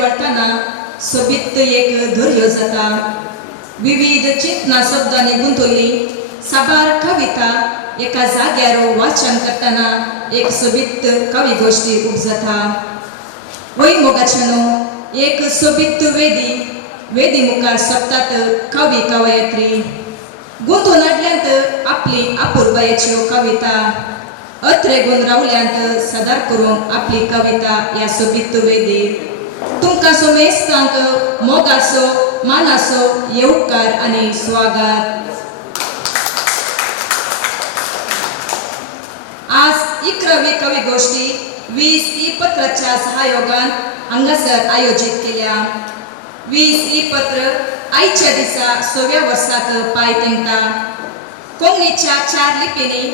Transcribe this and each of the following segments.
वळताना सोबीत एक धैर्य जाता. विविध चिंतना शब्दांनी गुंतवली साबार कविता एका जाग्यार वाचन करताना एक सोबीत कवी गोष्टी उपजता. वय मोगाच्यानो एक सोबीत वेदी मुखार सोपतात कवी कवयत्री. गुंतून हाडल्यांत आपली अपूर्वयाच्यो कविता अत्रे गुण रावल्यांत सादर करून आपली कविता ह्या सोबीत वेदीर. तुमकां सोमेस्तांक मोगाचो मानाचो येवकार आनी स्वागत. आज 11वी कवी गोष्टी 20 ई-पत्राच्या सहयोगान हांगासर आयोजित केल्या. 20 ई-पत्र आयच्या दिसा 6व्या वर्साक पाय तेंकता. कोंकणीच्या 4 लिपींनी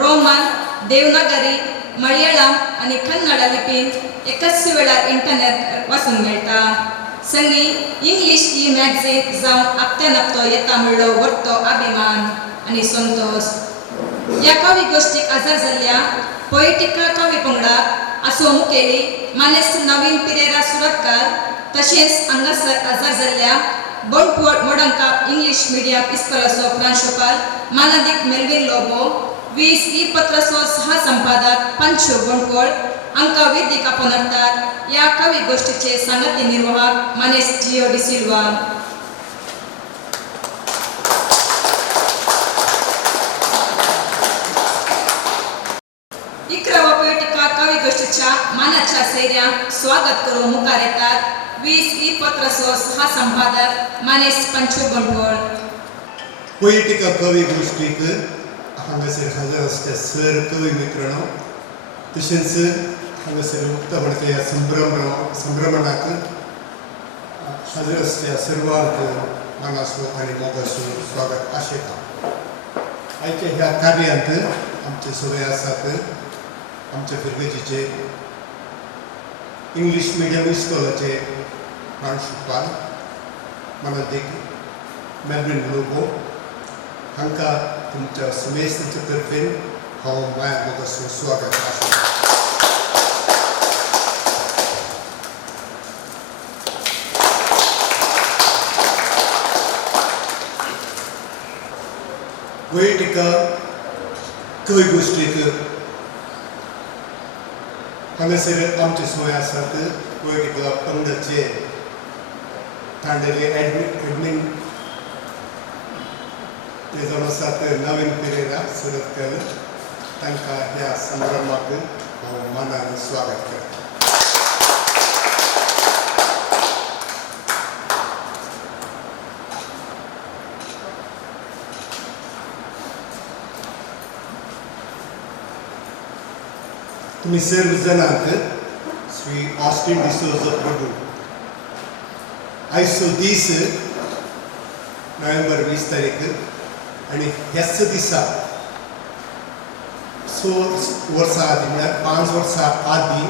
रोमन, देवनागरी, मलयाळम आनी कन्नड लिपीन एकाच वेळार इंटरनेट वाचूंक मेळटा. संगी इंग्लीश ई मॅगझीन जावन आपत्यान आपतो येता म्हणलो व्हडतो अभिमान आनी संतोष. ह्या कवी गोष्टीक आजार जाल्ल्या पोएटिका कवी पंगडा आसो मुखेली मानेस्त नवीन पिरेरा सुरतकार तशेंच हांगासर आजार जाल्ल्या बंटवड मोडंका इंग्लीश मिडियम इस्कॉलाचो प्रांशुपाल मानदीक मेल्विन लोबो, 20 ई-पत्राचो सहसंपादक पंचू बंटवड हांकां वेदिक आपोवन हाडटात. ह्या कवी गोष्टीचे सांगती निर्वाहक मानेस जिओ डी सिल्वा. पोएटिका कवी गोष्टीच्या मानाच्या सैर्याक स्वागत करून मुखार येतात 20 ई-पत्राचो सहसंपादक मानेस पंचू बंटवड. पोएटिका कवी गोष्टीक हांगासर हजर आसच्या सर कवी मित्रांनो तशेंच हांगासर मुक्तपणाच्या ह्या संभ्रमणाक हजर आसच्या सर्वांक मानाचो आनी मोगाचो स्वागत आशेता. आयच्या ह्या कार्यांत आमचे सगळे आसात आमच्या फिरगेजीचे इंग्लीश मिडियम इस्कॉलाचे प्रांशुपाल मानदीक मेल्विन लोबो हांकां तुमच्या समेस्तांच्या तर्फेन हांव माया मोगाचो स्वागत आशेता. पोएटिका कवी गोष्टीक हांगासर आमचे सोय आसात पोएटिका पंगडाचे तांडेले एडमीन ते जावन आसात नवीन पिरेरा सुरतकर. तांकां ह्या संभ्रमाक हांव मानान स्वागत करता. तुम्ही सर्व जाणात श्री ऑस्टिन डिसोजा प्रभू आयचो दीस नोव्हेंबर 20 तारीख आनी ह्याच दिसा 6 वर्सां आदी म्हळ्यार 5 वर्सां आदी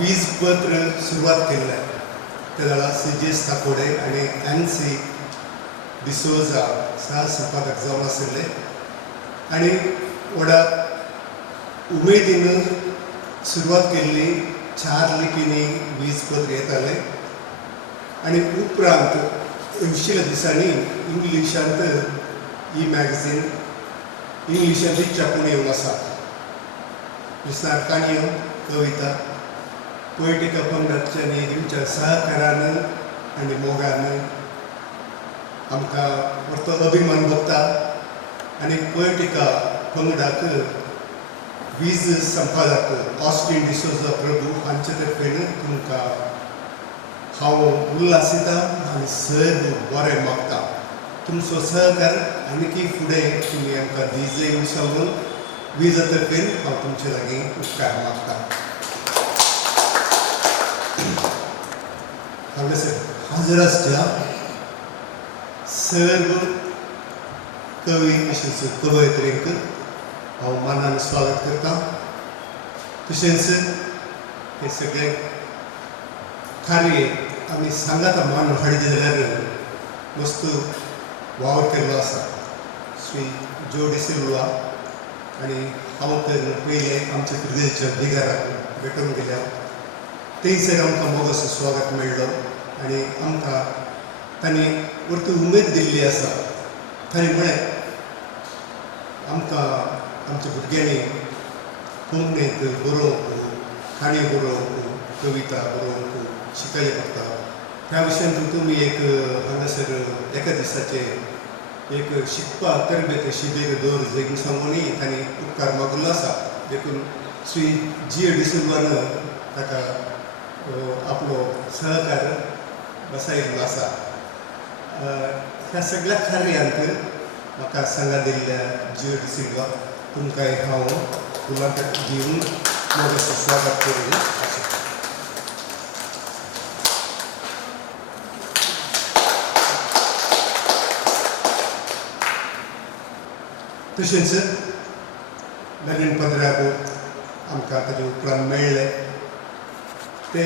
वीज पत्र सुरवात केल्लें. त्या वेळार CGS ताकोडे आनी NC डिसोजा सहसंपादक जावन आशिल्ले आनी व्हडा उमेदीन सुरवात केल्ली 4 लिपींनी वीज पत्र येताले आनी उपरांत येवशिल्ल्या दिसांनी इंग्लिशांत ई मॅगझीन इंग्लिशांतूच छापून येवन आसा. विस्तार काणयो कविता पोएटिका पंगडाच्या न्ही तुमच्या सहकारान आनी मोगान आमकां व्हडलो अभिमान भोगता आनी पोएटिका पंगडाक वीज संपादक ऑस्टिन डिसोजा प्रभू हांचे तर्फेन तुमकां हांव उल्हासिता आनी सर्व बरें मागता. तुमचो सहकार आनीकय फुडें तुमी आमकां दिजय म्हूण सांगून वीजा तर्फेन हांव तुमचे लागीं उपकार मागता. हांगासर हजर आसच्या सर्व कवी तशेंच कवयित्रींक हांव मानान स्वागत करता. तशेंच हे सगळे कार्य आमी सांगाता मान हाडले जाल्यार वस्तू वावर केल्लो आसा. श्री जो डी सिल्वा आनी हांव तर पयले आमच्या प्रदेशाच्या दिगाराक भेटून गेल्या थंयसर आमकां मोगाचो स्वागत मेळ्ळो आनी आमकां तांणी वरती उमेद दिल्ली आसा. तांणी म्हळें आमकां आमच्या भुरग्यांनी कोंकणींत बरोवंक, काणयो बरोवंक, कविता बरोवंक शिकयलें पडटा. त्या विशयान तुमी एक हांगासर एका दिसाचे एक शिकपा तरबेत शिबीर दवरचें सांगूनय तांणी उपकार मागिल्लो आसा. देखून श्री जी डिसिल्वान ताका आपलो सहकार बसयल्लो आसा. ह्या सगळ्या कार्यांत म्हाका सांगा दिल्ल्या जी डिसिल्वा तुमकां हांव फुलां दिवन मोगाचें स्वागत करूं आशिल्लें. तशेंच नवीन पदराक आमकां ताजे उपरांत मेळ्ळे ते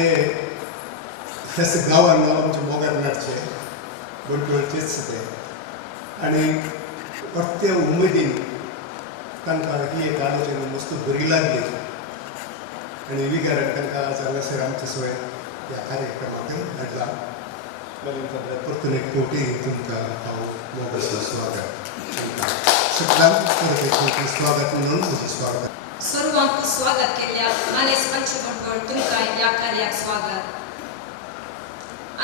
ह्याच गांवान आमचे मोगार नाडचे बंटवळचेच ते आनी परत्या उमेदीन तांकां ही एक आलोचना मस्त बरी लागली आनी विगारान तांकां आज हांगासर आमचे सोय ह्या कार्यक्रमाक हाडला. नवीन पदराक परतून एक कोटी तुमकां हांव मोगाचो स्वागत सगळ्यांक परत एक कोटी स्वागत म्हणून म्हजें स्वागत. सर्वांक स्वागत केल्ल्या मानेस पंच बंटवळ तुमकां ह्या कार्याक स्वागत.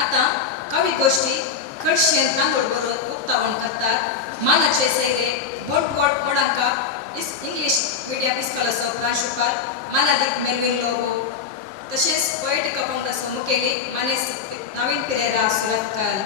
आता कवी गोष्टी कडशेन तांदूळ बरोवन उक्तावण करतात. मानाचे सैरे बंटवळ कोडांका इंग्लीश मिडियम इस्कॉलाचो प्रांशुपाल मानादीक मेल्विन लोगो तशेंच पोएटिका पंगडाचो मुखेली मानेस नवीन पेरेरा सुरतकार.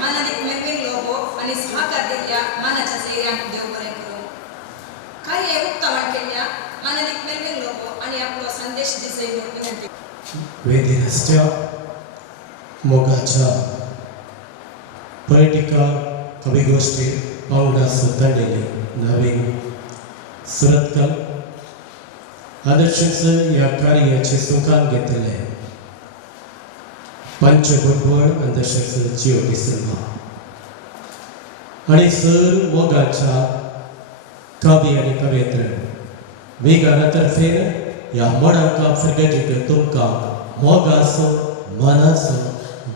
मानादीक मेल्विन लोगो आणि सहकार दिल्ल्या मानाच्या सैऱ्यांक देव बरें करूं. कार्य उक्तावण केल्ल्या मानादीक मेल्विन लोगो आणि आपलो संदेश दिसय म्हणून विनंती. वेदिकस्त्या मोगाच्या पोएटिका कविगोष्टी पावडा सुद्दांडेली नवीन सुरतकर आदर्शच ह्या कार्याचे सुखान घेतले. पंच बंटवळ आणि तशेंच जिओ डिसिल्वा आणि सर मोगाच्या कवी आणि कवयित्री वेगारा तर्फेन ह्या मोडांका प्रगतीक तुमकां मोगाचो मनाचो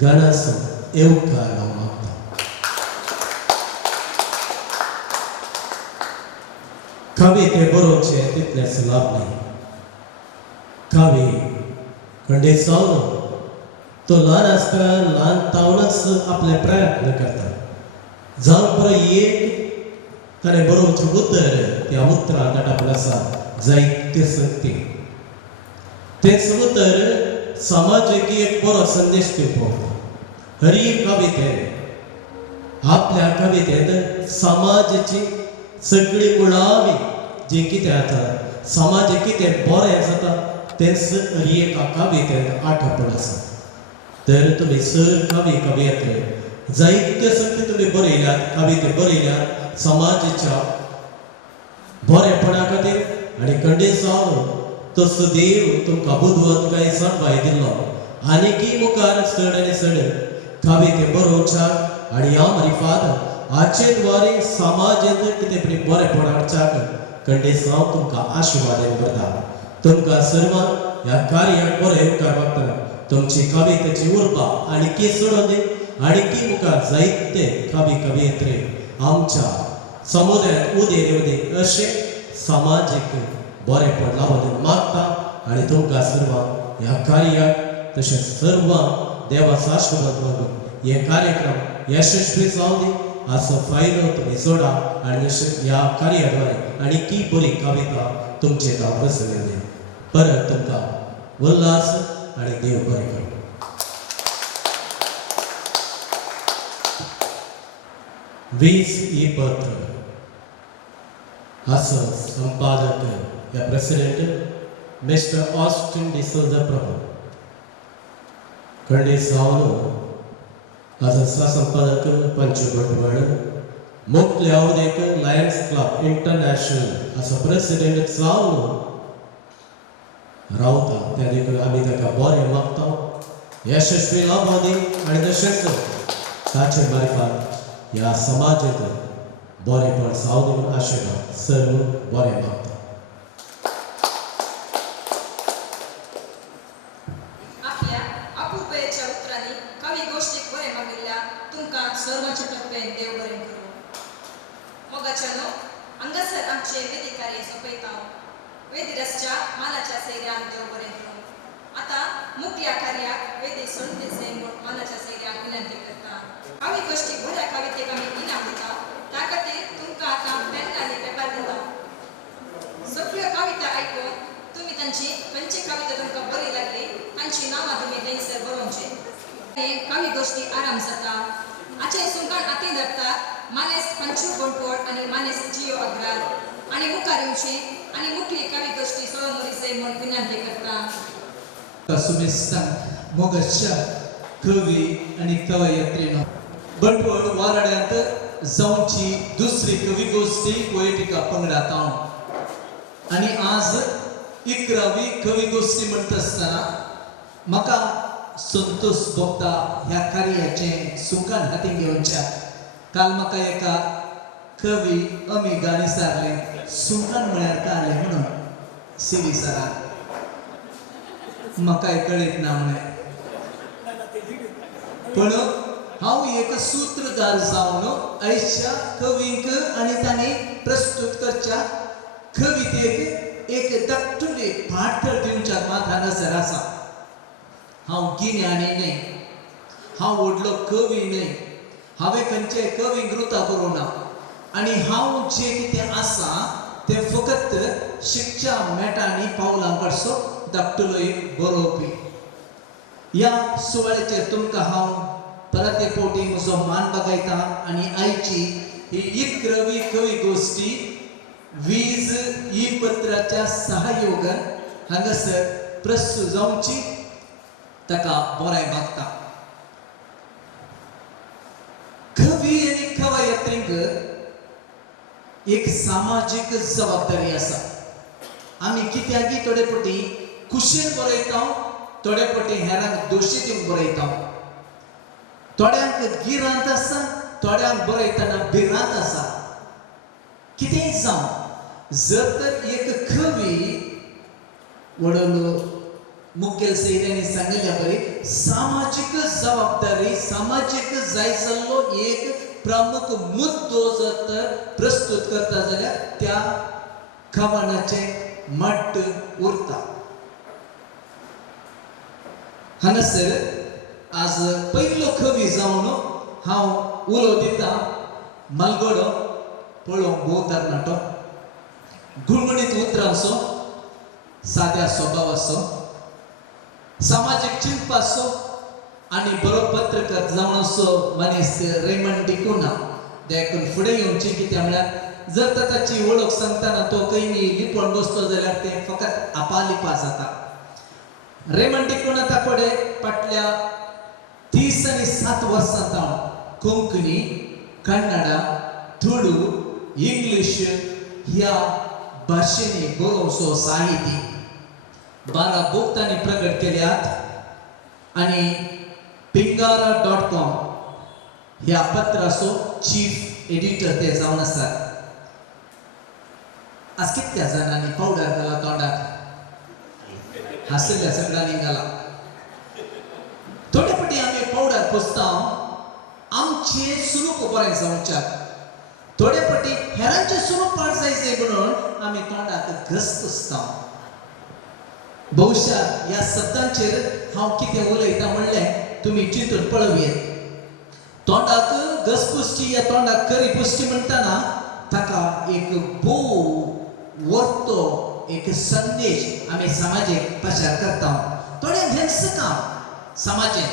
गणाचो येवकार हांव मागतां. कविते बरोवचे तितलेंच लाभलें. कवी खंडीत जावन तो ल्हान आसतना ल्हान तावनच आपले प्रयत्न करता. जावं बरो एक ताणें बरोवचें उतर त्या उतरां ताटापून आसा जायत्यो संगती. तेंच उतर समाजाक एक बरो संदेश दिवपाक. हर एक कवितेन आपल्या कवितेंत समाजाची सगळी उणावी जी कितें जाता समाज कितें बरें जाता तेंच हर एका कवितेंत आठवण आसा. तर तुम्ही सर कवी कवयित्री जायत्यो संगती तुम्ही बरयल्यात कविते बरयल्यात समाजाच्या बरेपणा खातीर आनी खंडीत जावन तो सदैव तुमकां बुदवंतकाय सांबाळ दिल्लो. आनीकय मुखार चड आनी चड कविते बरोवच्याक आनी ह्या मारिफात हाचे द्वारे समाजांत कितें तरी बरेपण हाडच्याक खंडीत जावन तुमकां आशिर्वाद करता. तुमकां सर्वांक ह्या कार्याक बरो येवकार मागतना तुमची कवितेची उर्बा आणि की सोडून दी आणि की मुखार जायते कवी कवयित्री आमच्या समुदायात उदे येवदी अशें समाजीक बरेपण लावन मागता. आनी तुमकां सर्वांक ह्या कार्याक तशेंच सर्वांक देवाचो आशिर्वाद मागून हे कार्यक्रम यशस्वी जावं दी असो फायदो तुमी सोडा आनी ह्या कार्या द्वारे आनी की बरी कविता तुमचे गांव प्रसन्न दी. परत तुमकां उल्हास आणि देव बरें करूं. वीस ई पत्र असो संपादक या president Mr. Austin D'Souza Prabhu. ಖಂಡಿತ ಸಾವನು ಅದರ ಸಹಸಂಪಾದಕ पंचगोटवळ मुख्य यावदेक लायन्स क्लब इंटरनॅशनल असं प्रेसिडेंट जावन रावता त्या देखून आमी ताका बरें मागता यशस्वी लाभोदी आनी तशेंच ताचे मार्फत ह्या समाजाक बरेंपण जावं देखून आशिर्वाद सर्व बरें मागता. आपल्या अपूर्वेच्या उतरांनी कवी गोष्टीक बरें मागिल्ल्या तुमकां सर्वांच्या तर्फेन देव बरें करूं. मोगाच्यानो हांगासर आमचे वेदिकारे सोंपयता वेदिरसच्या मानाच्या सैर्यान देव बरें करूं. आतां मुख्या कार्याक वेदी सोडणेचे म्हूण मानाच्या सैर्याक विनंती करता. कवी गोष्टीक बऱ्या कवितेक आमी इनाम दिता त्या खातीर तुमकां आतां पेन आनी पेपर दिता. सगळ्यो कविता आयकून तुम्ही त्यांची खंयची कविता तुमकां बरी लागली तांची नांवां तुमी थंयसर बरोवचे. कवी गोष्टी आराम जाता. आचे सुंकान हातीन धरता मानेस पंचू गोंटवड आनी मानेस जियो अग्रार आनी मुखार येवचें आनी मुखली कवी गोष्टी सोळमोरीचे म्हूण विनंती करता. सुमेस्तान मोगाच्या कवी आणि कवयित्रीनो बंटवड वाराड्यांत जावची दुसरी कवी गोष्टी पोएटिका पंगडात आणि आज 11वी कवी गोष्टी म्हणत असताना म्हाका संतोष भोगता ह्या कार्याचे सुखान हातीन घेवच्या. काल म्हाका एका कवी अमी गाणी सारले सुखान म्हळ्यार काय आले म्हणून सिरी सरान म्हाका कळीत ना म्हणे पण हांव एक सूत्रधार जावन आयच्या कवीक आनी तांणी प्रस्तुत करच्या कवितेक एक धाकटुली पाठळ दिवच्या मात हांगासर आसा. हांव गिन्यानी न्हय, हांव व्हडलो कवी न्हय, हांवें खंयचे कवींक रुता करूना आनी हांव जे कितें आसा तें फकत शिक्षा मेटांनी पावलां कडसो धाकटुलो एक बरोवपी. ह्या सुवाळ्याचेर तुमकां हांव परत एक फावटी म्हजो मान बागायता आनी आयची ही 11वी कवी गोष्टी वीज ई पत्राच्या सहयोगान हांगासर प्रस्तुत जावची ताका बरें मागता. कवी आनी कवयित्रींक एक सामाजीक जबाबदारी आसा. आमी कित्याकी थोडे फावटी खुशेन बरयता, थोडे फावटी हेरांक दोशी दिवंक बरयता. थोड्यांक गिरांत आसा, थोड्यांक बरयतना भिरांत आसा. कितेंय जावं जर तर एक कवी वडलो मुखेल सैन्यानी सांगिल्ल्या बरी सामाजीक जबाबदारी सामाजीक जाय जाल्लो एक प्रमुख मुद्दो जर तर प्रस्तुत करता जाल्यार त्या कवनाचे मट्ट उरता. हांगासर आज पयलो कवी जावन हांव उलो दिता मलगडो पळोवंक भोव तरणाटो गुणगुणीत उतरांचो साद्या स्वभावाचो सामाजीक चिंतपाचो आनी बरो पत्रकार जावन असो मनीस रेमंड डिकुना देखून फुडें येवची कित्याक म्हळ्यार जर तर ताची वळख सांगतना तो खंय लिपोवन बसतो जाल्यार तें फकत आपालिपा जाता. रेमंड डिकुना ताकोडे फाटल्या 37 वर्सां कोंकणी, कन्नडा, तुळू, इंग्लीश ह्या भाशेनी बरोवचो साहिती 12 बूक तांणी प्रगट केल्यात आनी पिंगारा.com ह्या पत्राचो चीफ एडिटर ते जावन आसात. आज कितक्या जाणांनी पावडर घाला तोंडाक हांसल्या सगळ्यांनी घाला. थोडे फावटी आमी पावडर पुसता आमचे सुरूप बरें जावच्याक. थोडे फावटी हेरांचे सुरूप पाड जायचे म्हणून आमी तोंडाक घस पुसता. बहुशा ह्या शब्दांचेर हांव कितें उलयता म्हणलें तुमी चिंतून पळोवयेत. तोंडाक घस पुसची या तोंडाक करी पुसची म्हणटना ताका एक भोव वर्तो एक संदेश आमी समाजीक प्रचार करता. थोडे हेंच काम समाजीक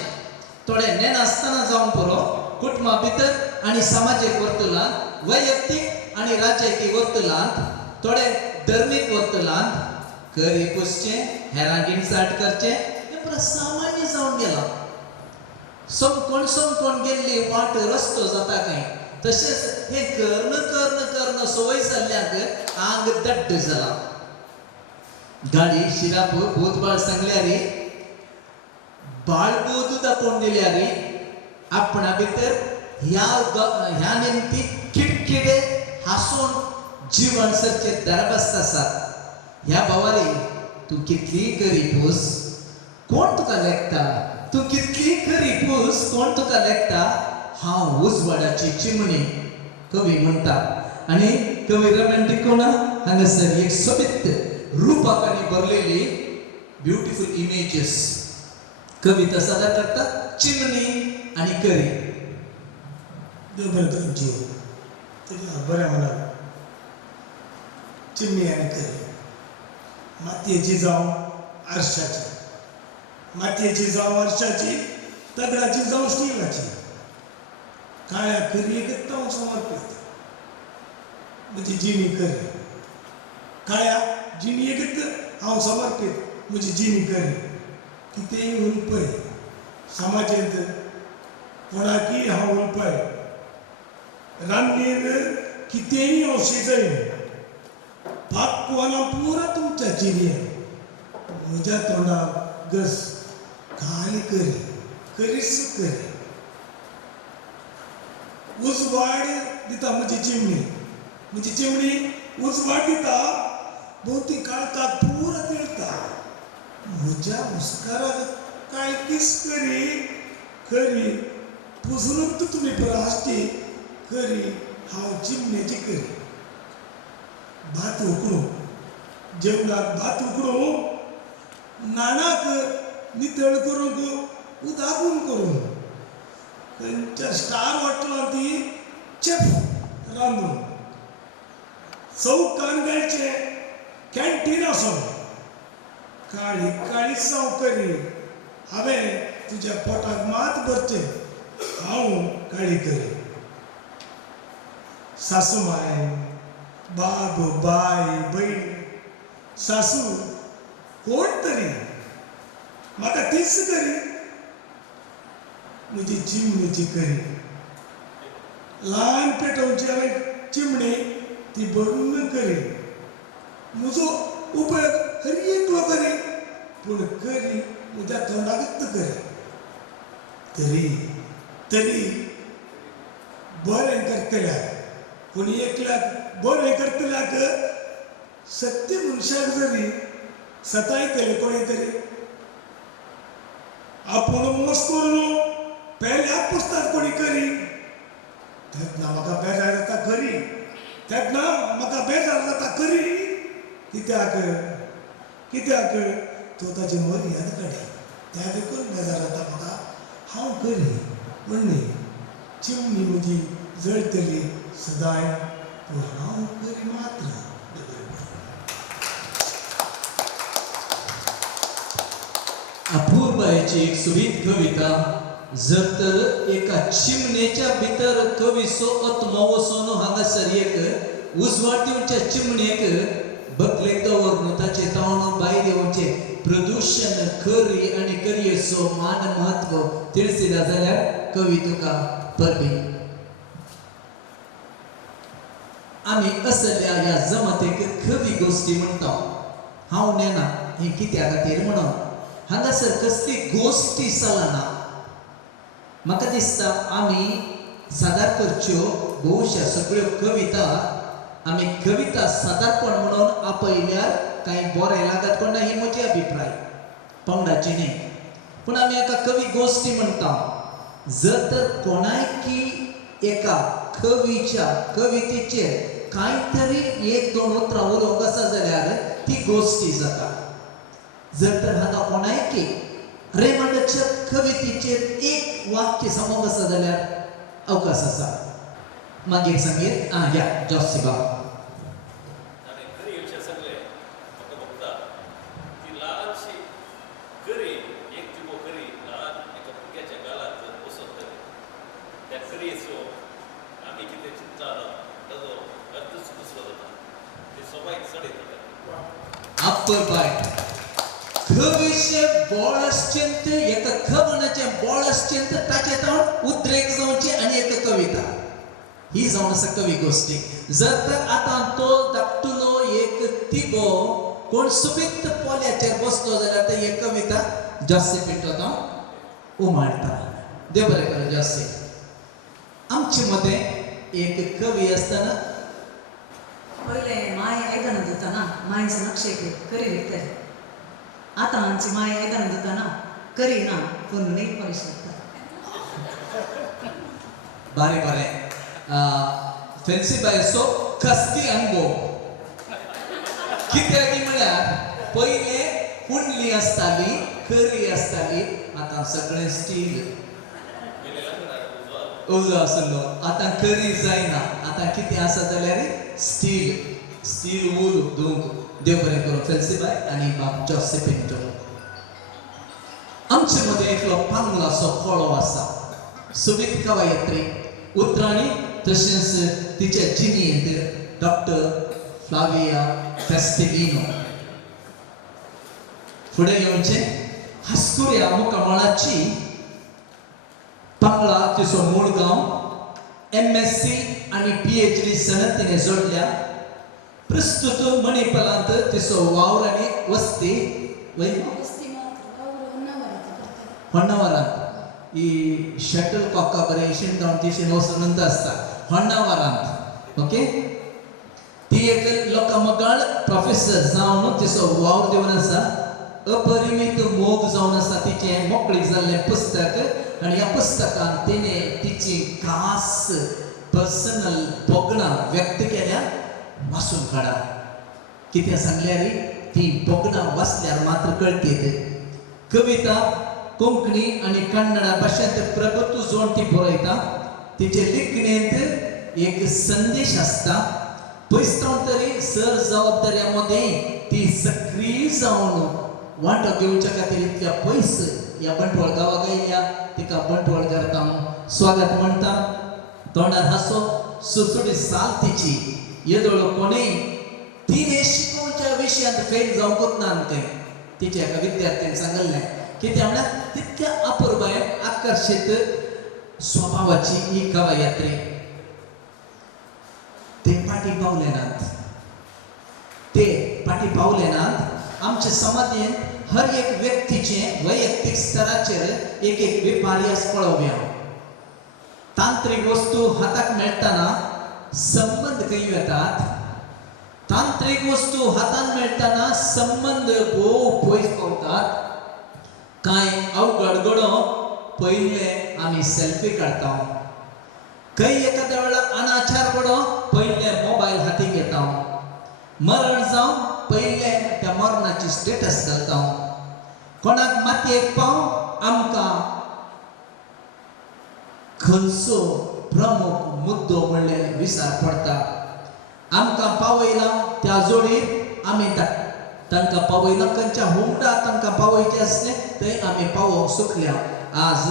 थोडे नेन आसतना जावन पुरो कुटुंबा भितर आनी समाजीक वर्तुळांत वैयक्तीक आनी राजकीय वर्तुळांत थोडे धर्मीक वर्तुळांत करी पुसचे हेरांगीण साठ करचे हे परत सामान्य जाऊन गेला. समकोण गेल्ली वाट रस्तो जाता काय तसेच हे कर्ण सवय जाल्ल्याक आंग दड्ड जाला. गाडी शिराप भूतबाळ सांगल्या रे बाळबोध दाखोवन दिल्या रे आपणा भितर ह्या नेमकी किडकिडे हासून जीवन सरचे दरबस्त आसात. ह्या भावाले तू कितली गरीबूस कोण तुका लेखता, तू कितली गरीबूस कोण तुका लेखता. हांव उजवाडाची चिमणी कवी म्हणटा. आणि कवी रोमॅन्टिक कोण हांगासर एक सोबीत रूपाकांनी बरलेली ब्युटिफुल इमेजेस कविता सादर करता. चिमणी आणि करी देव बरें करूं जीव तुज्या बऱ्या मनाक चिमणी आनी करी मातयेची जावं आरशाची, मातयेची जावं आरशाची, दगडाची जावं स्टिलाची, काळ्या करयेक हांव समर्पीत म्हजी जिणी करी. काळ्या जिणयेक हांव समर्पीत म्हजी जिणी करी. कितेंय उलपय समाजेंत कोणाकीय हांव उलपय रान्नीर कितेंय हांव शिजय पाकवाना पुरा तुमच्या चिरयेन म्हज्या तोंडाक घस घाल करी करीस करी. उजवाड दिता म्हजी चिमणी उजवाड दिता भोवती काळखाक पुरा तिळता. म्हज्या मुस्काराक काळकीस करी करी पुजूनच तुमी प्लास्टीक करी हांव चिमणेची करी. भात उकडूं जेवणाक भात उकडूं नानाक नितळ करूंक उदागून करूं खंयच्या स्टार हॉटेलांत चेफ रांदून चौकान गायचे कॅन्टीन आसूं काळी काळी साव करी. हांवें तुज्या पोटाक मात भरचें हांव काळी करी. सासू माय बाब बाय बहीण सासू कोण तरी म्हाका तीच करी म्हजी चिमणीची करी. ल्हान पेटोवची हांवें चिमणी ती बंद करी. म्हजो उपयोग हर एकलो करी पूण करी म्हज्या तोंडाकच करी. तरी बरें करतल्याक पूण एकल्याक बरें करतल्याक सत्य मनशाक जरी सतायतले कोणी तरी आपूण मस्कोर न्हू पेल्याक पुसतात कोणी करी. तेन्ना म्हाका बेजार जाता करी. तेन्ना म्हाका बेजार जाता करी. कित्याक तो ताची मर्यादा काडी त्या देखून बेजार जाता म्हाका हांव करी. म्हणली चिमणी म्हजी जळटली सदांय पूण हांव करी मात्र. अपूर्वाची एक सुबीत कविता. जर तर एका चिमणेच्या भितर कविसो आत्मो वचून हांगासर एक उजवाड दिवच्या चिमणेक बकलेक दवरून ताचे तावण भायर येवचे प्रदूषण करी आनी करयेचो मान महत्व तिळसिला जाल्यार कवी तुका परबी. आमी असल्या ह्या जमातेक कवी गोश्टी म्हणटा. हांव नेना हें कित्या खातीर म्हणून हांगासर कसली गोश्टी चलना. म्हाका दिसता आमी सादर करच्यो भोवश्या सगळ्यो कविता आमी कविता सादरपण म्हणून आपयल्यार कांय बरें लागत कोण ना ही म्हजी अभिप्राय पंगडाची न्ही. पूण आमी हाका कवी गोश्टी म्हणटा. जर तर कोणायकी एका कवीच्या कवितेचेर कांय तरी एक दोन उतरां उलोवंक आसा जाल्यार ती गोश्टी जाता. जर तर हाका कोणायकी रेमंडाच्या कवितेचेर एक वाक्य सांगूंक आसा जाल्यार अवकाश आसा. मागीर सांगीत या जोसिबा अपर बायट खविशे बोळश्चंत एक खवनाचे बोळश्चंत ताचे तावन उद्रेक जावचे आणि एक कविता ही जावन आसा कवी गोष्टी जर तर आता तो धाकटुलो एक तिगो कोण सुबित पोल्याचेर बसलो जाल्यार ते एक कविता जास्ती पिट्टो तो उमाळटा देव बरें करूं जास्ती आमचे मध्ये एक कवी असताना पहिले माय आयदनां धुताना मायेचो नक्षेक करी विकताय आतां आमची माय आयदनां धुताना करी ना पूण नीट पॉलिश करता बारे बारे फेन्सी बाय सो खस्ती अनुभव कित्याक म्हळ्यार पयले कुंडली आसताली करी आसताली आतां सगळें स्टील उजो आसलो आतां करी जायना आतां कितें आसा जाल्यार स्टील वूल धुवंक देव बरें करूं फेन्सी बाय आनी बाब जॉसेफ पिंटो आमचे मदें एकलो पांगलासो खोळो आसा सुबीत कवयत्री उतराणी तशेंच तिच्या जिणेंत डॉक्टर फ्लाविया फेस्टिलिनो फुडें येवचें हास्कुर्या मुखामळाची पांगळा तिचो मूळ गांव MSc आनी PhD सनत तिणें जोडल्या प्रस्तुत मणिपालांत तिचो वावर आनी वस्ती होण्णावरांत ही शटल कॉका बरें इशेन जावन तिशेन वसनंत आसता होण्णावरांत ओके ती एक लोकमगाळ प्रोफेसर जावन तिचो वावर दिवन आसा अपरिमीत मोग जावन आसा तिचें मोकळीक जाल्लें पुस्तक आनी ह्या पुस्तकान तिणें तिची खास पर्सनल बोगणां व्यक्त केल्या वाचून काडा कितें सांगल्यार ती बोगणां वाचल्यार मात्र कळटीत कविता कोंकणी आनी कन्नडा भाशेंत प्रभुत्व जोड ती बरयता तिचे लेखणेंत एक संदेश आसता पयस तरी सर जबाबदाऱ्या मदें ती सक्रीय जावन वांटो घेवच्या खातीर इतल्या पयस ह्या बंटवाळ गांवाक येयल्या तिका बंटवाळकार हांव स्वागत म्हणटा तोंडार हांसो सुटसुटीत साल तिची येदोळो कोणेय तिने शिकोवच्या विशयांत फेल जावंकूच ना तें तिच्या एका विद्यार्थ्यान सांगलें कित्याक म्हळ्यार तितक्या अपुर्बाय आकर्शीत स्वभावाची ही कवयत्री ते पाटी पावले नात आमच्या समाधीन हर एक व्यक्तीचे वैयक्तिक स्तराचेर एक विपर्यास पळोवया तांत्रिक वस्तू हाताक मेळटाना संबंध खंय येतात तांत्रिक वस्तू हातान मेळटाना संबंध भोव पयस पावतात कांय अवघड घडो पयले आमी सेल्फी काडटा खंय एखाद्या वेळा अनाचार घडो पयले मोबायल हातीक घेता मरण जावन पयले त्या मरणाची स्टेटस घालता कोणाक मातयेक पाव आमकां खंयचो प्रमुख मुद्दो म्हणल्यार विचार पडटा आमकां पावयला त्या जोडीर आमी तांकां पावयला खंयच्या हुमडा तांकां पावयचें आसलें थंय आमी पावोवंक सुटल्या आज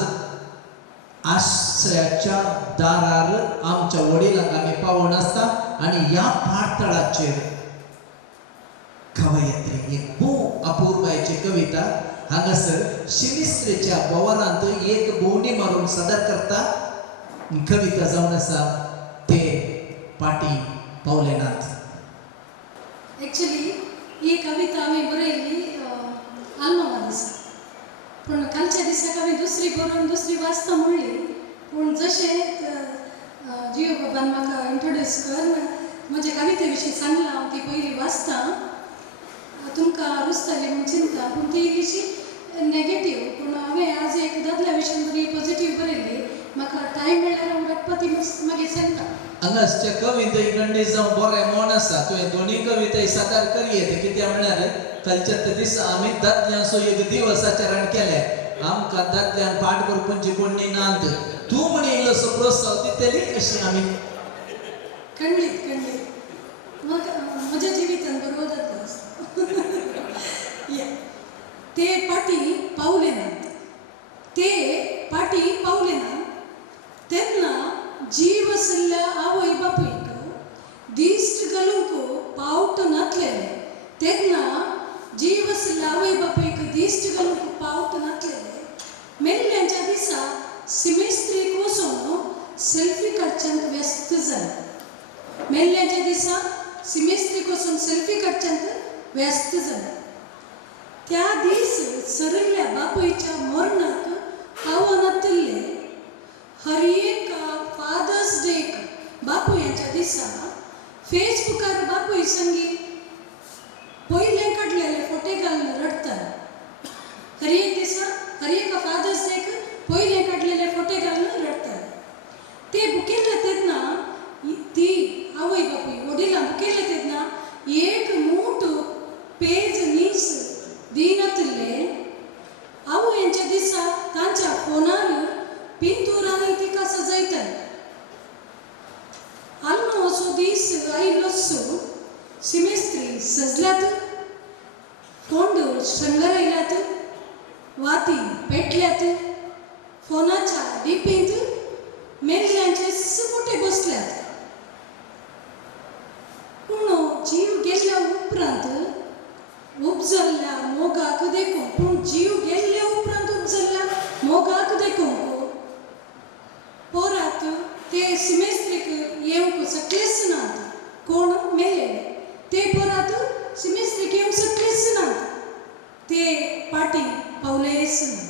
आश्रयाच्या दारार आमच्या वडिलांक आमी पावोवन आसता आनी ह्या पातळाचेर कवयत्री एक भोव अपुर्बायेची कविता हांगासर शिमिस्त्रेच्या बोवारांत एक भोवंडी मारून सादर करता कविता जावन आसा ते पाटी पावले नात एक्चुअली ही कविता आम्ही बरयली आल्मामा दिसा पूण कालच्या दिसाक आमी दुसरी बरोवन दुसरी वाचता म्हणली पूण जशें जियो बाबान म्हाका इंट्रोड्यूस कर म्हणजे कविते विशीं सांगलां हांव ती पयली वाचता तुमकां रुचतली म्हूण चिंता पूण ती इल्लीशी नेगेटीव पूण हांवें आज एक दादल्या विशयान बरी पॉझिटीव बरयली म्हाका टायम मेळ्ळ्यार हांव रडपती मागीर सांगता हांगासच्या कविता गंडे जावं बरें मन आसा तुवें दोनी कविता सादर करयेत कित्याक म्हळ्यार कालच्या दिसा आमी दादल्यांचो एक दिवसाचें रण केलें आमकां दादल्यांक पाठ करपाची कोणी नात तूं म्हण इल्लोसो प्रोत्साह दितली अशी आमी खंडीत म्हाका म्हज्या जिवितांत बरोबर जाता ते पाटी पावले नात तेन्ना जीव आशिल्ल्या आवय बापूयक दिश्ट घालूंक पावट नासलेले तेन्ना जालें. त्या दीस सरिल्ल्या बापूयच्या मरणाक पावनातले हर एक फादर्स डेक बापूयांच्या दिसा फेसबुकार बापूय संगी पयले काडलेले फोटे घालून रडतात. हर एक फादर्स डेक पयले काडलेले फोटे घालून रडतात. ते बुकेले तेन्ना ती आवय बापूय वडिलां बुकेले तेन्ना एक मूठ पेज नीस दिनातले आवयांच्या दिसा तांच्या फोनार पिंतुरांनी तिका सजयतात. अल्मा असो दीस आयलोसो सिमेस्त्री सजल्यात, कोंड शंगरयल्यात, वाती पेटल्यात, फोनाच्या डिपींत मेल्ल्यांचे सुपोटे बसल्यात. पूण जीव गेल्ल्या उपरांत उपजल्ल्या मोगाक देखून मोगाक देखून पोरात ते सिमेस्त्रीक येवंक सकलेच नात. कोण मेले ते पोरात सिमेस्त्रीक येवंक सकलेच नात. ते पाटी पावलेच नात.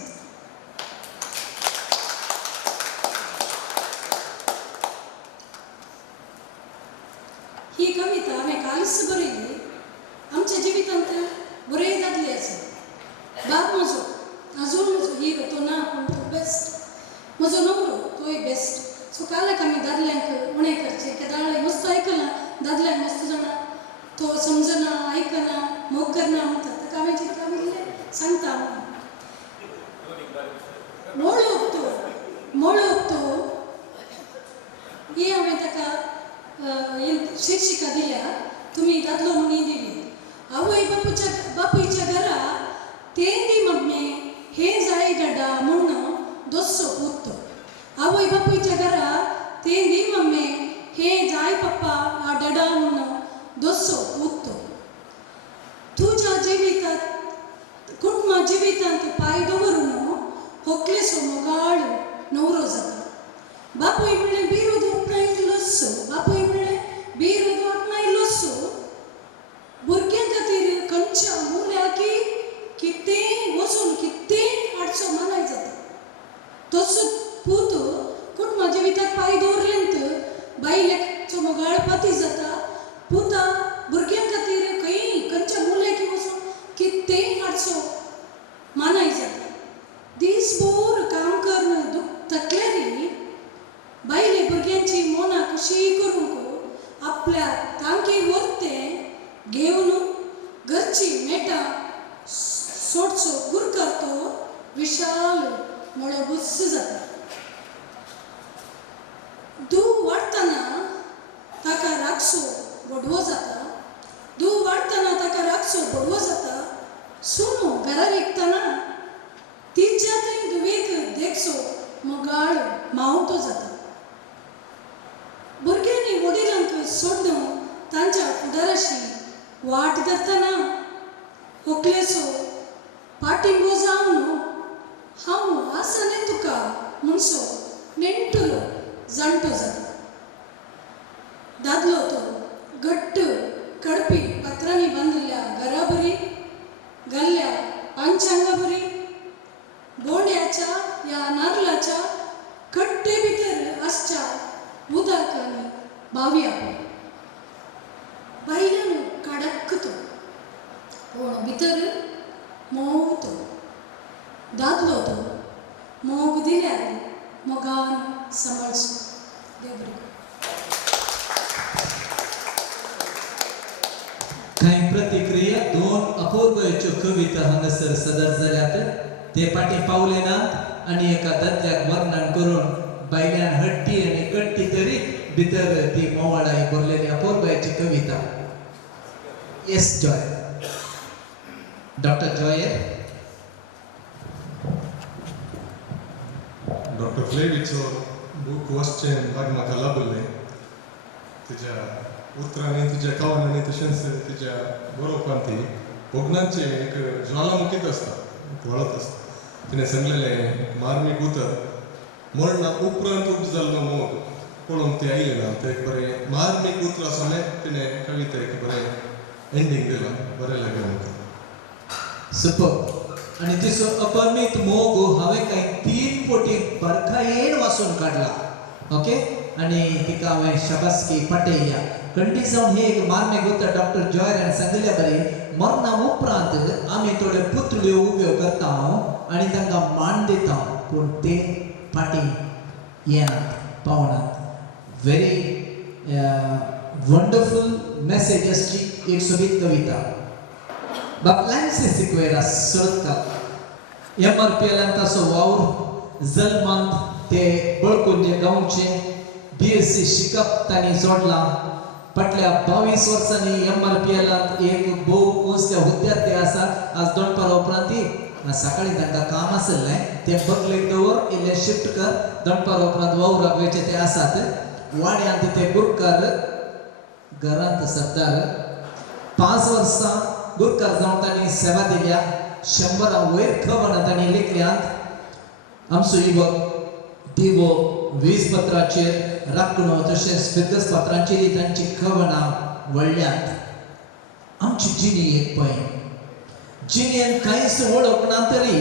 ही कविता हांवें कालच बरयली. आमच्या जिवितांत बरे दादले आसा. बाप म्हजो आजून म्हजो हिरो तो ना पूण तो बेस्ट. म्हजो नवरो तोय बेस्ट. सो कालाक आमी दादल्यांक उणें करचें. केदाळे मस्त आयकलां, दादल्यांक मस्त जाणा तो समजना, आयकना, मोग करना म्हणटा. ताका हांवें चिंतलां इल्लें सांगता. मोळोक तो ही हांवें ताका शिक्षिका दिल्या. तुमी दादलो म्हणी दिली. आवय बापूयच्या घरा तेंदी मम्मे हे जाय डडा म्हणून दोस्सो पूत. आवय बापूयच्या घरा तेंदी मम्मे हे जाय पप्पा आ डडा म्हणून दोस्सो पूत. तुझ्या जिवितांत कुटुंबा जिवितांत पाय दवरून होकलेसो मोगाळ नवरो जाता. बापूय म्हणलें बिरोध आपणायलोसो. बापूय म्हणलें बिरोध आपणायलोसो. भुरग्यां खातीर खंयच्या मुल्याकी कितें वचून कितें हाडचो मानाय जाता. तसो पूत कुटुंबा जिवितांत पाय दवरलेंत बायलेचो मोगाळ पाती जाता. पुता भुरग्यां खातीर खंयच्या मुल्याकी वचून कितें हाडचो मानाय जाता. दीसभर काम करून थकलेली बायले भुरग्यांची मोना खुशी करूंक आपल्या तांकी वरतें घेवन घरची मेटां सोडचो गुर करतो विशाल मळो बुस्स जाता. दूख वाडटना ताका रागसो बडवो जाता. दूख वाडटना ताका रागसो बडवो जाता. सुनो घरा विकतना तिच्या थंय दुवेक देखसो मोगाळ मावतो जाता. भुरग्यांनी वडिलांक सोडून तांच्या फुडाराशी वाट धरतना होकलेसो पाटिंबो जावन हांव आसलें तुका म्हणसो नेण्टलो जाणटो जाता. दादलो तो घट्ट कडपी पत्रांनी बांदिल्ल्या घरा बरी, घाल्ल्या पांचांगा बरी, बोंड्याच्या या नारळाच्या कट्टे भितर आसच्या उदक आनी बावया भायल्यान कडक तो पूण भितर मोग तो. दादलो तो मोग दिल्यार मोगान सांबाळचो. देव बरें करूं. कांय प्रतिक्रिया दोन अपूर्वच्यो कविता हांगासर सदर जाल्यात. ते पाटी पावले नात आनी एका दादल्याक वर्णन करून बायल्यान हट्टी आनी कट्टी तरी भितर ती मोवाळाई भरलेली अपूर्वची कविता. S Joy. Doctor Joyer. Doctor फ्लेवीचो बूक वाचचें बाग म्हाका लाभलें. तिच्या उतरांनी तिच्या कवनांनी तशेंच तिच्या बरोवपान ती भोगनांचे एक ज्वालामुखीत आसता, वळत आसता. तिणें सांगलेलें मार्मीक उतर मरणा उपरांत उब जाल्लो मोग पळोवन ती आयली ना. तें एक बरें मार्मीक उतर आसलें. तिणें कवितेक बरें एंडींग दिलां. बरें लागलें म्हाका. सुपर आणि तिचो अपरमित मोग हांवें काही 3 पोटी बरखायेन वाचून काडला ओके आणि तिका हांवें शाबासकी पटयल्या कंटी जावन हे एक मारणे गोता डॉक्टर जॉयरान सांगल्या बरी मरणा उपरांत आमी थोड्यो पुतळ्यो उब्यो करता आणि तांकां मान दिता पूण ते फाटी येनात पावनात व्हेरी वंडरफुल मेसेज आसची एक सोबीत कविता बापलांचे सिक्वेरा सोडता MRPL तासो वावर जल्मांत ते बळकुंजे गांवचे BSc शिकप तांणी जोडला फाटल्या 22 वर्सांनी MRPL एक भोव उंचल्या हुद्द्यार ते आसात आज दनपारा उपरांत सकाळी तांकां काम आसलें ते बदलेक दवर इल्लें शिफ्ट कर दनपारा उपरांत वावराक वयचे ते आसात वाड्यांत ते गुरकार घरांत सरदार 5 वर्सां गुरकार जावन तांणी सेवा दिल्या 100 वयर खबरां तांणी लेखल्यांत आमचो युवक दिवो वीज पत्राचेर राखणो तशेंच फिरकस पत्रांचेर तांची खबरां वळ्ळ्यांत आमची जिणी एक पळय जिणेन कांयच वळख ना तरी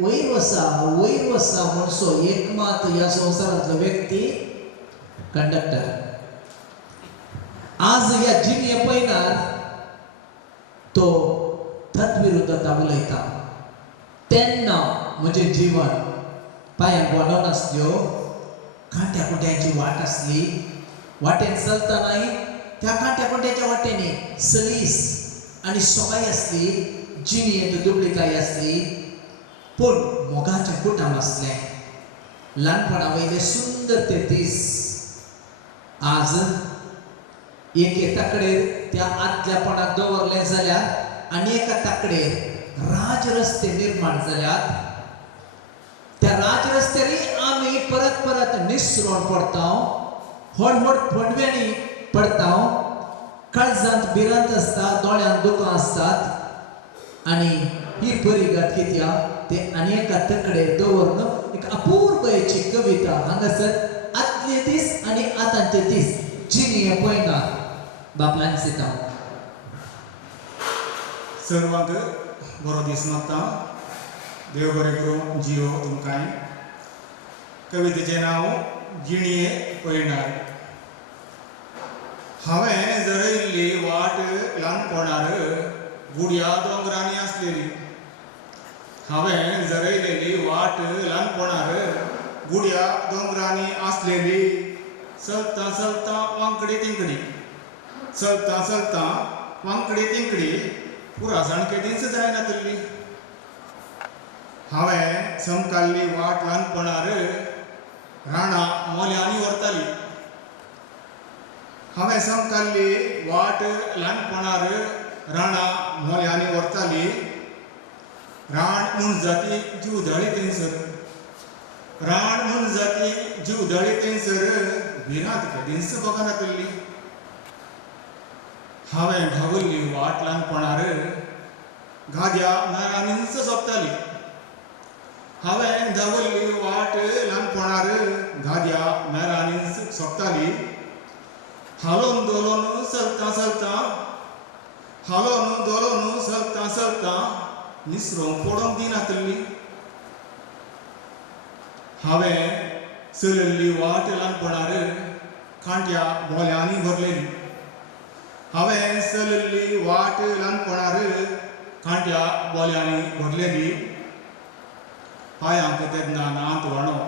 वयर वसा म्हणसो एकमात ह्या संवसारांतलो व्यक्ती कंडक्टर आज ह्या जिणे पळयनार तो तद्विरुद्ध उलयता तेन्ना म्हजें जीवन पांयांक वाडो नासल्यो कांट्या कुट्यांची वाट आसली वाटेन चलतानाय त्या कांट्या कुट्याच्या वाटेनी सलीस आनी सोबाय आसली जिणेंत दुबळीकाय आसली पूण मोगाचें कुटाम आसलें ल्हानपणा वयले सुंदर ते दीस आज एके ताकडेर त्या आदल्यापणाक दवरलें जाल्यार आनी एका ताकडेर राजरस्ते निर्माण जाल्यात त्या राजरस्त्यारी आमी परत परत निसरोन पडता हडहड फडव्यांनी पडता काळजांत भिरांत आसता दोळ्यांत दुकां आसतात आनी ही बरी गत कित्या ते आनी एका तकडेर दवरून एक अपूर्वची कविता हांगासर आदले दीस आनी आतांचे दीस जिणे पळयना बापलान सिता सर्वांक बरो दीस मागता देव बरें करूं जियो तुमकांय कवितेचें नांव जिणये पळयणार हांवें जरयल्ली वाट ल्हानपणार गुडया दोंगरांनी आसलेली हांवें जरयलेली वाट ल्हानपणार गुडया दोंगरांनी आसलेली चलता चलता वांकडी तिंकडी चलता चलता वांकडी तिंकडी पुरा जाणकेडीच जायना तल्ली हांवें समकाल्ली वाट ल्हानपणार राणां मोल्यांनी व्हरताली हांवें समकाल्ली वाट ल्हानपणार राणां मोल्यांनी व्हरताली राण म्हूण जाती जीव धळी थंयसर राण म्हूण जाती जीव धळी थंयसर भिरांत केदींच बगना तल्ली हांवें धांवल्ली वाट ल्हानपणार गाद्या नारांनीच सोंपताली हांवें धांवल्ली वाट ल्हानपणार गाद्या मेरांनीच सोंपताली हालोन दोलोन चलता चलता हालोन दोलोन चलता चलता निसरोंक पडोंक दिनातली हांवें चलल्ली वाट ल्हानपणार कांट्या बोल्यांनी भरलेली हांवें चलल्ली वाट ल्हानपणार कांट्या बोल्यांनी भरलेली पांयांक तेन्ना नात वाणो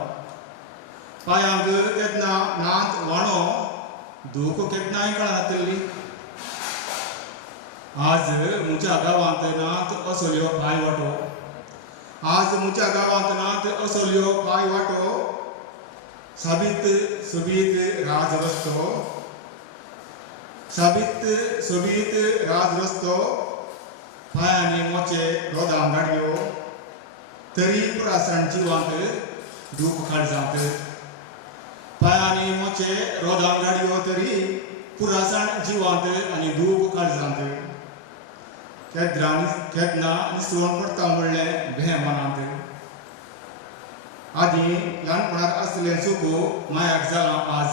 पांयांक तेन्ना नात वाणो दूख केन्नाय कळनातली आज म्हज्या गांवांत नात असल्यो पांय वाटो आज म्हज्या गांवांत नात असल्यो पांय वाटो साबीत सोबीत राज रस्तो साबीत सोबीत राज रस्तो पांयांनी मोचे रोदां गाडयो तरी पुरासण जिवांत दूख काळजांत पांयांनी मोचे रोदां गाडयो तरी पुरासण जिवांत आनी दूख काळजांत केन्ना निसरोन पडटा म्हणलें भें मनांत आदी ल्हानपणांत आसलें चुको मायाक जालां आज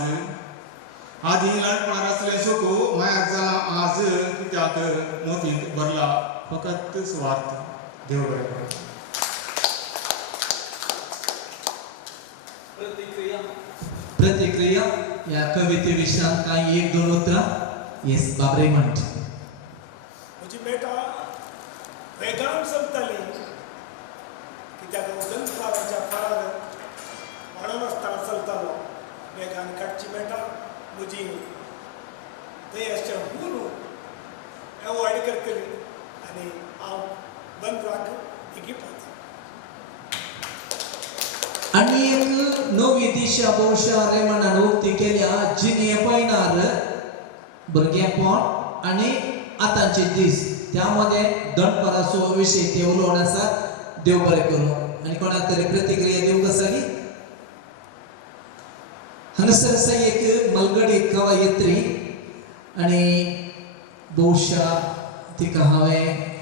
आधी ल्हानपणार आसले सोकू मायाक जाला आज कित्याक मोतींत भरला फकत स्वार्थ. देव बरें करूं. प्रतिक्रिया या कवितेविशयी काही एक दोन उतरां. येस बाबरे म्हणट. म्हजी बेटा वेगान चलताली कित्याक दनपाराच्या फळार म्हणून आसतना चलतालो. वेगान काडची बेटा म्हजी ते अशें हून एवॉयड करतली आनी हांव बंदराक बेगी पावता. आणि एक नवी दिशा भोवशा रेमणान उक्ती केल्या जिने पळयणार भुरगेपण आणि आतांचे दीस त्यामध्ये दनपाराचो विशय ते उलोवन आसात. देव बरें करूं. आनी कोणाक तरी प्रतिक्रिया दिवंक आसा की हांगासर आसा एक मलगडी कवयित्री आनी भोवशा तिका हांवें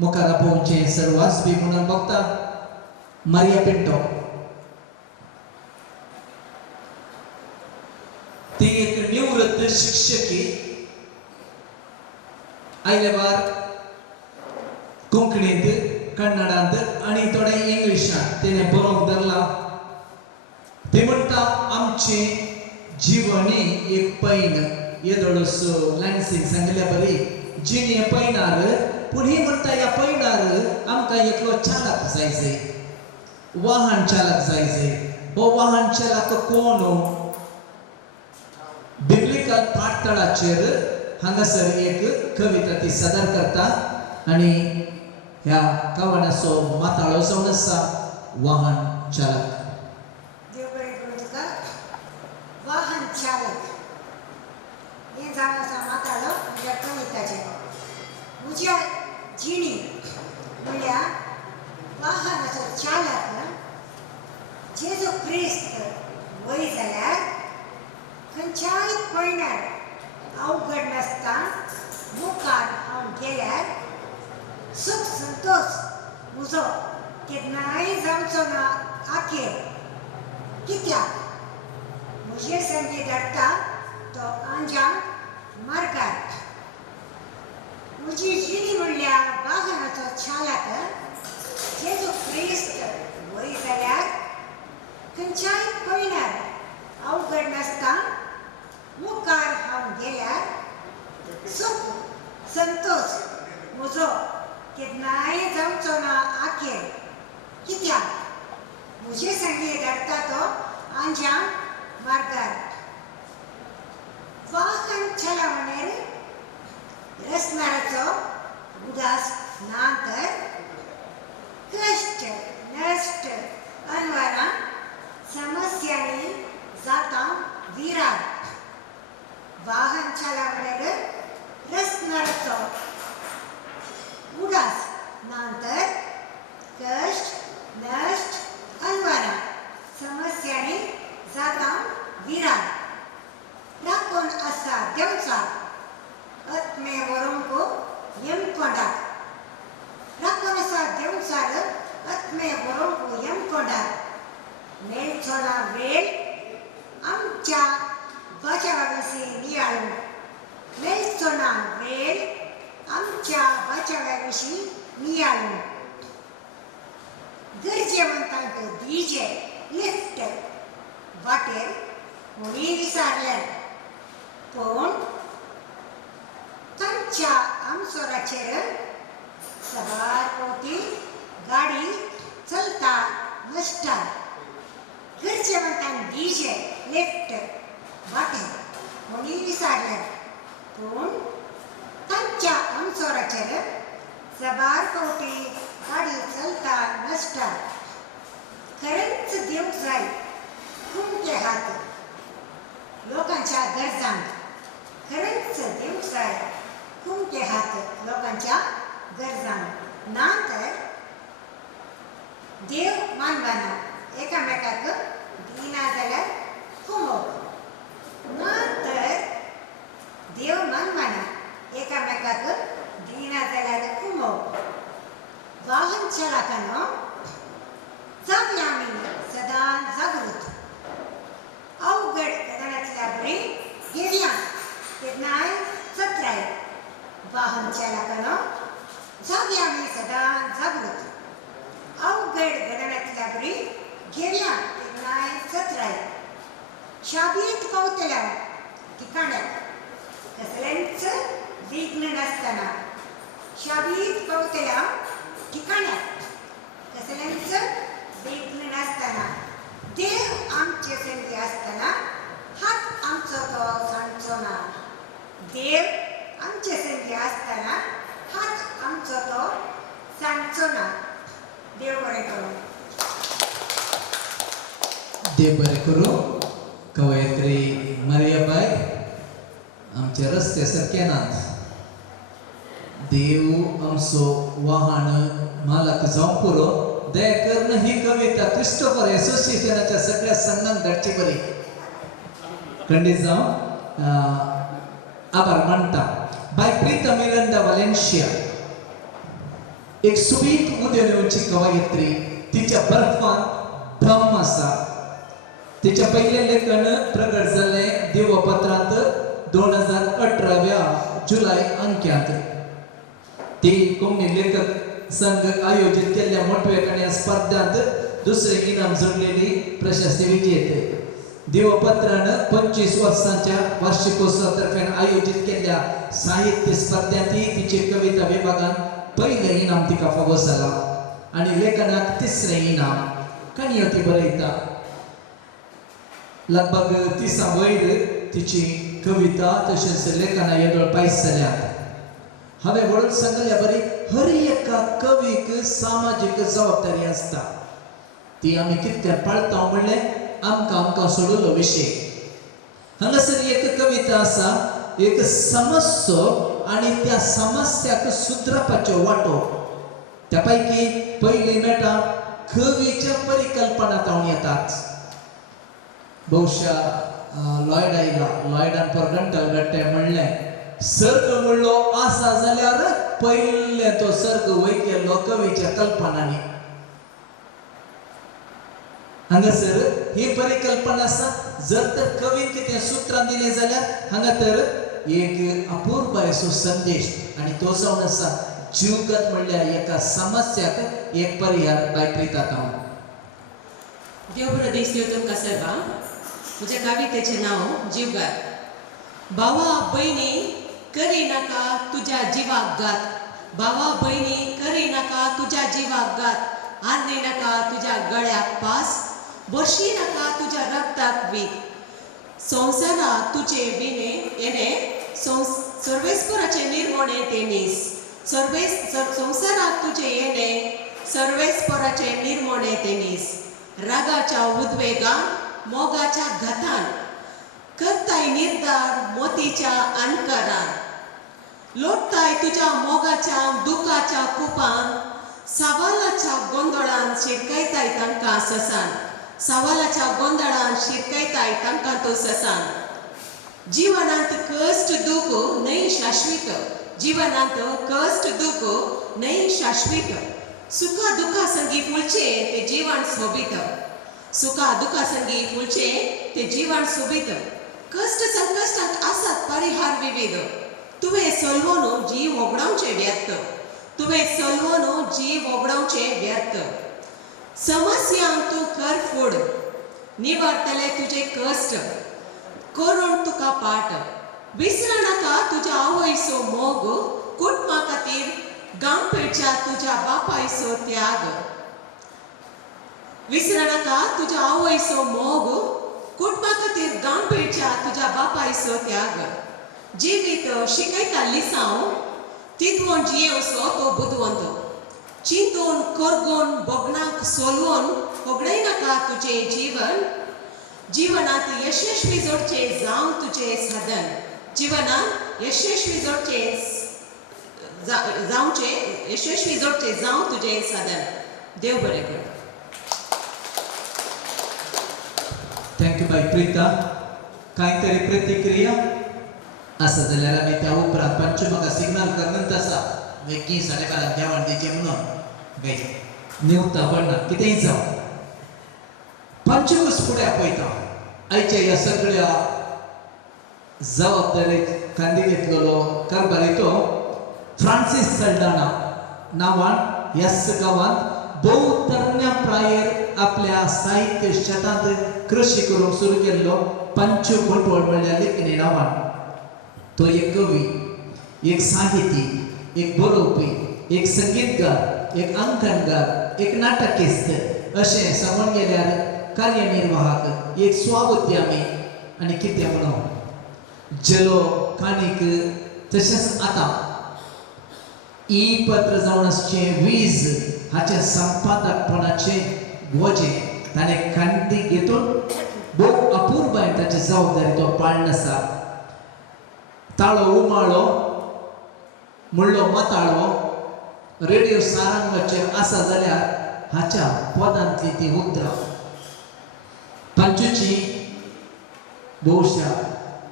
मुखार पोवचें सर्वास बी म्हणून बघता. मारिया पिंटो ती एक निवृत्त शिक्षकी. आयलेवार कोंकणींत कन्नडांत आनी थोडे इंग्लिशांत तिणें बरोवंक धरला. ती म्हणटा आमचें जिवणी एक पैन येदोळसो लायन्सीक सांगल्या बरी जिणे पैनार. पूण ही म्हणटा ह्या पैनार आमकां एकलो चालक जायचे, वाहन चालक जायचे. हो वाहन चालक कोण? बिब्लिकल पाठतळाचेर हांगासर एक कविता ती सादर करता आनी ह्या कवनाचो माताळो जावन आसा वाहन चालक. देव बरें करूं तुका. वाहन चालक हें जावन आसा माताळो म्हज्या कविताचें. म्हज्या जिणी म्हणल्यार वाहनाचो चालक जेजू क्रिस्त वय जाल्यार खंयच्याय पयण्यार अवघड नासता मुखार हांव गेल्यार सुख संतोष म्हजो केन्नाय जावचो ना आखेर. कित्याक म्हजे संगी धाडटा तो आंजाक मार्गार. म्हजी जिणी म्हणल्यार वाहनाचो चालक जेजू क्रिस्त वय जाल्यार खंयच्याय पयण्यार अवघड नासता मुखार हांव गेल्यार सुख संतोष म्हजो केन्नाय जावचो ना आखेर. कित्याक म्हजे संगी धाडटा तो आंजाक मार्गार. वाहन चलावणेर रसनाराचो उदास ना तर कश्ट नश्ट अनवरां समस्यांनी जाता विरार. वाहन चलावणेर रसनाराचो उदास ना तर कश्ट नश्ट अनवरां समस्यांनी जाता विरार. राखून आसा देवचार आत्मे व्हरूंक येमकोंडार. राखून आसा देवचार आत्मे व्हरूंक येमकोंडार. मेळचो ना वेळ आमच्या बचावा विशीं नियाळूंक. मेळचो ना वेळ आमच्या बचाव्या विशीं नियाळूंक. गरजेवंतांक दिजे लिफ्ट वाटेर कोणी विचारले पूण तांच्या आमसोराचेर सवार पोवपी गाडी चलता नासता. गरजेवंतांक दिजे लिफ्ट वाटेर कोणी विचारले पूण तांच्या आमसोराचेर सवार पोवपी गाडी चलता नासता. खरेंच दिवंक जाय कुमके हात लोकांच्या गरजांक. खरेंच दिवंक जाय कुमके हात लोकांच्या गरजांक. ना तर देव मानवाना एकामेकाक दिना जाल्यार कुमोवप. ना तर देव मानवाना एकामेकाक दिना जाल्यार कुमोवप. वाहन चालकांनो जावया आमी सदां जागृत. अवघड कदनांतल्या बरी गेल्या केन्नाय सत्राय वाहनच्या लागनो जागी आमी सदां जागृत अवघड घडणातल्या बरी गेल्या केन्नाय सत्राय शाबीत पावतल्या ठिकाण्याक कसलेंच विघ्न नासतना शाबीत पावतल्या ठिकाण्याक कसलेंच विघ्न नासतना देव आमचे संगी असताना हात आमचो तो सांडचो ना देव आमचे संगी असताना हात आमचो तो सांडचो ना देव बरें करूं देव बरें करूं कवयत्री मारियाबाई आमचे रस्ते सारके नात देव आमचो वाहन मालक जावं पुरो दया करून ही कविता क्रिस्टोफर असोसिएशनाच्या सगळ्या संघांक धाडची बरी खंडीत जावं आभार मानता बाय प्रीता मिरंदा वालेन्शिया एक सुबीत उद्योगची कवयित्री तिच्या बर्फांत धम आसा तिच्या पहिले लेखन प्रगट जाले देवपत्रांत 2018व्या जुलै अंक्यांत ती कोंकणी लेखक संघ आयोजित केल्ल्या मोठवेकण्या स्पर्धांत दुसरे इनाम जोडलेली प्रशस्ती विजेते देवपत्रान 25 वर्सांच्या वार्षिकोत्सवातर्फे आयोजित केल्ल्या साहित्य स्पर्धांत तिचे कविता विभागान पहिले इनाम तिका फावो जाला आणि लेखनाक तिसरे इनाम काणयो ती बरयता लगभग 30 वयर तिची कविता तशेंच लेखना येदोळ पायस जाल्यात हांवें वळून सांगल्या बरी हर एका कवीक सामाजीक जबाबदारी आसता ती आमी कितक्यान पाळता म्हणलें आमकां सोडलो विशय हांगासर एक कविता आसा एक समस्या आणि त्या समस्याक सुदरपाच्यो वाटो त्या पैकी पयली मेटा कवीच्या परिकल्पना तावन येतात बहुशा लॉयडान परगंटल गट्टे म्हणलें सर्ग म्हणलो आसा जाल्यार पयले तो सर्ग वयकेल्लो कवीच्या कल्पनांनी हांगासर ही परिकल्पना आसा जर तर कवीन कितें सुत्रां दिलें जाल्यार हांगा तर एक अपूर्व असो संदेश आणि तो जावन आसा जीवगत म्हणल्यार एका समस्याक एक पर्याय बाय प्रीता तावन देव बरो दीस दिवं तुमकां सर्वांक म्हज्या कवितेचें नांव जीवघात भावा भयणी करी नाका तुज्या जिवाक घात भावा भयणी करी नाका तुज्या जिवाक घात आनी नाका तुज्या गळ्याक पास बरशी नाका तुज्या रक्ताक वीख संवसाराक तुजे विणे येणे सर्वेस्पराचे निर्मणे तेनीस संवसाराक तुजे येणे सर्वेस्पराचे निर्मणे तेनीस रागाच्या उद्वेगान मोगाच्या घातान करताय निर्धार मोतीच्या अणकारान लोटताय तुझ्या मोगाच्या दुखाच्या कुपान सवालाच्या गोंधळान शिरकायताय तांकां ससान सवालाच्या गोंधळान शिरकायताय तांकां तो ससान जीवनांत कष्ट दुख नाही शाश्वत जीवनांत कष्ट दुख नाही शाश्वत सुखा दुखा संगी फुलचे ते जीवन सोबित सुखा दुखा संगी फुलचे ते जीवन सोबित कष्ट संकष्टांत आसात परिहार विविध तुवें सलवून जीव ओगडावचे व्यर्थ तुवें सलवून जीव ओगडावचे व्यर्थ समस्यांक तूं कर फूड निवारतले तुजे कश्ट करून तुका पाट विसर नाका तुज्या आवयचो मोग कुटुंबा खातीर गांवपेच्या तुज्या बापायचो त्याग विसर नाका तुज्या आवयचो मोग कुटुंबा खातीर गांवपेच्या तुज्या बापायचो त्याग जिवीत शिकयता लिसांव तितवून जियेवचो तो बुदवंत चिंतून करगून बोगनाक सोलवून होगडय नाका तुजे जीवन जीवनात यशस्वी जोडचे जावं तुजे साधन जीवनात यशस्वी जोडचे जावचे यशस्वी जोडचे जावं तुजे साधन देव बरें कर थँक्यू बाय प्रीता काहीतरी प्रतिक्रिया असं जाल्यार आमी त्या उपरांत पंचमका सिग्नल करनंत आसा वेगी 12:30 जेवण दिवचें म्हणून निवता पडना कितेंय जावं पंचमूस फुडें आपयता आयच्या ह्या सगळ्या जबाबदारी खांदी घेतलेलो कारभारी तो फ्रांसीस सल्डाना नांवान ह्या गांवांत भोव तरण्या प्रायेर आपल्या साहित्य शेतांत कृषी करूंक सुरू केल्लो पंचू बटवळ म्हणल्या लेखिने नांवान तो एक कवी, एक साहित्यीक, एक बरोवपी, एक संगीतकार, एक अंकणकार, एक नाटककार अशें सांगून गेल्यार कार्यनिर्वाहक, एक स्वाउद्यमी आनी कितें म्हणून जलो काणीक तशेंच आतां ई पत्र जावन आसचें वीज हाच्या संपादकपणाचे वजें ताणें खांदी घेतून भोव अपूर्बायेन ताची जबाबदारी तो पाळन आसा. ताळो उमाळो म्हणलो माताळो रेडिओ सारंगाचेर आसा जाल्यार हाच्या पदांतली ती उतरां पंचूची भोवशा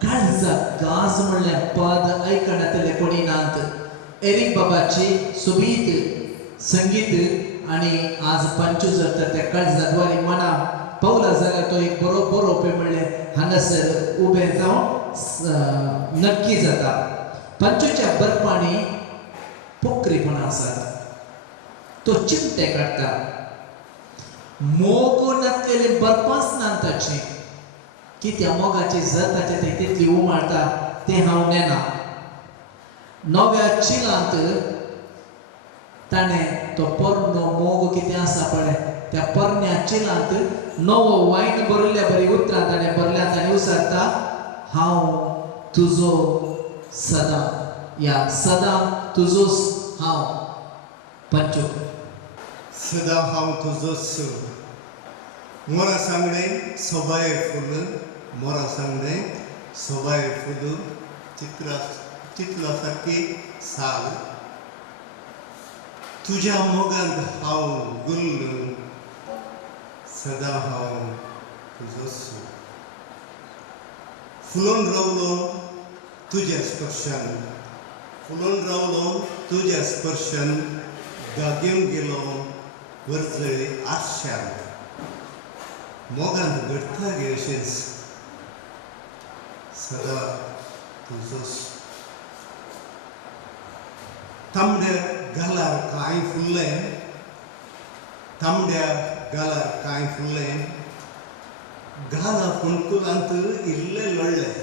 काळजा गाज म्हणल्यार पद आयकणातले कोणी नात एरिक बाबाची सोबीत संगीत आनी आज पंचू जर तर त्या काळजाद्वारे मना पावला जाल्यार तो एक बरो बरोवपी म्हणल्यार हांगासर उबें जावन नक्की जाता. पंचूच्या बरपांनी पोखरीपणां आसात. तो चिमटे काडटा मोग नातलेले बरपांच ना ताचें कित्या मोगाची जर ताचे थंय तितली उमाळटा तें हांव नेना. नव्या चिलांत ताणें तो पोरनो मोग कितें आसा पळय त्या पोरण्या चिलांत नवो वायन बरयल्ल्या बरी उतरां ताणें बरल्यात आनी उसळटा हांव तुजो सदां या सदां तुजोच हांव पंचू सदां हांव तुजोच मोरा सांगणें सोबाये फूल मोरा सांगणें सोबाये फूल चितला सारकी साल तुज्या मोगांत हांव गुल्ल सदां हांव तुजोच फुलोवन रावलो तुज्या स्पर्शान फुलोवन रावलो तुज्या स्पर्शान गागेवन गेलो वर्जळे आरशान मोगांत घडटा गे अशेंच सदां तुजोच तांबड्या गालार कांय फुल्लें तांबड्या गालार कांय फुल्लें गाला फोणकुलांत इल्लें लोळ्ळें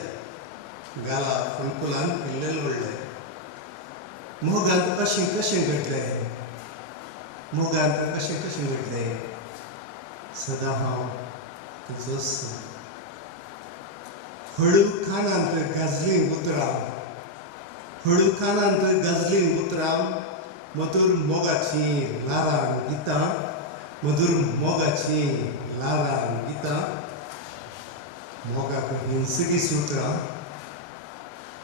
गाला फोणकुलांत इल्लें लोळ्ळें मोगांत कशें कशें घडलें मोगांत कशें कशें घडलें सदां हांव तुजोच हळू कानांत गाजलीं उतरां हळू कानांत गाजलीं उतरां मधुर मोगाचीं ल्हारां गितां मधुर मोगाचीं ल्हारां गितां मोगाक हिंसगी सुत्रां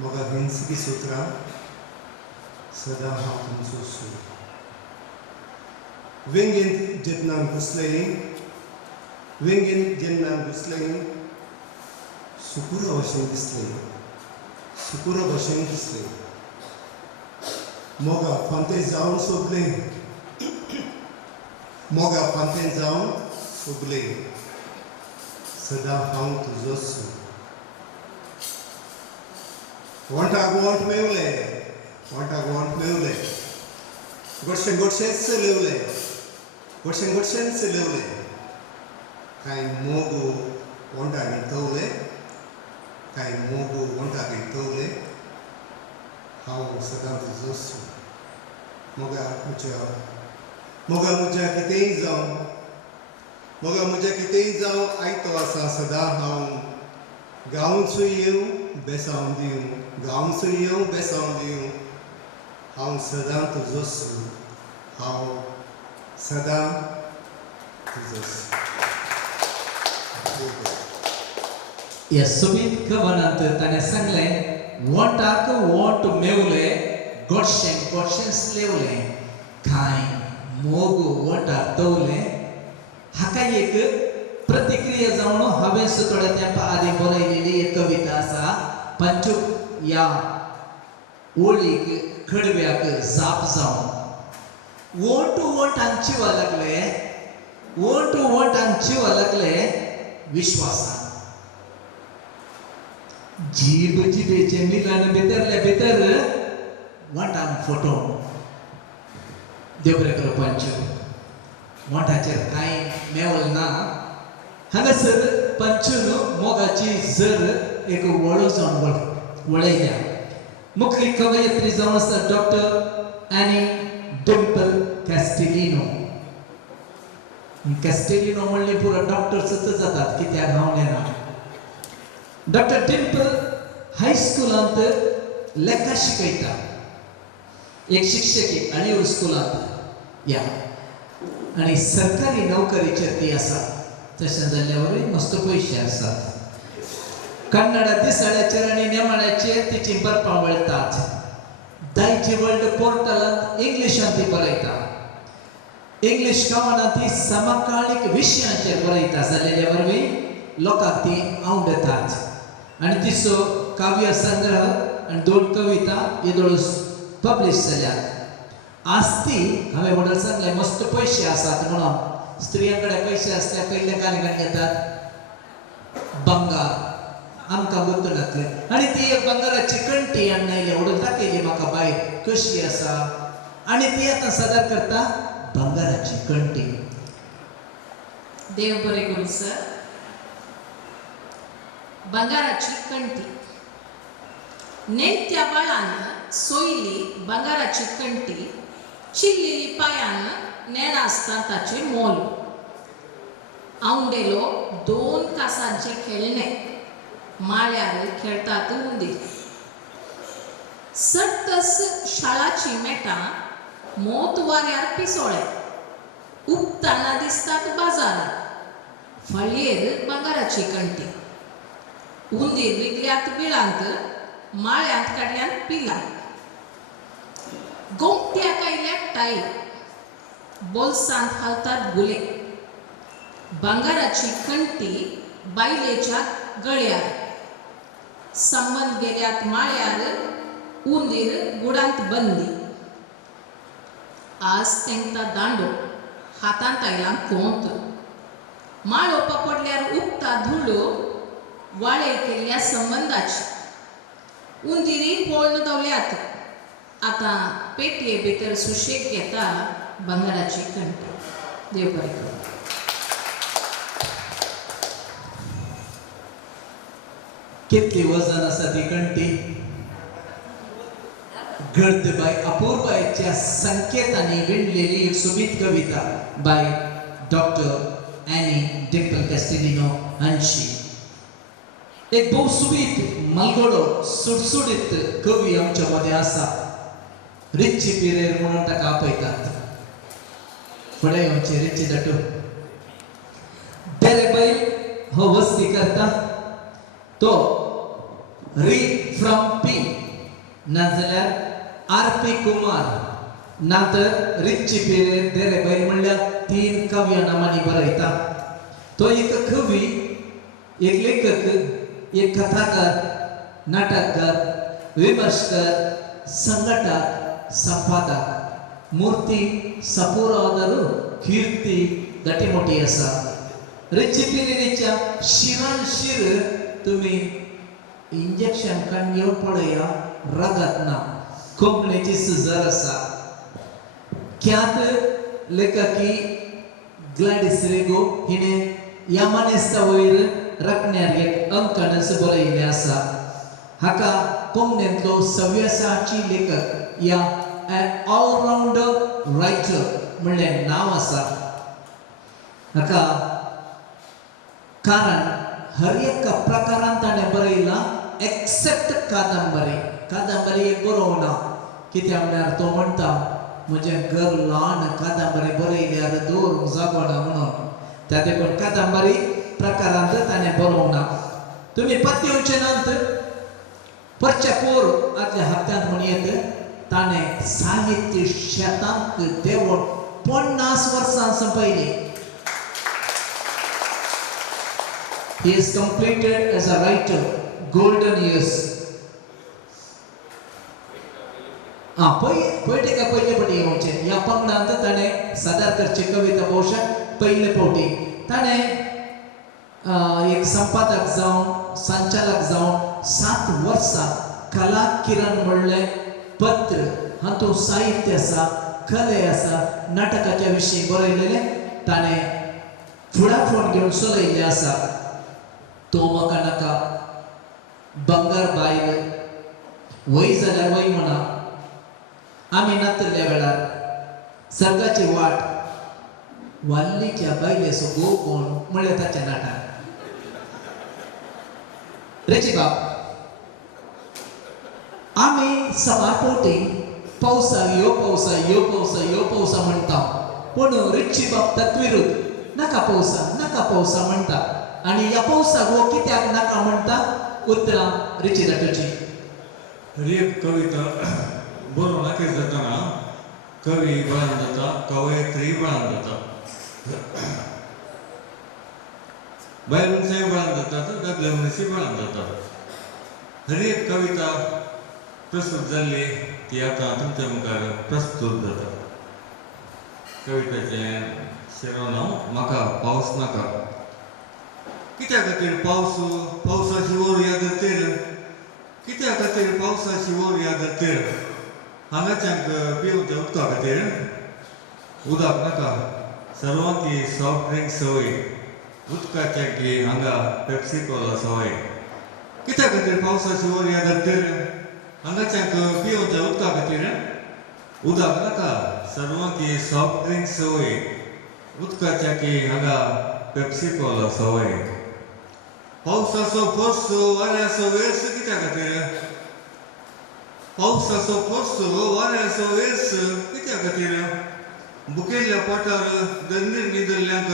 मोगाक हिंसगी सुत्रां सदां हांव तुमचो सूर वेंगेंत जेन्ना घुसलें वेंगेंत जेन्ना घुसलें सुकुरा भशेन दिसलें सुकुरा भशेन दिसलें मोगा फांतें जावन सोगलें मोगा फांतें जावन सोगलें सदां हांव तुजोच वोंटाक वोंट मेवलें वोंटाक वोंट मेवलें गोडशें गोडशेंच लेवलें गोडशें गोडशेंच लेवलें कांय मोग वोंटाक इतवले कांय मोग वोंटाक इतवले हांव सदां तुजोच मोगा म्हज्या कितेंय जावं मोगा म्हज्या कितेंय जावं आयतो आसा सदां हांव गांवचो येवं बेसांव दिवं गांवचो येवं बेसांव दिवं हांव सदां तुजोच हांव सदां तुजोच ह्या सोबीत कवनांत ताणें सांगलें वोंटाक वोंट मेवलें गोडशें गोडशेंच लेवलें कांय मोग वोंटाक दवलें हाका एक प्रतिक्रिया जावन हांवें थोड्या तेंपा आदीं बरयलेली एक कविता आसा पंचू ह्या ओळीक कडव्याक जाप जावन वोंट वोंटांक चिवा लागले वोंट वोंटांक चिवा लागले विश्वासान जिबेचे मिलन भितरले भितर वाटान फोटो देव बरें करूं पंच वाटाचेर कांय मेवल ना हांगासर पंचन मोगाची जर एक वळो जावन वळयल्या मुख्य कवयित्री जावन आसा डॉक्टर एनी डिंपल कॅस्टेलिनो कॅस्टेलिनो म्हणले पुरो डॉक्टर्सच जातात कित्याक हांव ना डॉक्टर डिंपल हायस्कुलांत लेखा शिकयता एक शिक्षकी आनी स्कुलांत या आनी सरकारी नोकरीचेर ती आसा तशें जाल्यारूय मस्त पयशे आसात कन्नडा दिसाळ्याचेर आनी नेमाळ्याचेर तिची बरपां वळटात दायची वर्ल्ड पोर्टलांत इंग्लिशांत ती बरयता इंग्लीश कामांना ती समकालीक विशयांचेर बरयता जालेल्या वरवीं लोकांक ती आवडटात आनी तिचो काव्य संग्रह आनी 2 कविता येदोळूच पब्लिश जाल्यात आस्ती हांवें म्हणून सांगलें मस्त पयशे आसात म्हणून स्त्रियां कडेन पयशे आसल्यार पयले काणें घेतात बंगार आमकां गुंतून आनी ती एक बंगाराची कंठी हाडून ओडून दाखयली म्हाका बायर कशी आसा आनी ती आतां सादर करता बंगाराची कंठी देव बरें करूं सर बंगाराची कंठी नेत्या बाळान सोयली बंगाराची कंठी चिल्लिली पायान नेणा आसता ताचे मोल आवंडेलो 2 कासांचे खेळणे माळ्यार खेळटात उंदीर सट्टस शाळाची मेटां मोत वाऱ्यार पिसोळे उपताना दिसतात बाजारात फळयेर बंगाराची कंठी उंदीर विगल्यात बिळांत माळ्यांत काडल्यान पिला गोमट्या कायल्याक टाय बोल्सांत घालतात गुले बंगाराची कंठी बायलेच्या गळ्यार संबंध गेल्यात माळ्यार उंदीर गुडांत बंदी आज तेंकता दांडो हातांत आयला कोंत माळ ओपा पडल्यार उपता धुळो वाळे केल्ल्या संबंधाची उंदिरी पळोवन दवल्यात आतां पेटये भितर सुशेग घेता बंगाराची कंठी देव बरें करूं कितली वजन आसा ती कंठी गळदबाई अपूर्वायच्या संकेतांनी विणलेली एक सुबीत कविता by doctor any Dimple Castelino हांची एक भोव सुबीत मलगडो सुटसुडीत कवी आमच्या मदें आसा रिची पिरेर म्हणून ताका आपयतात फुडें येवचे रिची दटू डेरेबैल हो वस्ती करता तो री फ्रॉम पी नाजाल्यार आर.पी. कुमार नातर रिची पिरेर डेरेबैल म्हणल्यार 3 काव्य नामांनी बरयता तो एक कवी एक लेखक एक कथाकार नाटककार विमर्शक संघटक संपादक मूर्ती सपुरादरू कीर्ती दाटी मोठी आसा रिची पिरेच्या शिरान शिर तुम्ही इंजेक्शन काडून येवन पळया रगत ना कोंकणीची सुजर आसा ख्यात लेखकी ग्लॅडिस रेगो हिने यामानेस्ता वयर रकण्यार एक अंकणस बरयल्लें आसा हाका कोंकणींतलो सव्यासाची लेखक या ऑलराउंडर रायटर म्हणलें नांव आसा हाका कारण हर एक प्रकारान ताणें बरयला एक्सेप्ट कादंबरी एक बरोवना कित्याक म्हळ्यार तो म्हणटा म्हजें घर ल्हान कादंबरी बरयल्यार दवरूंक जागोना म्हणून त्या देखून कादंबरी प्रकारांत ताणें बरोवना तुमी पत्ती येवचे नात परच्या पोर आदल्या हप्त्यांत म्हणयत ताणें साहित्य शेतांक देंवोन 50 वर्सां संपयली He has completed as a writer golden years. पहिले फावटी येवचें ह्या पंगडांत ताणें सादर करचे कविता भोवशाक पयले फावटी ताणें एक संपादक जावन संचालक जावन 7 वर्सां कला किरण म्हणलें पत्र हातूंत साहित्य आसा कले आसा नाटकाच्या विशीं बरयलेलें ताणें फुडाफोण घेवन चलयिल्लें आसा. तो म्हाका नाका बंगार बायल वय जाल्यार वय म्हणा आमी नातरल्या वेळार सर्गाची वाट वाल्लीच्या बायलेचो गोव कोण म्हणलें ताच्या नाटाक. रेची बाब आमी सभापोटी पावसा यो पावसा यो पावसा यो पावसा म्हणटा पूण रिची बाब तत्विरूद्ध नाका पावसा म्हणटा आनी ह्या पावसाक वो कित्याक नाका म्हणटा उतरां रिची दाटोची. एक कविता बरोवन दाखयत जातना कवी बळान जाता कवयत्री बळान जाता बायल मनशाय बळान जातात दादले मनशी बळान जातात. हर एक कविता प्रस्तुत जाल्ली ती आतां तुमच्या मुखार प्रस्तुत जाता. कवितेचें शिरोनांव म्हाका पावस नाका. कित्या खातीर पावसाची ओर ह्या धरतेर कित्या खातीर पावसाची ओर ह्या धरतेर हांगाच्यांक पिवच्या उदका खातीर उदक नाका. सर्वांकी सॉफ्ट ड्रिंक सवय उदकाच्यांकी हांगा पेप्सी कोला सवय. कित्या खातीर पावसाची ओर ह्या धरतेर हांगाच्यांक पिवच्या उदका खातीर उदक नाका. सर्वांकी सॉफ्ट ड्रिंक सवय उदकाच्यांकी हांगा पेप्सी कोला सवय. पावसाचो फोर्स वाऱ्याचो वेस कित्या खातीर पावसाचो फोर्स वाऱ्याचो वेस कित्या खातीर बुकेल्ल्या पोटार दंदीर न्हिदल्ल्यांक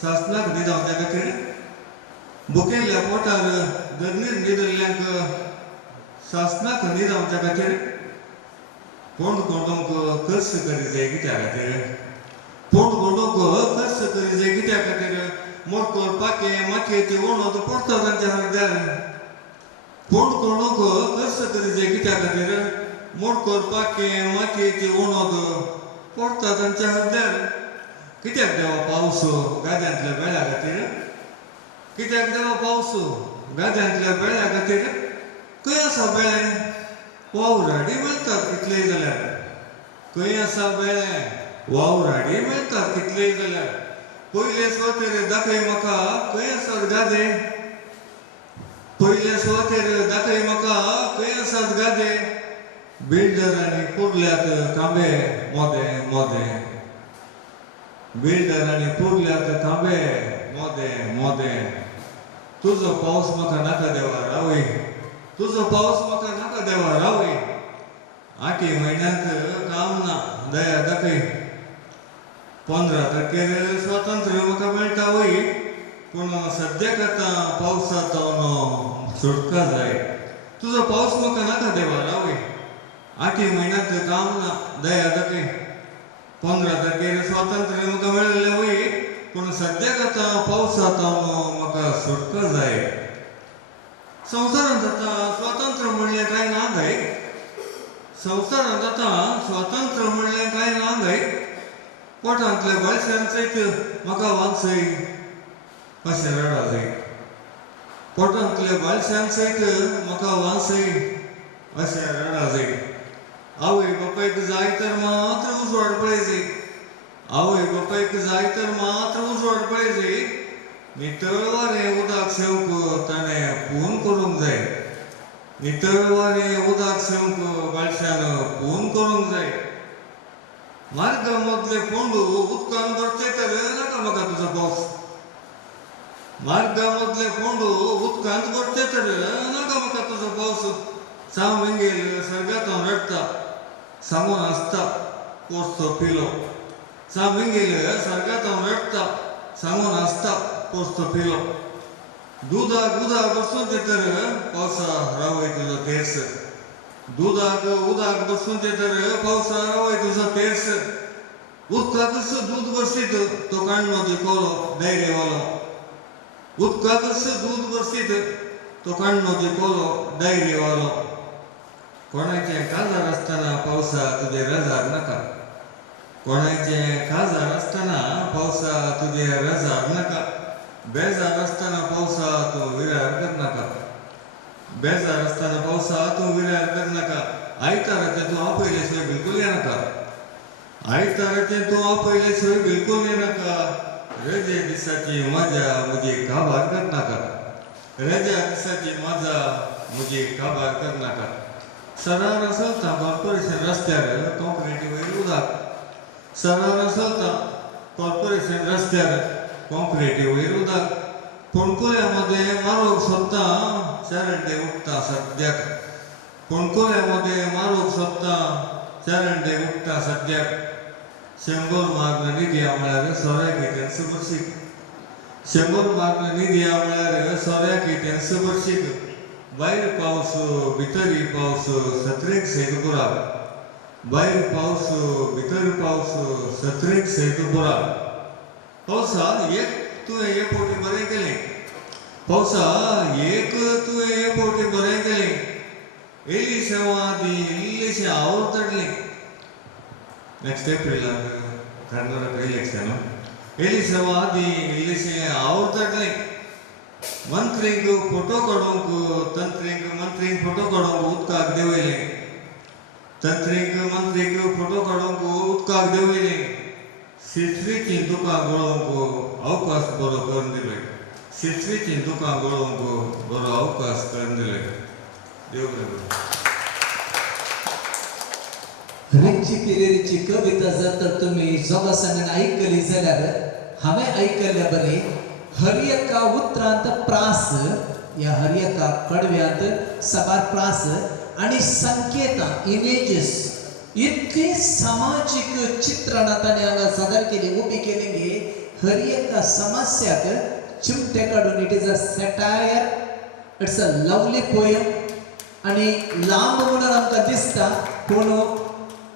सासणाक न्हिदावच्या खातीर बुकेल्ल्या पोटार दंदीर न्हिदल्ल्यांक सासणाक न्हिदावच्या खातीर तोंड कोंडूंक खर्च करी जाय कित्या खातीर तोंड कोंडूंक खर्च करी जाय कित्या खातीर मोडकोर पाके मातयेची ओणोद पडटा तांच्या हरद्यार. तोंड कोंडूंक खर्च करी जाय कित्या खातीर मोडकोर पाके मातयेची ओणोद पडटा तांच्या हरद्यार. कित्याक देवा पावस गाद्यांतल्या बेळ्या खातीर कित्याक देवा पावस गाद्यांतल्या बेळ्या खातीर खंय आसा बेळे वावराडी मेळटात कितलेय जाल्यार खंय आसा बेळे वावराडी मेळटात कितलेय जाल्यार. पयले सुवातेर दाखय म्हाका खंय आसात गादे पयले सुवातेर दाखय म्हाका खंय आसात गादे. बिल्डरांनी पुरल्यात कांबे मोदे मोदे बिल्डरांनी पुरल्यात कांबे मोदे मोदे. तुजो पावस म्हाका नाका देवा रावय तुजो पावस म्हाका नाका देवा रावय. 8 म्हयन्यांत काम ना दया दाखय. 15 तारखेर स्वातंत्र्य म्हाका मेळटा वय पूण सद्याक आतां पावसांत सुटका जाय. तुजो पावस म्हाका नाका देवा रावय. 8 म्हयन्यांत काम ना दया दाखय. 15 तारखेर स्वातंत्र्य म्हाका मेळिल्लें वय पूण सद्याक आतां पावसांत म्हाका सुटका जाय. संवसारांत आतां स्वातंत्र्य म्हणलें कांय ना गाय संवसारांत आतां स्वातंत्र्य म्हणलें कांय ना गाय. पोटांतल्या बालशांचेक म्हाका वांचय अशें रडा जाय. पोटांतल्या बालशांचेक म्हाका वांचय अशें रडा जाय. आवय बापायक जाय तर मात्र उजवाड पळय आवय बापायक जाय तर मात्र उजवाड पळय. नितळ वारें उदक सेवक ताणें पून करूंक जाय. नितळ वारें उदक सेवक बालशान पून करूंक जाय. मार्गा मदले फोंडू उदकान भरचे तर नाका म्हाका तुजो पावस. मार्गा मदले फोंडू उदकांत भरचे तर नाका म्हाका तुजो पावस. साव मेंगेल सर्गांतून रडटा सांगून आसता पोरचो पिलो. साव मेंगेल सर्गांतून रडटा सांगून आसता पोरचो पिलो. दुदाक उदक बसून तर पावसा रावय तुजो तेस. दुदाक उदक बसून तर पावसा रावय तुजो तेस. उदकाकच दूद बसीत तो काण्णो जिकोलो डायरेवालो. उदकाकच दूद बसीत तो काण्णो जिकोलो डायरेवालो. कोणाचें काजार आसतना पावसा तुजे रजार नाका. कोणाचें काजार आसतना पावसा तुजे रजार नाका. बेजार आसतना पावसा तूं विरार करनाका. बेजार आसतना पावसा तूं विरार करनाका आयताराचें तूं आपयले थंय बिलकुल येनाका आयताराचें तूं आपयले थंय बिलकुल येनाका रजे दिसाची मजा म्हजी काबार करनाका रजा दिसाची मजा म्हजी काबार करनाका सरार चलता कॉर्पोरेशन रस्त्यार कॉन्क्रीट वयर उदक सरार चलता कॉर्पोरेशन रस्त्यार कॉन्क्रीट वयर उदक पणकुल्यामध्ये मारूक सोदता चेरंडे उठता सद्याक पणकुल्यामध्ये मारूक सोदता चेरंडे उठता सद्याक 100 मार्क निधी म्हळ्यार सोऱ्याक येते सुबर्शीक 100 मार्क निधी म्हळ्यार सोऱ्याक येते सुबर्शीक भायर पावस भितरी पावस सत्रेक सेगपुरा भायर पावस भितर पावस सत्रेक सेगपुरा पावसा एक तुवें हे पोटी बरें केलें पावसा एक तुवें हे पोटी बरें केलें येयली सेवा दी इल्लेशें आवडटलें नेक्स्ट एप्रिलाक कर्नाटक इलेक्शन येयली सेवा दी इल्लेशें आवडटलें मंत्रीक फोटो काडूंक मंत्रीक फोटो काडूंक उदकाक देंवयलें तंत्रीक मंत्रीक फोटो काडूंक उदकाक देंवयलें शिरश्रीची दुकां गळोवंक अवकाश बरो करून दिले शिरश्रीची दुकां गळोवंक बरो अवकाश करून दिले देव बरें रिची पिरेरीची कविता जर तर तुम्ही जोगासनान आयकली जाल्यार हांवें आयकल्ल्या बरी हरियका उतरांत प्रास या हरियका कडव्यांत सबार प्रास आणि संकेतां इमेजेस इतके सामाजिक चित्रणां ताणें हांगा सादर केली उबी केली गे हर एका समस्याक चिमटे काडून it is a satire it's a lovely poem आणि लांब म्हणून आमकां दिसता पूण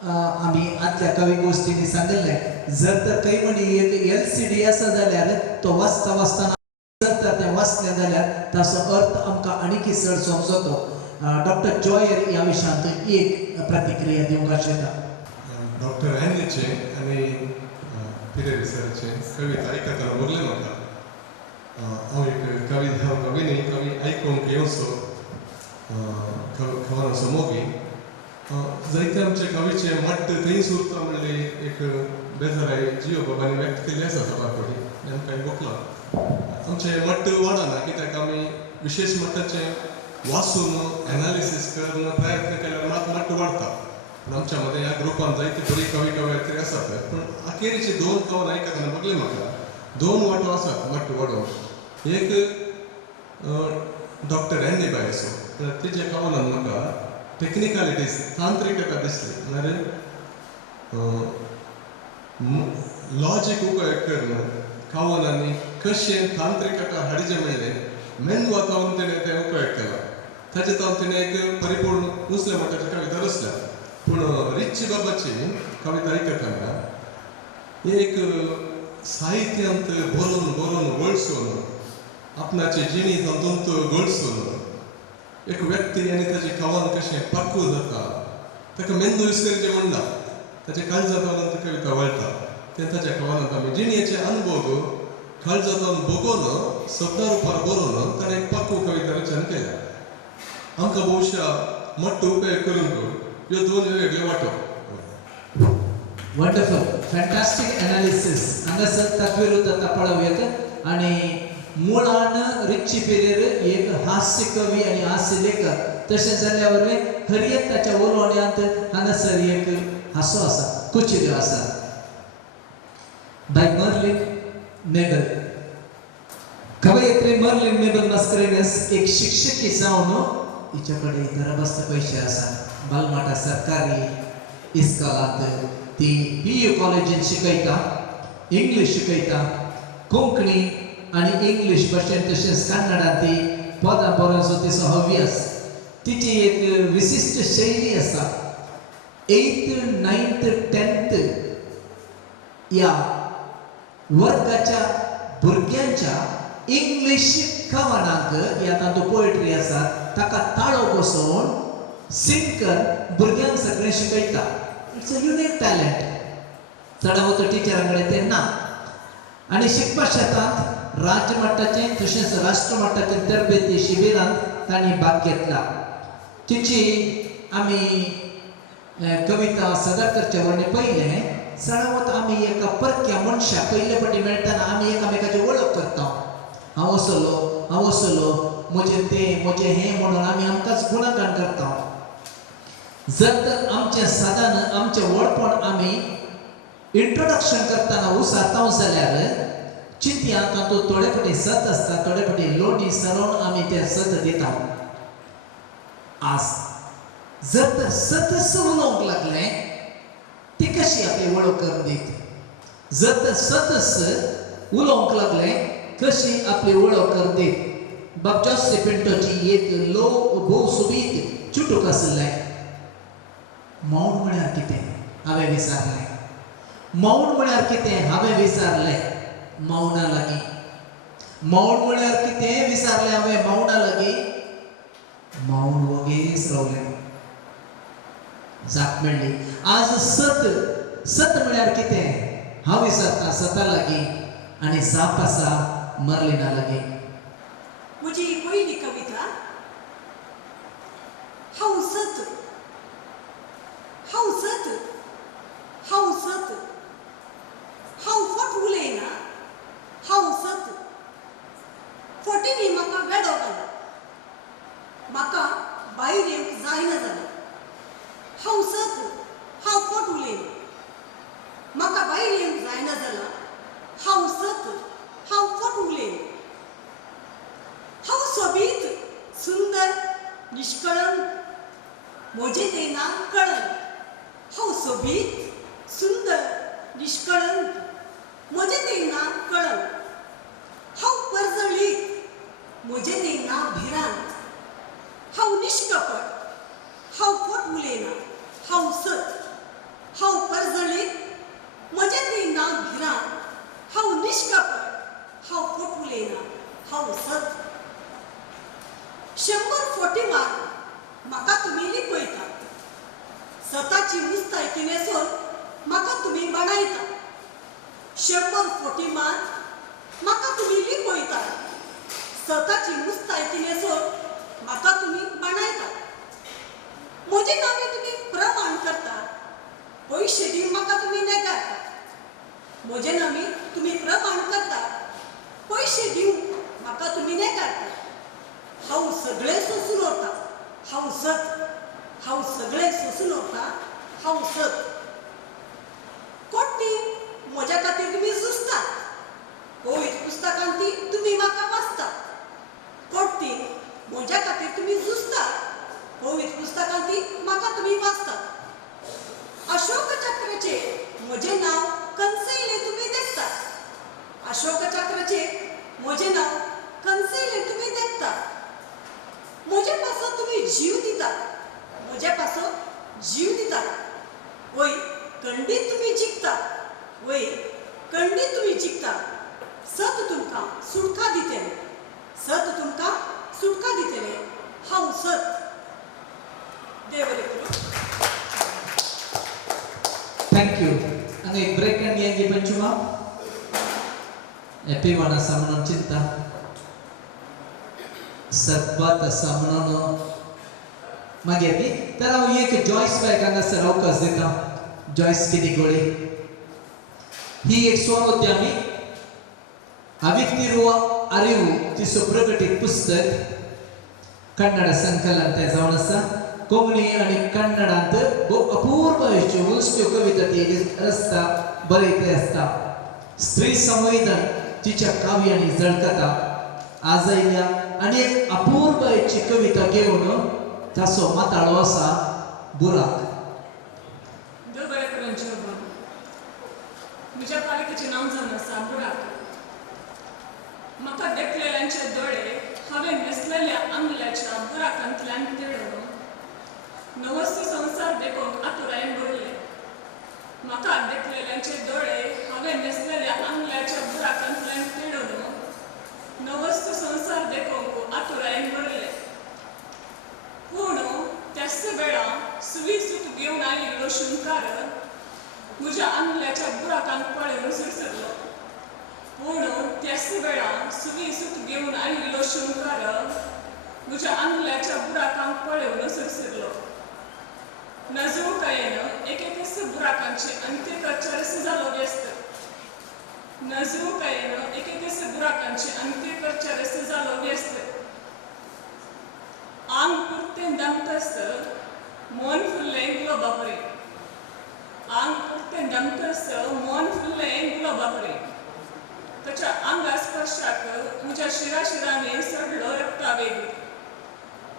आमी आदल्या कवी गोष्टींनी सांगलें जर तर खंय म्हणी एक LCD आसा जाल्यार तो वाचता वाचताना जर तर तें वाचलें जाल्यार ताचो अर्थ आमकां आनीक चड समजतो डॉक्टर जॉयर ह्या विशयांत एक प्रतिक्रिया दिवंक आशेता डॉक्टर हॅनलीचे आनी पिरेरी सराचे कविता आयकतना बगलें म्हाका हांव एक कवी न्ही कवी आयकूंक येवचो खबराचो मोगी जायते आमचे कवीचे मट्ट थंयच उरता म्हणले एक बेजाराय जियो बाबांनी व्यक्त केली आसा सभा फुडें आमकां बगला आमचे मट्ट वाडना कित्याक आमी विशेश मट्टाचे वाचून एनालिसीस करून प्रयत्न केल्यार मात मट्ट वाडटा पूण आमच्या मदें ह्या ग्रुपान जायते बरी कवियत्री आसात पूण अखेरीचे 2 कवन आयकतना बगले म्हाका 2 वाटो आसात मट्ट वाडोवंक एक डॉक्टर एन्नी बाय असो तेजे कवनान म्हाका टेक्निकलिटीज तांत्रिकता दिसली म्हळ्यार लॉजीक उपयोग करून कवनांनी कशें तांत्रिकता हाडचें म्हणलें मेन वातावरण तेणें तें उपयोग केला ताचे तावन तिणें एक परिपूर्ण मुस्लिम मठाची कविता रचल्या पूण रिची बाबाची कविता आयकतना एक साहित्यांत बरोवन बरोवन वळसून आपणाची जिणी तातूंत गळसून एक व्यक्ती आनी ताची कवन कशें पक्व जाता ताका मेंदू विस्करीचें म्हणना ताचे काळजांतल्यान ती कविता वळटा तें ताच्या कवनांत आमी जिणेचे अनुभव काळजांतल्यान बगोवन शब्दा रुपार बरोवन ताणें एक पक्व कविता रचन केल्या आमकां भोवशा मट्ट उपयोग करूंक ह्यो 2 वेगळे वांटो वंडरफुल फॅन्टास्टीक एनालिसीस हांगासर तत्विरुद्धता पळोवयात आनी मुळान रिची पेरेर एक हास्य कवी आनी हास्य लेखक तशें जाल्ल्या वरवीं हर एक ताच्या उलोवण्यांत हांगासर एक हांसो आसा कुचिऱ्यो आसा बाय मर्लिन मेबल कवयित्री मर्लिन मेबल मास्करेनस एक शिक्षकी जावन हिच्या कडेन दरबस्त पयशे आसात बालमाटा सरकारी इस्कॉलांत ती PU कॉलेजींत शिकयता इंग्लीश शिकयता कोंकणी आनी इंग्लीश भाशेन तशेंच कन्नडांत ती पदां बरोवचो तिचो हव्यास तिची एक विशिश्ट शैली आसा 8th 9th 10th ह्या वर्गाच्या भुरग्यांच्या इंग्लीश कवनांक ह्या तातूंत पोएट्री आसा ताका ताळो बसोवन सिंकर भुरग्यांक सगळें शिकयता इट्स अ युनिक टॅलंट चडावतो टिचरां कडेन तें ना आनी शिकपा शेतांत राज्य मट्टाचें तशेंच राष्ट्र मट्टाचें तरबेती शिबिरांत ताणी भाग घेतला. तिची आमी कविता सादर करचे वरणी पयलें सणावत आमी एका परक्या मनशाक पयले फावटी मेळटाना आमी एकामेकाची वळख करता. हांव असलो म्हजें तें म्हजें हें म्हणून आमी आमकांच गुणगान करता. जर तर आमचें साधन आमचें वळपण आमी इंट्रोडक्शन करतना उसारता जाल्यार चिंतयात तातूंत थोडे फावटी सत आसता, थोडे फावटी लोणी सरोवन आमी तें सत दिता. आज जर तर सतस उलोवंक लागलें ती कशी आपली वळख करून दित. जर तर सतस उलोवंक लागलें कशी आपली वळख करून दित. बाब जोसेफ पिंटोची एक भोव सोबीत चुटूक आसलें. मौन म्हळ्यार कितें हांवें विचारलें. मौन म्हळ्यार कितें हांवें विचारलें मौना लागीं. मौन म्हळ्यार कितें विचारलें हांवें मौना लागीं. मौन वगेच रावलें. जाप मेळ्ळी. आज सत म्हळ्यार कितें हांव विचारता सता लागीं आनी जाप आसा मर्लिना लागीं. म्हजी पयली कविता हांव सत हांव सत हांव सत हांव फट उलयना हांव सत फटींनी म्हाका वेडो घाला म्हाका भायर येवंक जायना जालें. हांव सत हांव फट उलयना म्हाका भायर येवंक जायना जालां. हांव सत हांव फट उलयना हांव सोबीत सुंदर निष्कळंक म्हजें तें नांव कळंक. हांव सोबीत सुंदर निष्कळंक म्हजें तें नांव कळंक. हांव परजळीत म्हजें तें नांव भिरांत. हांव निश्कपट हांव फट उलयना हांव सत हांव परजळीत म्हजें तें नांव भिरांत. हांव निश्कपट हांव फट उलयना हांव सत. 100 फावटी मार म्हाका तुमी लिपयतात. सताची मुस्तायकी न्हेसोवन म्हाका तुमी बाणायता. 100 फावटी मार म्हाका तुमी लिपयतात. सताची मुस्तायकी न्हेसोवन म्हाका तुमी बाणायतात. म्हजे नांवे तुमी प्रमाण करतात. पयशे दिवन म्हाका तुमी नेगारतात. म्हजे नांवे तुमी प्रमाण करतात. पयशे दिवन म्हाका तुमी नेगारतात. हांव सगळें सोंसून उरतां हांव सत हांव सगळें सोंसून उरतां हांव सत. कोट्टी म्हज्या खातीर तुमी झुजतात. पवित्र पुस्तकांती तुमी म्हाका वाचतात. कोट्टी म्हज्या खातीर तुमी झुजतात. पवित्र पुस्तकांती म्हाका तुमी वाचतात. अशोक चक्राचेर म्हजें नांव कंसयलें तुमी देखतात. अशोक चक्राचेर म्हजें नांव कंसयलें तुमी देखतात. म्हजे पासो तुमी जीव दितात. म्हजे पासो जीव दितात. वय खंडीत तुमी जिखतात. वय खंडीत तुमी जिखतात. सत तुमकां सुटका दितलें. सत तुमकां सुटका दितलें. हांव सत. देव बरें करूं. Thank you. हांगा एक ब्रेक आनी येंगी पंचुमा हॅपी वन आसा म्हणून चिंता. सतबात आसा म्हणून मागीर न्ही तर हांव एक जॉयस बॅग हांगासर अवकाश दिता. जॉयस किदिगोळे ही एक स्वरोद्यमी अविक्तिರುವ अरिವು तिचो प्रकटीत पुस्तक कन्नड संकलन तें जावन आसा. कोंकणी आनी कन्नडांत अपूर्व अश्यो वस्तू कविता ती रचता बरयते आसता. स्त्री संवेदन तिच्या काव्यांनी झळकता. आज आयल्या आनी एक अपूर्वची कविता घेवन ताचो माताळो आसा बुराक. देव बरें करूं जेवण. म्हज्या पालिकेचें नांव जावन आसा बुराक. म्हाका देखलेल्यांचे दोळे हांवें न्हेसलेल्या आंगल्याच्या बुराकांतल्यान तेडून नवस्त संवसार देखूंक आतुरायेन भरले. म्हाका देखलेल्यांचे दोळे हांवें न्हेसलेल्या आंगल्याच्या बुराकांतल्यान तेडून नवस्त संवसार देखूंक आतुरायेन भरले. पूण त्याच वेळा सुवी सूत घेवन आयिल्लो शुंकार म्हज्या आंगल्याच्या बुराकांक पळोवन सुरसरलो. पूण त्याच वेळा सुवी सूत घेवन आयिल्लो शुंकार म्हज्या आंगल्याच्या बुराकांक पळयवन सरसिरलो. नजरूकायेन एकेकेस बुराकांचे अंत्य करच्यारस जालो व्यस्त. नजरूकायेन एकेकेस बुराकांचे अंत्य करच्यारस जालो व्यस्त. आंग पुरतें दमतस मन फुल्लें गुलाबापरी. आंग पुरतें दमतस मन फुल्लें गुलाबापरी. ताच्या आंगा स्पर्शाक म्हज्या शिराशिरांनी सडलो रक्तावेग.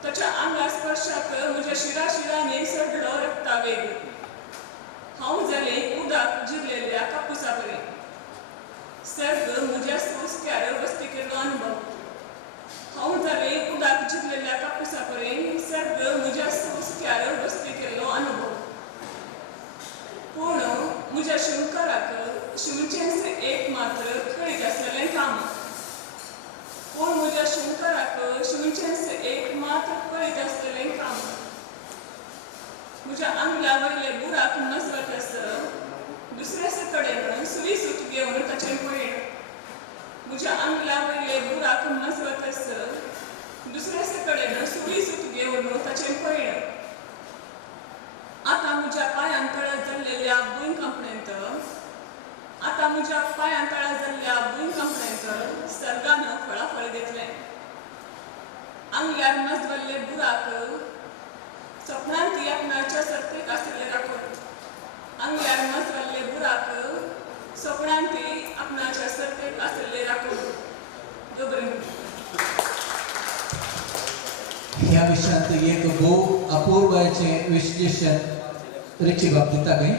ताच्या आंगा स्पर्शाक म्हज्या शिराशिरांनी सडलो रक्तावेग. हांव जालें उदक जिरलेल्या कापुसापरी. सर्ग म्हज्या सुस्क्यार वस्ती केल्लो अनुभव. हांव जालें उदक जिरलेल्या कापुसापरी. सर्ग म्हज्या सुस्क्यार वस्ती केल्लो अनुभव. पूण म्हज्या शिवकाराक शिवचेंच एक मात्र कळीत आसलेलें काम. पूण म्हज्या शिवकाराक शिवचेंच एक मात्र कळीत आसलेलें काम. म्हज्या आंगल्या वयले बुराक नजरतस दुसऱ्याच कडेन सुरी सूत घेवन ताचें पळयण. म्हज्या आंगल्या वयले बुराक नजरतस दुसऱ्याच कडेन सुरी सूत घेवन ताचें पळयण. आतां म्हज्या पांयां तळा जाल्लेल्या भुंयकांपणेंत आतां म्हज्या पांयां तळा जाल्ल्या भुंयकांपणेंत सर्गान फळाफळ घेतलें. आंगल्यार नजवल्ले बुराक सपनांत आपणाच्या सर्तेक आसले राखून. आंगल्यार नजवल्ले बुराक सपनांत आपणाच्या सर्तेक आसले राखून. दोबरें. ह्या विशयांत एक भोव अपूर्वाचें विश्लेशण रिची बाब दिता गे.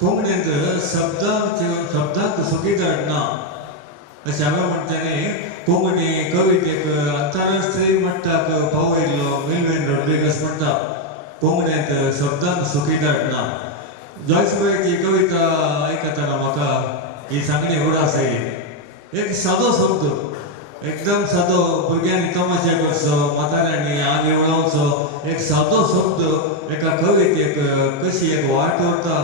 कोंकणींत शब्दांत सुखीदार ना अशें हांवें म्हणटलें. कोंकणी कवितेक आंतरराष्ट्रीय मट्टाक पावयल्लो मिल्विन रॉड्रिगस म्हणटा कोंकणींत शब्दांत सुखीदार ना. जॉयसबायची कविता आयकतना म्हाका ही सांगणी उडास येयली. एक सादो शब्द एकदम सादो भुरग्यांनी तमाशे करचो म्हाताऱ्यांनी आग उडोवचो एक सादो शब्द एका कवितेक कशी एक वाट उरता.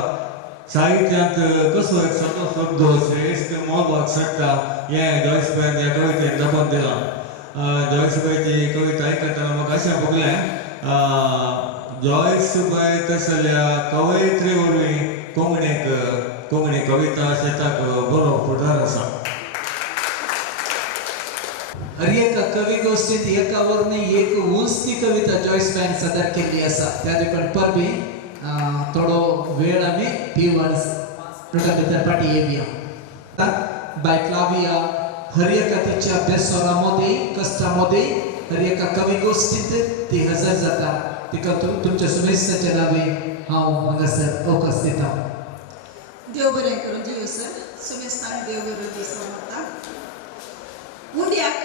साहित्यांत कसो एक सादो शब्द श्रेश्ठ मोल सडटा हें जॉयसबायन ह्या कवितेन दाखोवन दिलां. जॉयसबायची कविता आयकतना म्हाका अशें भोगलें जॉयसबाय तसल्या कवयित्री वरवीं कोंकणी कविता शेताक बरो फुडार आसा. हर एका कवी गोष्टींत एका वरवीं एक उंचती कविता जॉयसबायन सादर केल्ली आसा. त्या देखून परबीं थोडो वेळ आमी पिवन्स भितर फाटीं येवया. बाय क्लाविया हर एका तिच्या बेसोरामोदी कश्टामोदी हर एका कवी गोष्टींत ती हजर जाता. तिका तुमच्या सुमेशाच्या नांवे हांव हांगासर अवकाश दितां. देव बरें करूं दिवं सर. सुमेस्तान देव बरें दीस मागता. मुंड्याक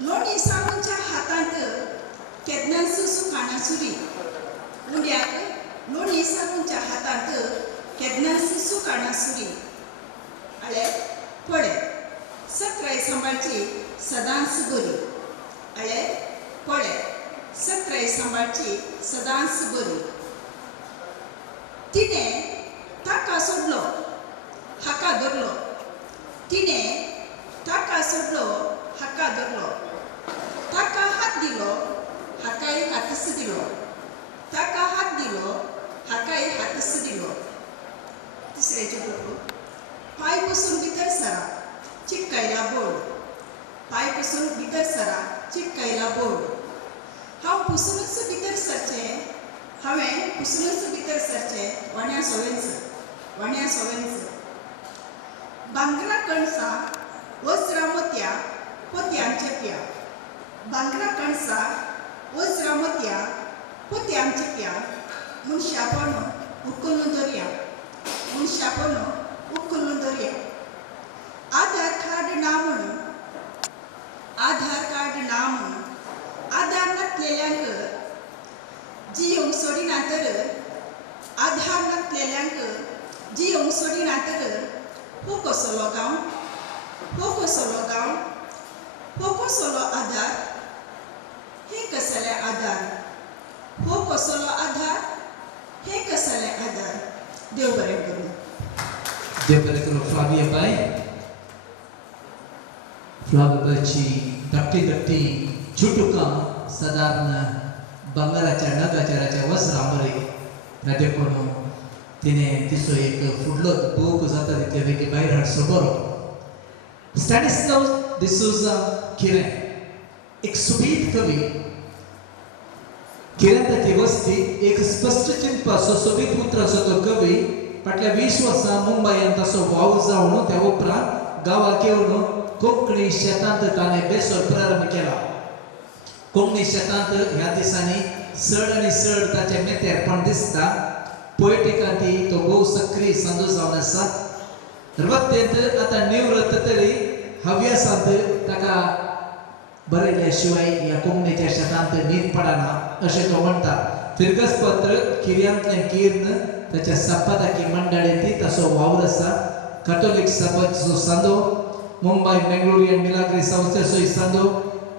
लोणी सावंच्या हातांत केदनांस सुखाणा सुरी. मुंड्याक लोणी सावंच्या हातांत केदनांस सुखाणा सुरी. आळे पळे सत्राय सांबाळची सदांच बरी. आळे पळे सत्राय सांबाळची सदांच बरी. तिणें ताका सोडलो हाका धरलो. तिणें ताका सोडलो हाका धरलो. ताका हात दिलो हाकाय हातस दिलो. ताका हात दिलो हाकाय हातस दिलो. तिसरे चोटो पाय पसून भितर सरा चिटकायला बोर्ड. पाय पसून भितर सरा चिटकायला बोर्ड. हांव पुसूनच भितर सरचें. हांवें पुसूनच भितर सरचें. वाण्या सोवेंच वाण्या सोवेंच. भांगरा कणसां वज्रा मोत्या पोत्यांचे प्या. भांगरा कणसां वज्रा मोत्या पोत्यांचे प्या. मुनशापण उखलून दर्या. मुनशापण उखलून दर्या. आधार कार्ड ना म्हणून आधार कार्ड ना म्हणून आधार नासलेल्यांक जियोंक सोडिना तर आधार नासलेल्यांक जियोंक सोडिना तर हो कसलो गांव. हो कसलो गांव. हो कसलो आधार. हे कसले आधार. हो कसलो आधार. हे कसले आधार. देव बरें करूं. देव बरें करूं. फ्लाविया बाय फ्लावियाची धाकटी चुटुका साधारण बंगाराच्या नगाचाराच्या वस्त्रांबरी देखून तिने तिचो एक फुडलो बूक जाता तितले पैकी भायर हाडचो बरो. स्टॅनिस्लाव डिसोजा किरें एक सुबीत कवी. किरें ताची वस्ती एक स्पश्ट चिंतपाचो सोबीत उतराचो तो कवी. फाटल्या 20 वर्सां मुंबयांत ताचो वाव जावन त्या उपरांत गांवाक येवन कोंकणी शेतांत ताणें बेसोर प्रारंभ केला. कोंकणी शेतांत ह्या दिसांनी चड आनी चड ताचें मेतेरपण दिसता. पोएटिकांती तो भोव सक्रीय संदो जावन आसा. रवत्तेंत आतां निवृत्त तरी हव्यासांत ताका बरयल्या शिवाय ह्या कोंकणीच्या शेतांत न्हीद पडना अशें तो म्हणटा. फिरगसपत्र किर्यांतलें किर्ण ताच्या संपादकी मंडळींती ताचो वावर आसा. कॅथोलीक सभाचो संदो, मुंबय मेंगलोरियन मिलाग्री संस्थेचोय संदो.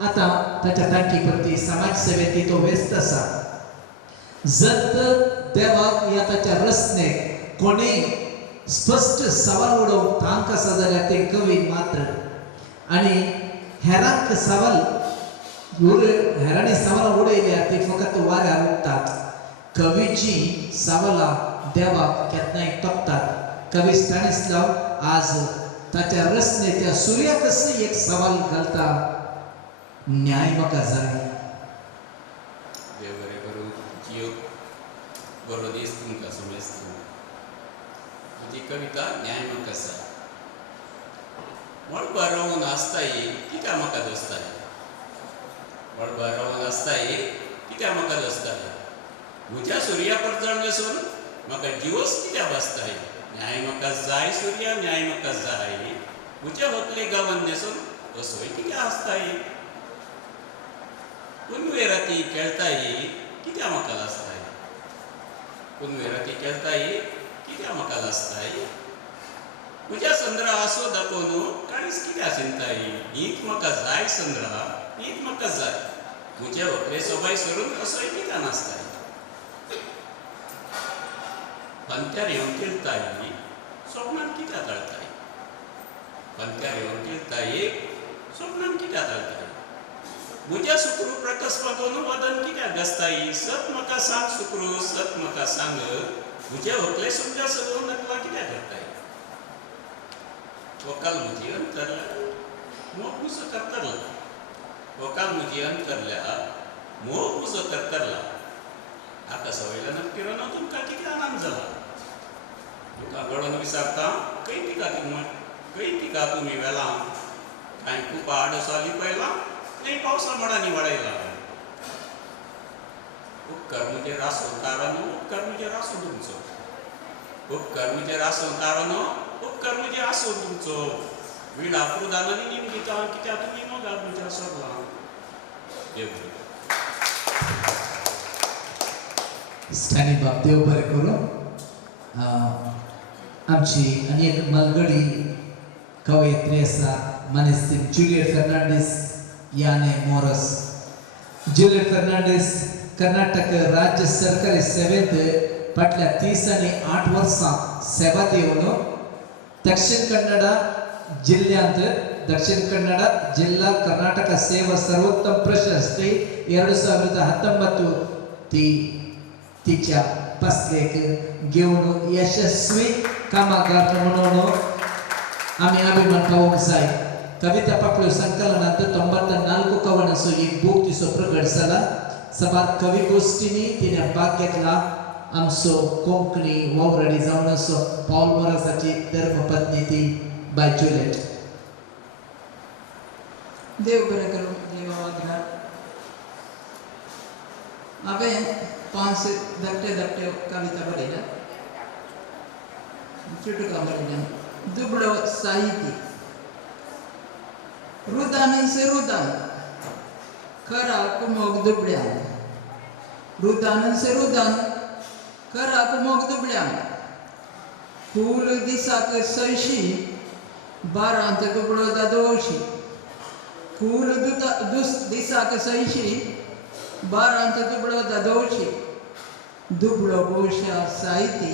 आतां ताच्या तांकी परती समाज सेवेंत तो व्यस्त आसा. जत देवाक ह्या ताच्या रचनेक कोणी स्पश्ट सवाल उडोवंक तांक आसा जाल्यार ते कवी मात्र. आनी हेरांक सवाल हेरांनी सवाल उडयल्यार ती फकत वाऱ्यार उडटात. कवीची सवालां देवाक केन्नाय तोपतात. कवी स्टॅनिस्लाव आज ताच्या रचनेच्या सुर्याकच एक सवाल घालता. न्याय म्हाका जाय. देव बरें करूं. जियो बरो दीस तुमकां समेस्त. तुजी कविता न्याय म्हाका जाय. वळभर रावन आसताय कित्याक म्हाका दोसताय. वळभर रावन आसताय कित्याक म्हाका दोसताय. म्हज्या सुर्या परजण नसून म्हाका दिवस कित्याक भासताय. न्याय म्हाका जाय सुर्या, न्याय म्हाका जाय. म्हज्या व्हंकले गांवांत न्हेसून असोय कित्याक आसताय. पुनवे राती खेळताय कित्याक म्हाका लासताय. पुनवे राती खेळताय कित्याक म्हाका लासताय. म्हज्या संद्रा आसो दाखोवन काळीज कित्याक शिंताय. हीच म्हाका जाय संद्रा, हीच म्हाका जाय. म्हजे व्हंकले सोबाय सरून असोय कित्याक नासताय. पंत्यार येवन खेळताय स्वप्नांत कित्याक तळताय. पंत्यार येवन खेळताय स्वप्नांत कित्याक तळताय. म्हज्या सुक्रू प्रकस्पाकून वदन कित्याक घसताय. सत म्हाका सांग सुक्रू, सत म्हाका सांग. म्हजे व्हंकले सुद्दां सगळो नकला कित्याक करताय. वकाल म्हजी अंतरल्या मोग मुजो करतरला. वकाल म्हजी अंतरल्या मोग मुजो करतरला. आकाशा वयल्यान किरण तुमकां कितें आनंद जाला. तुका घडोवन विचारता खंय तिका तुमी वेला. कांय खूब आडोसाली पयला, खंय पावसा मडांनी वडयला. उपकार म्हणजे रासो कारण, उपकार म्हणजे रासो तुमचो. उपकार म्हणजे रासो कारण, उपकार म्हणजे आसो तुमचो. विडा प्रदानांनी निमगिता कित्याक तुमी मोगाक म्हज्या सोडला. देव स्टॅनी बाब देव बरें करूं. आमची आनी एक मलगडी कवयित्री आसा मानेस्तीन जुलियट फर्नांडीस याने मोरस. जुलियट फर्नांडीस कर्नाटक राज्य सरकारी सेवेंत फाटल्या 30 आनी 8 वर्सां सेवा दिवन दक्षिण कन्नडा जिल्ह्यात जिल्हा कर्नाटक सेवा सर्वोत्तम प्रशस्ती 2019 ती तिच्या पसलेक घेवन यशस्वी कामगार म्हणून आम्ही अभिमान पावूंक जाय. कविता पाकळ्यो संकलनांत 94 कवनाचो एक बूक तिचो प्रकट जाला. सभात कवी गोष्टींनी तिने भाग घेतला. आमचो कोंकणी वावरडी जावन असो पाऊल मोरासाची धर्मपत्नी ती बाय जुलियट. देव बरें करूं. देवा वागणार. हांवें 5 धाकट्यो कविता बरयल्या. चुटुका बरयल्या. दुबळो साहित्य. रुदान से रुदान खराक मोग दुबळ्यान. रुदान से रुदान खराक मोग दुबळ्यान. फूल दिसाक 600 बारांत दुबळो दादोशी. फूल दिसाक 600 बारांत दुबळो दादोशी. दुबळो बोशा साहिती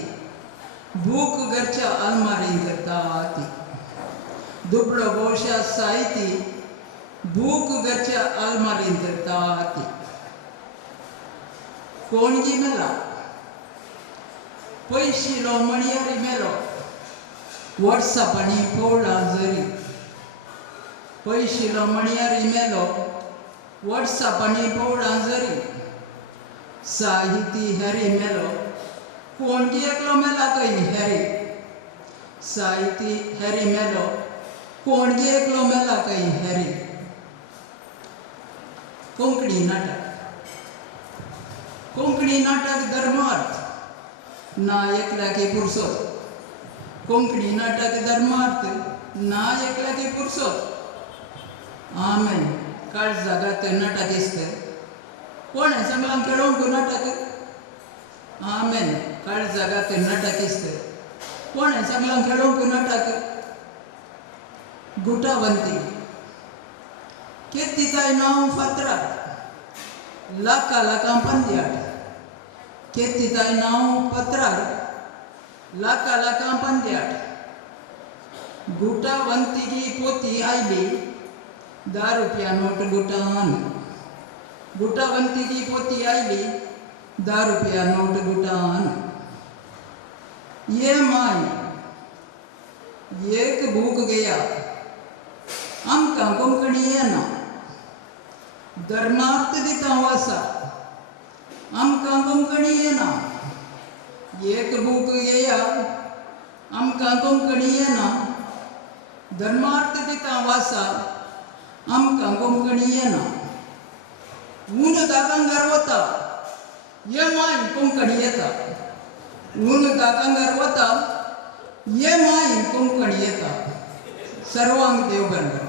भूक घरच्या आलमारी करता ती. दुबळो बोशा साहिती बूक घरच्या आलमारींत ताती कोणगी मेला पयशिलो मणयारी मेलो वॉट्सॅपांनी पळोवला जरी पयशिलो मणयारी मेलो वॉट्सॅपांनी पळोवला जरी साहिती हॅरी मेलो कोणगी एकलो मेला खंय हॅरी साहिती हॅरी मेलो कोणगी एकलो मेला खंय हॅरी कोंकणी नाटक धर्मार्थ ना एकला की पुरसोत कोंकणी नाटक धर्मार्थ ना एकला की पुरसोत आमेन काळ जागात नाटक इस्त कोण आहे सांगला खेळूंक नाटक आमेन काळ जागात नाटक इस्त कोण आहे सांगला खेळूंक नाटक गुटावंती केत्तिताय नाव फातरार लाखां पंद्याट केत्तिताय नाव पत्रार लाखां पंद्याट गुटावंतीगी पोती आयली 10 रुपया नोट गुटान गुटावंतीगी पोती आयली 10 रुपया नोट गुटान ये माय एक बूक गया आमकां कोंकणी येना धर्मार्थ दिता वासा आमकां कोंकणी येना एक बूक घेया आमकां कोंकणी येना धर्मार्थ दिता वासा आमकां कोंकणी येना ऊन दागांगार वता ये माय कोंकणी येता ऊन दागांगार वता ये माय कोंकणी येता सर्वांक देव बरें करूं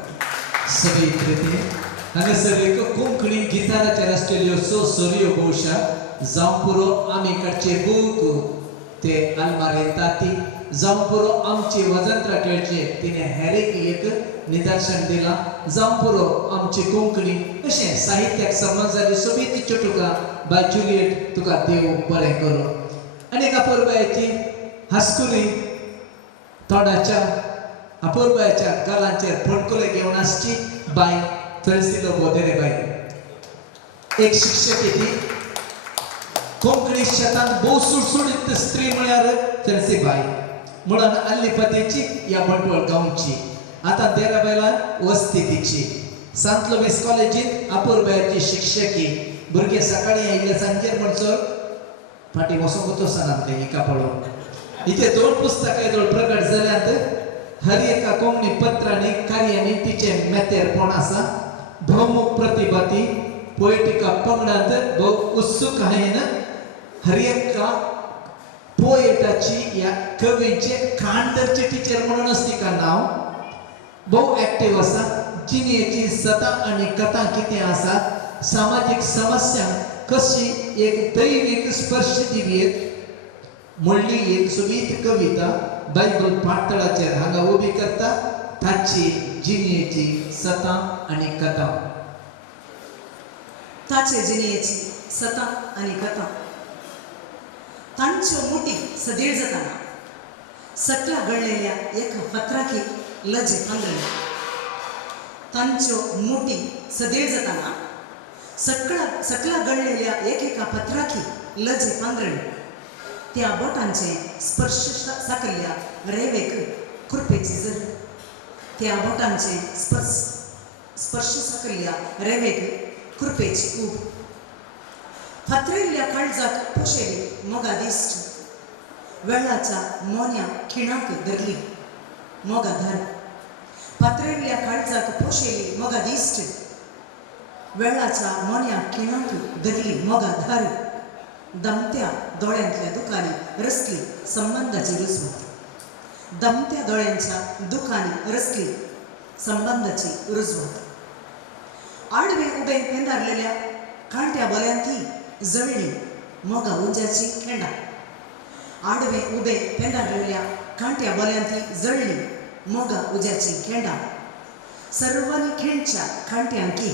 सगळी कृती हांगासर एक कोंकणी गिताराचेर आसलेल्यो सोरयो भोवशा जावं पुरो आमी कडचे बूक ते आलमारेंत ताती जावं पुरो आमची वजंत्रा खेळचे तिणें हेरेक एक निदर्शन दिलां जावं पुरो आमची कोंकणी अशें साहित्याक संबंद जाली सोबीत चुटुकां बाय जुलियट तुका देव बरें करूं आनी एका पोरबायची हास्कुली तोंडाच्या अपोरबायच्या गालांचेर फडकुले घेवन आसची बाय तुळसिलो बोदेरे बाई एक शिक्षक ती कोंकणी शेतांत भोव सुटसुटीत स्त्री म्हळ्यार तुळसी बाई म्हणून अल्लीपतीची या बंटवळ गांवची आतां तेरा बायलां वस्ती तिची सांत लुईस कॉलेजींत अपोरबायची शिक्षकी भुरगे सकाळीं आयिल्ले सांजेर म्हणसर फाटीं वचूंक वचो सांगले एका पळोवन इथे 2 पुस्तकां येदोळ प्रकट जाल्यांत हर एका कोंकणी पत्रांनी कार्यांनी तिचे मेतेरपण आसा भौमुख प्रतिभा ती पोएटिका पंगडांत भोव उत्सूक हायेन हर एका पोएटाची या कवीचे कांडरची टीचर म्हणूनच तिका नाव भोव एक्टिव्ह आसा जिणेची सता आनी कथा कितें आसा सामाजीक समस्या कशी एक दैवीक स्पर्श दिवयेत म्हणली एक सुमीत कविता बायबल पाठतळाचेर हांगा उबी करता ताची जिणेची सता आनी कथा ताचे जिणेची सता आनी कथा तांच्यो मुठी सदीळ जाताना सकला गळलेल्या एका पत्राकी लज पांगरली तांच्यो मुठी सदीळ जाताना सकला गळलेल्या एकेका पत्राकी लज पांगरली त्या बोटांचे स्पर्श साकल्ल्या रेवेक कृपेची जर त्या बोटांचे स्पर्श साकल्ल्या रेवेक कृपेची ऊब फातरिल्ल्या काळजाक पोशेली मोगा दिश्ट वेळाच्या मोन्या खिणाक धरली मोगा धर फातरिल्ल्या काळजाक पोशेली मोगा दिश्ट वेळाच्या मोन्या खिणाक धरली मोगा धर दमत्या दोळ्यांतल्या दुकानी रचली संबंधाची रुजवत दमत्या दोळ्यांच्या दुकानी रचली संबंधाची रुजवत आडवे उबे पेंदारलेल्या कांट्या बोल्यांती जळली मोगा उंजाची खेंडा आडवे उबे पेंदारलेल्या कांट्या बोल्यांती जळली मोगा उज्याची खेंडा सर्वांनी खिणच्या कांट्यांकी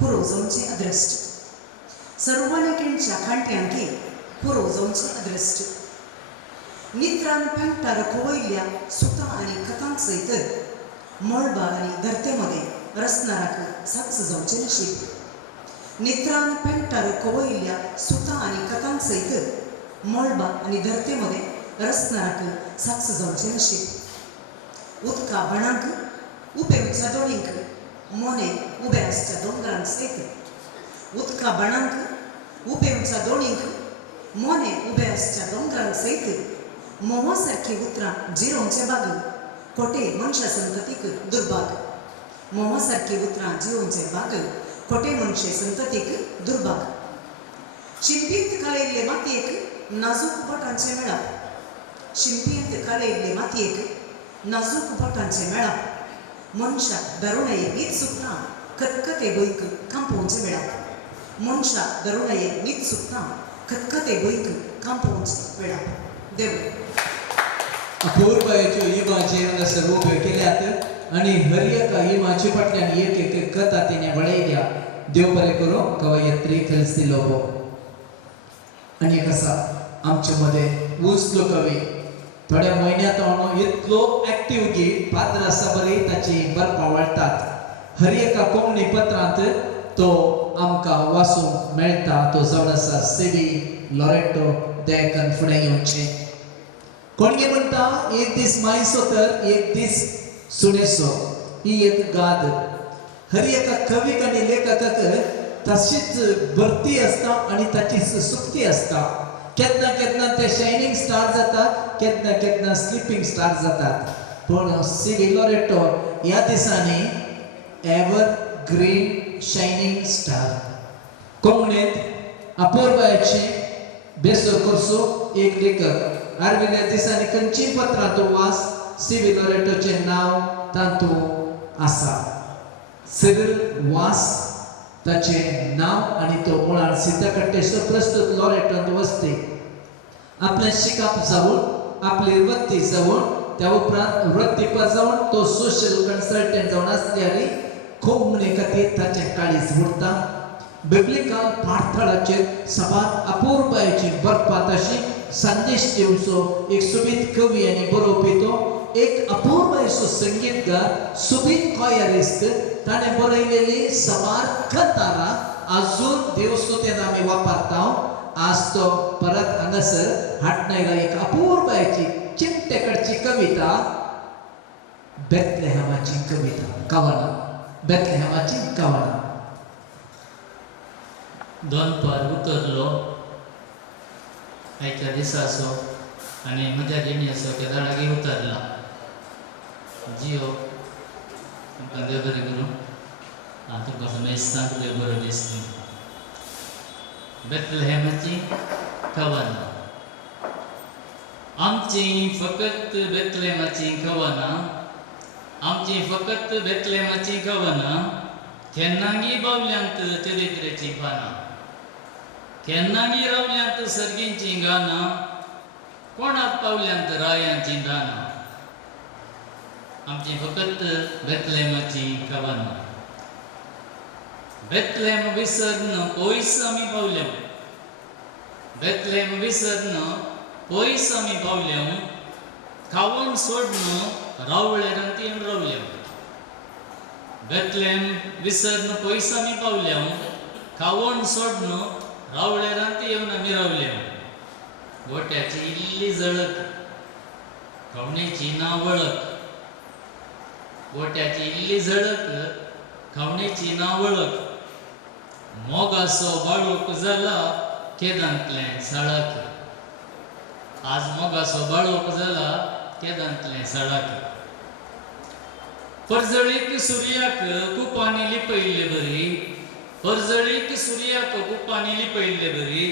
पुरो जावचे अदृष्ट सर्वांनी खिणच्या कांट्यांकी पुरो जावचे अदृष्ट नित्रान पेंटार खोवयल्या सुतां आनी कथांक सयत मळबा आनी धर्तेमध्ये रचणाराक साक्ष जावचें नशीब नित्रान पेंटार कवयल्ल्या सुतां आनी कथांक सयत मळबा आनी धर्तेमध्ये रचणाराक साक्ष जावचें नशीब उदका बणांक उबे उंचा दोळींक मोने उबे आसच्या दोंगरांक सयत उदका बणांक उबे उंचा दोळींक मोने उबे आसच्या दोंगरांक सयत मोवा सारखी उतरां जिरोवचे बाग खोटे मनशा संततीक दुर्भाग मोवा सारखी उतरां जिरोवचे बाग खोटे मनशे संततीक दुर्भाग शिंपींत कालयल्ले मातयेक नाजूक बोटांचे मेळप शिंपींत कालयल्ले मातयेक नाजूक बोटांचे मेळप मनशाक दरुणये नीत सुकना खतखते गोंयक कांपोवचे मेळप मनशाक दरुणये नीत सुकना खतखते गोंयक कांपोवचे मेळप देव अपूर्वायेच्यो इमाचेर हांगासर उब्यो केल्यात आनी हर एका इमाचे फाटल्यान एक एक कथा तिणे वळयल्या देव बरें करूं कवयत्री खेळसी लोबो आनी एक आसा आमचे मदें उंचलो कवी थोड्या म्हयन्यांत हांव इतलो एक्टीव की पात्र आसा बरी ताची बरपां वळटात हर एका कोंकणी पत्रांत तो आमकां वाचूंक मेळटा तो जावन आसा सिवी लॉरेटो देयकान फुडें येवचें कोणगे म्हणटा एक दीस मायसो तर एक दीस सुणेसो ही एक गाद हर एका कवीक आनी लेखकाक तशीच भरती आसता आनी ताचीच सुक्ती आसता केन्ना केन्ना ते शायनींग स्टार जातात केन्ना केन्ना स्लिपींग स्टार जातात पूण सिवी लॉरेटो ह्या दिसांनी एवर ग्रीन शायनींग स्टार कोंकणींत अपूर्वायेचे बेसो करसो एक लेखक आर्विल्ल्या दिसांनी खंयचीय पत्रां तूं वाच सिवी लॉरेटोचें नांव तातूंत आसा सिवील वास ताचें नांव आनी तो मुळार सिद्धकट्टेश्वर प्रस्तुत लॉरेटोंत वसते आपलें शिकप जावन आपली वृत्ती जावन त्या उपरांत वृत्तीपर जावन तो सोशल कन्सल्टंट जावन आसल्यारय कोंकणी खातीर ताचें काळीज उरता बिब्लिकल पाठथळाचेर सबार अपूर्वायेची बरपात अशी संदेश दिवचो एक सुबीत कवी आनी बरोवपी तो एक अपूर्वायेचो संगीतकार सुबीत कॉयरिस्ट ताणें बरयलेली सबार कथारां आजून देवस्तुतेन आमी वापरता आज तो परत हांगासर हाडून आयला एक अपूर्वायेची चिंतेकडची कविता बेथलेहमाची कविता कवना बेथलेहमाची कवना दनपार उतरलो आयच्या दिसाचो आनी म्हज्या जिणेचो त्या झाडाकी उतरला जियो तुमकां देव बरें करूं तुमकां मेस्तांक देव बरें दिसली बेथलेहमाची कवना आमची फकत बेथलेहमाची कवना आमची फकत बेथलेहमाची कवना केन्नागी बावल्यांत चरित्रेची पानां केन्नागी रावल्यांत सर्गींची गानां कोणाक पावल्यांत रायांची दानां आमची फकत बेथलेहमाची कवना बेथलेहम विसरन पयस आमी पावले बेथलेहम विसरन पयस आमी पावले खावून सोडन रावळेरांत रावले बेथलेहम विसरन पयस आमी पावले खावून सोडन रावळेरांत येवन आमी रावले गोट्याची इल्ली जळक खावणेची ना वळख गोट्याची इल्ली झळक खावणेची ना वळख मोगासो बाळूक जाला केदांतलें सळक आज मोगासो बाळूक जाला केदांतलें सळक पर्जळीक सुर्याक कुपांनी लिपयल्ले बरी पर्जळीक सुर्याक कुपांनी लिपयल्ले बरी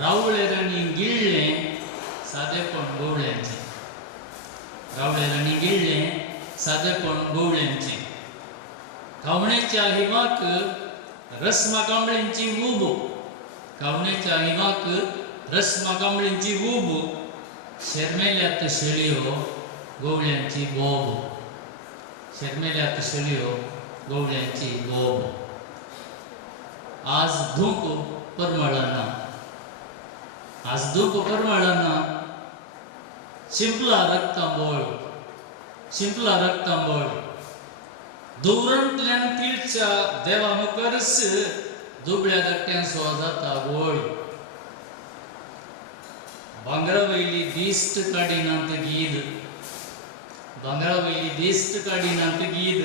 रावळेरांनी गिळ्ळें सादेपण गवळ्यांचें रावळेरांनी गिळ्ळें सादेपण गवळ्यांचें खावणेच्या हिमाक रस्मा कांबळींची उब खावणेच्या हिमाक रस्मा कांबळींची उब शर्मेल्यात शेळयो गवळ्यांची बोब शर्मेल्यात शेळयो गवळ्यांची बोब आज धूप परमळना आज धूप परमळना शिंपला रक्तांबोळ दुरांतल्यान तिळच्या देवा मुखारस दुबळ्या धाकट्यां सो जाता गोड भांगरा वयली दिश्ट काडिनांत गीत भांगरा वयली दिश्ट काडिनांत गीत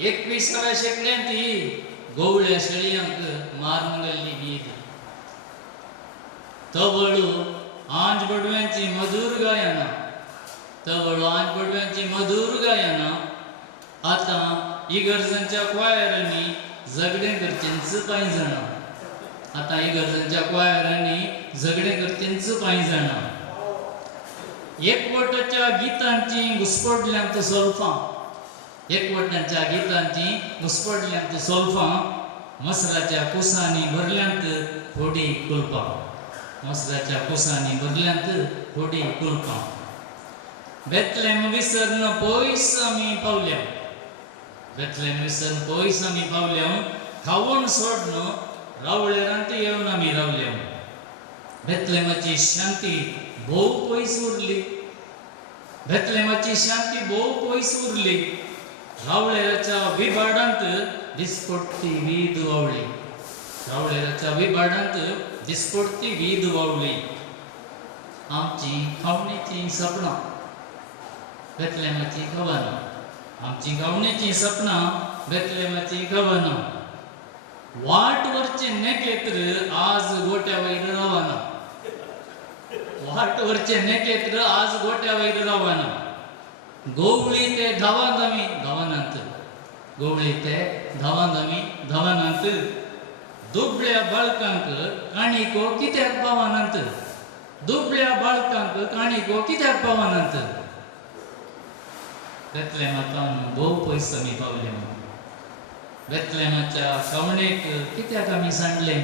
21व्या शेंकड्यांत गोवळ्या शेळयांक मारून गेल्ली गीत तवळू आंज बडव्यांची मधुर गायना तवळू आंज बडव्यांची मधुर गायना आतां इगर्जांच्या क्वायरांनी झगडें करचेंच कांय जाणा आतां इगर्जांच्या क्वायरांनी झगडें करचेंच कांय जाणा एकवटाच्या गितांची घुसपडल्यांत सोल्फां एकवटांच्या गितांची घुसपडल्यांत सोल्फां मसराच्या कुसांनी भरल्यांत थोडी कुलपां मसराच्या कुसांनी भरल्यांत थोडी कुलपां बेतलेम विसरन पयस आमी पावल्या बेतलेम विसरन पयस आमी पावल्या खावून सोडन रावळेरांत येवन आमी रावल्या बेतलेमाची शांती भोव पयस उरली बेतलेमाची शांती भोव पयस उरली रावळेराच्या विबाडांत दिसपडटी वीद वावली रावळेराच्या विबाडांत दिसपडटी वीद वावली आमची खावणेची सपनां बेतलेमाची गवाना आमची गावणेची सपनां बेतलेमाची गवाना वाट वरचे नेकेत्र आज गोट्या वयर रवाना वाट वरचे नेकेत्र आज गोट्या वयर रवाना गोवळी ते धावांधामी धावानांत गोवळी ते धावांधामी धावानांत दुबळ्या बाळकांक काणिको कित्याक पावानांत दुबळ्या बाळकांक काणिको कित्याक पावानांत बेतलेमांतान भोव पयस आमी पावले बेतलेमाच्या कवणेक कित्याक आमी सांडले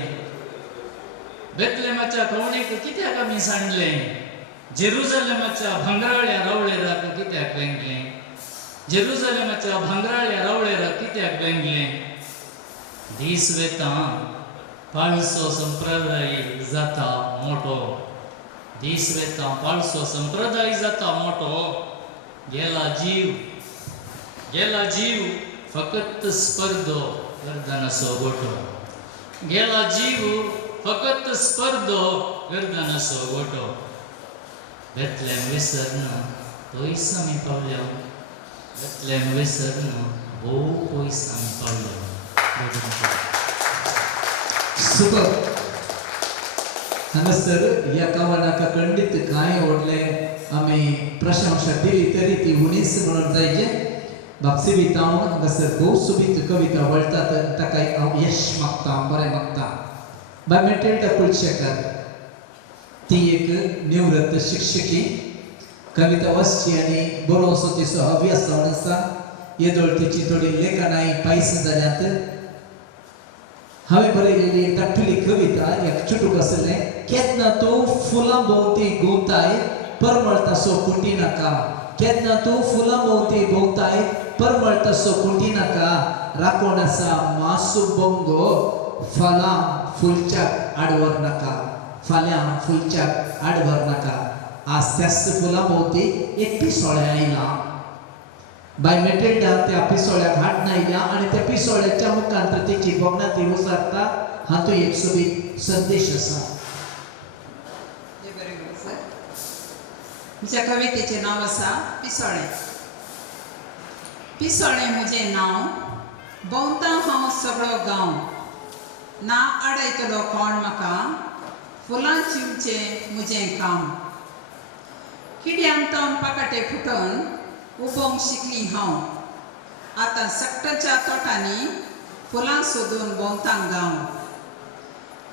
बेतलेमाच्या कवणेक कित्याक आमी सांडले जेरुजालेमाच्या भांगराळ्या रावळेराक कित्याक वेंगले जेरुजालेमाच्या भांगराळ्या रावळेराक कित्याक वेंगले दीस वेतां पाळसो संप्रदाय जाता मोठो दीस वेतां पाळसो संप्रदाय जाता मोठो गेला जीव फकत स्पर्धो गर्दनसो गोठो गेला जीव फकत स्पर्धो गर्दनसो गोठो बेतलेम विसरन पयस आमी पावल्या बेतलेम विसरन भोव पयस आमी पावल्या सुपर हांगासर ह्या कवनाका खंडीत कांय व्हडले आमी प्रशंसा दिली तरी ती उणीस म्हणून जायचे बापसी बितावन हांगासर भोव सुबीत कविता वळटात ताका हांव यश मागता बरें मागता बाय मेटेल्डा कुलशेकर ती एक निवृत्त शिक्षकी कविता वाचची आनी बरोवचो तिचो हव्यास जावन आसा येदोळ तिची थोडी लेखनाय पायस जाल्यात हांवें बरयलेली एक धाकटुली कविता एक चुटूक आसलें केन्ना तूं फुलां भोंवती घुंवताय परमळतासो कुंडी नाका केन्ना तूं फुलां भोंवती भोंवताय परमळतासो कुंडी नाका राखोण आसा मासू बंगो फाल्यां फुलच्याक आडवर नाका फाल्यां फुलच्याक आडवर नाका आज त्याच फुलां भोंवती एक पिसोळें आयलां बाय मेटेल्डा त्या पिसोळ्याक हाडून आयल्या आनी त्या पिसोळ्याच्या मुखांत तिची भोगणां उसारता हातूंत एक सोबीत संदेश आसा म्हज्या कवितेचें नांव आसा पिसोळें पिसोळें म्हजें नांव भोंवता हांव सगळो गांव ना आडयतलो कोण म्हाका फुलां चिवचें म्हजें काम किड्यांतावन पाकाटे फुटोवन उबोंक शिकली हांव आतां सक्टाच्या तोटांनी फुलां सोदून भोंवतां गांव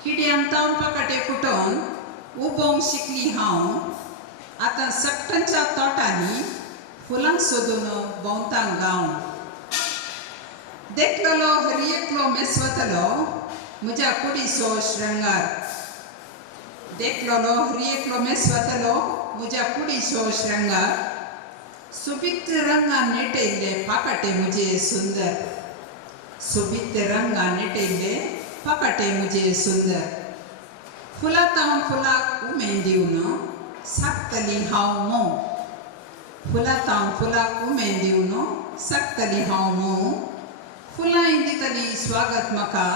किड्यांतावन पाकाटे फुटोवन उबोंक शिकली हांव आतां सक्टाच्या तोटांनी फुलां सोदून भोंवतां गांव देखलेलो हरयेकलो मेसवतलो म्हज्या कुडीचो श्रृंगार देखलेलो हरयेकलो मेसवतलो म्हज्या कुडीचो श्रृंगार सुबीत रंगान नेटयल्ले पाकाटे म्हजे सुंदर सुबीत रंगान नेटयल्ले पाकाटे म्हजे सुंदर फुलांतावन फुलाक उमेद दिवन साकतली हांव मोव फुलांतावन फुलाक उमेद दिवन sakतली हांव न्हू फुलांय दितली स्वागत म्हाका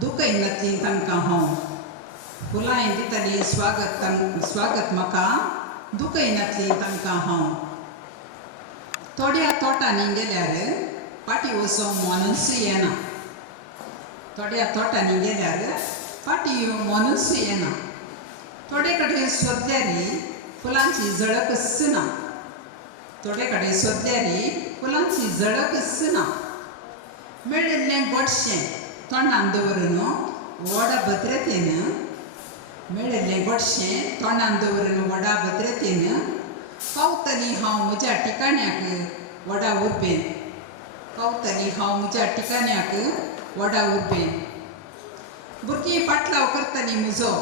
दुखय नातली तांकां हांव फुलांय दितली स्वागत म्हाका दुखय नातली तांकां हांव थोड्या तोटांनी गेल्यार पाटी वचोंक मनूच येना थोड्या तोटांनी गेल्यार पाटी मनूच येना थोडे कडेन सोदल्यार फुलांची झळकच ना थोडे कडेन सोदल्यार फुलांची झळकच ना मेळिल्लें गोडशें तोंडान दवरून व्हडा भद्रतेन मेळिल्लें गोडशें तोंडान दवरून व्हडा भद्रतेन पावतली हांव म्हज्या ठिकाण्याक व्हडा उर्बेन पावतली हांव म्हज्या ठिकाण्याक व्हडा उर्बेन भुरगीं पाटलाव करतली म्हजो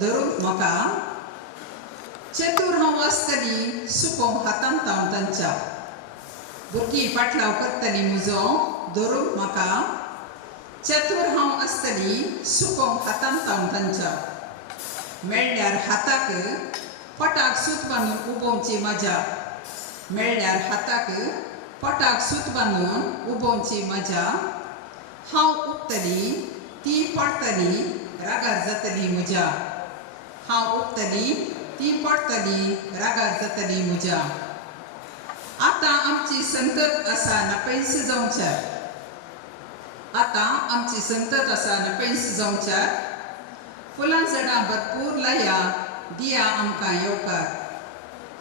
धरूंक म्हाका चतूर हांव आसतली सुकोवंक हातांत हांव तांच्या भुरगीं पाटलाव करतली म्हजो धरूंक म्हाका चतूर हांव आसतली सुकोवंक हातांत हांव तांच्या मेळ्ळ्यार हाताक पटाक सूत बांदून उबोवची मजा मेळ्ळ्यार हाताक पटाक सूत बांदून उबोवची मजा हांव उठतली ती पडटली रागार जातली म्हज्या हांव उठतली ती पडटली रागार जातली म्हज्या आतां आमची संतत आसा नपयस जावच्यार आतां आमची संतत आसा नपयस जावच्यार फुलां झाडां भरपूर लाया दिया आमकां येवकार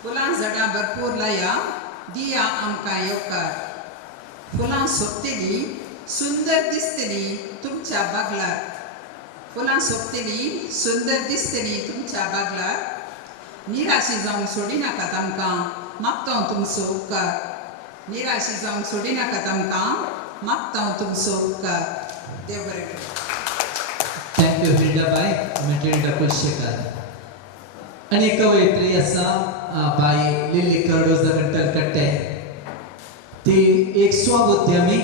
फुलां झाडां भरपूर लाया दिया आमकां येवकार फुलां सोंपतली सुंदर दिसतली तुमच्या बागलार फुलां सोंपतली सुंदर दिसतली तुमच्या बागलार निराशी जावंक सोडिनाकात आमकां मागता तुमचो उपकार निराशी जावंक सोडिनाकात आमकां मागता तुमचो उपकार देव बरें करूं थँक्यू हिल्डाबाई मेटिल्डा कुलशेकर आणि कवयित्री आसा बाई लिली कर्डोजा गंटलकट्टे ती एक स्वउद्यमी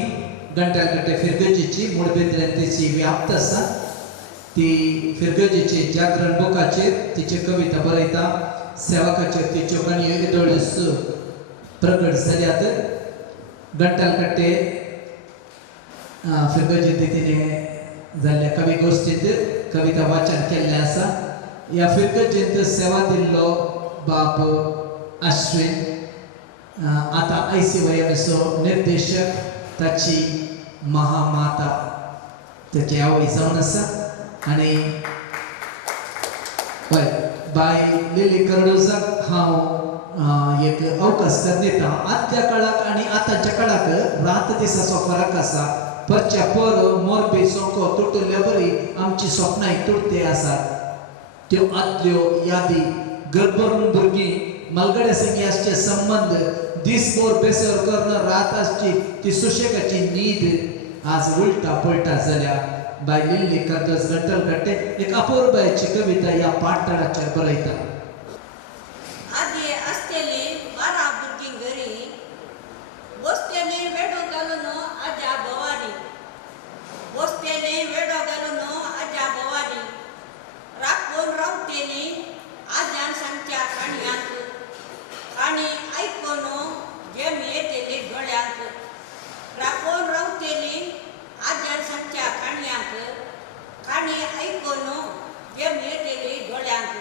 गंटलकट्टे फिरगजेची मुळबेंद्र्यान तिची व्याप्त आसा ती फिरगजेची जागरण बुकाचेर तिची कविता बरयता सेवकाचेर तिच्यो काणयो येदोळ्योच प्रकट जाल्यात गंटलकट्टे फिरगजे तिणें जाल्ल्या कवी गोश्टींत कविता वाचन केल्लें आसा ह्या फिरगजेंत सेवा दिल्लो बाब अश्विन आतां ICYMचो निर्देशक ताची महामाता ताची आवय जावन आसा आनी हय बाय लिली कर्डोजाक हांव एक अवकाश दिता आदल्या काळाक आनी आतांच्या काळाक रात दिसाचो फरक आसा परच्या पर मोरबी सोंको तुटल्या बरी आमची स्वप्नाय तुटते आसात त्यो आदल्यो यादी गडबडून भुरगीं मलगड्या संघाचे संबंध दिसभर बेसर करून रात आसची ती सुशेगाची न्हीद आज उलटा पलटा जाल्या बाय लिली कर्दोज गंटलकट्टे एक अपूर्वाची कविता ह्या पाठतळाचेर बरयता आदी आसतेली 12 भुरगीं घरी बसतेली वेडो घालून आज्या भवानी बसतेली वेडो घालून आज्या भवानी राखून रावतेली आज्यान सांगच्या काणयांक काणी आयकून जेम येतेली दोळ्यांक राखून रावतेली आज्यान सांगच्या काणयांक काणी आयकून जेम येतेली दोळ्यांक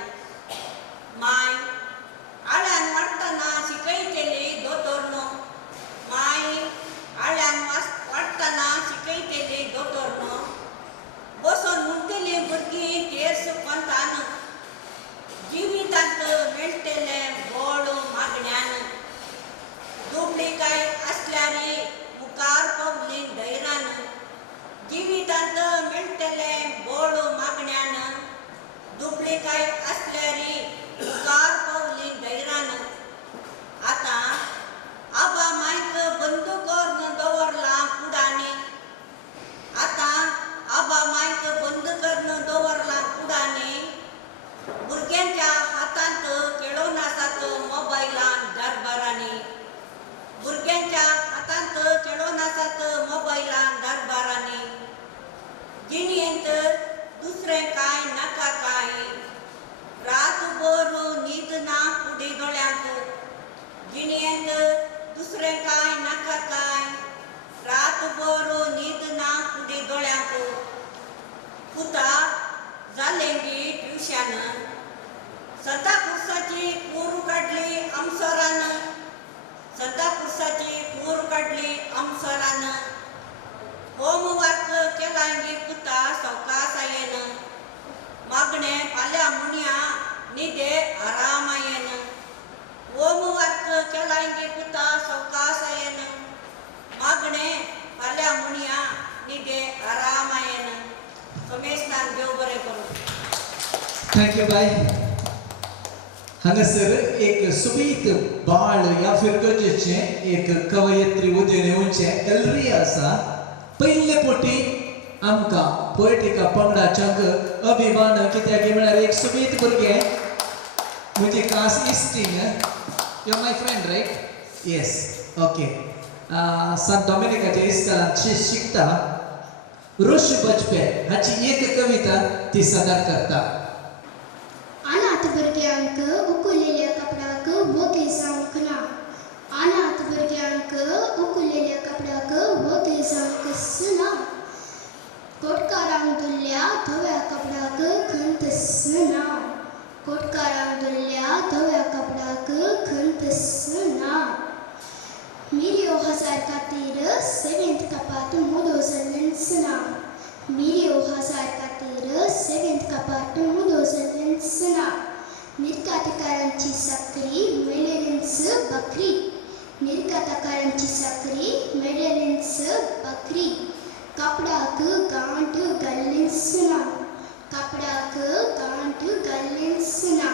आमसरान होमवर्क केलांगी पुता सवकासायेन मागणे फाल्या मुनिया निदे आरामायेन होमवर्क केलांगी पुता सवकासायेन मागणे फाल्या मुनिया निदे आरामायेन समेस्तान देव बरें करूं. Thank you bye. हांगासर एक सुबीत बाळ या फिरगजेचे एक कवयत्री उदयन येवचे गॅलरी आसा. पयले पोटी आमकां पोएटिका पंगडाच्याक अभिमान कित्याक म्हळ्यार एक सुबीत भुरगे म्हजी खास इश्टीण. You are my friend right? Yes okay. सांत डॉमिनिकाच्या इस्कॉलांत शिकता. ऋषी बजपे हाची एक कविता ती सादर करता. अनाथ भुरग्यांक उकुलेल्या कपड्याक वगे जावंक ना. अनाथ भुरग्यांक उकुलेल्या कपड्याक वगे जावंक ना. कोटकारांक धुल्ल्या धव्या कपड्याक खंतस ना. कोटकारांक धुल्ल्या धव्या कपड्याक खंतस ना. मिरियो हजार खातीर सेवेंत कपाट मुदो चल्लेंच ना. मिरियो हजार खातीर सेवेंत कपाट मुदो चल्लेंच ना. निर्कातकारांची साखरी मेळेलेंच बकरी. निर्कातकारांची साखरी मेळेलेंच बकरी. कपड्याक गांठ घाल्लेंच ना. कपड्याक गांठ घाल्लेंच ना.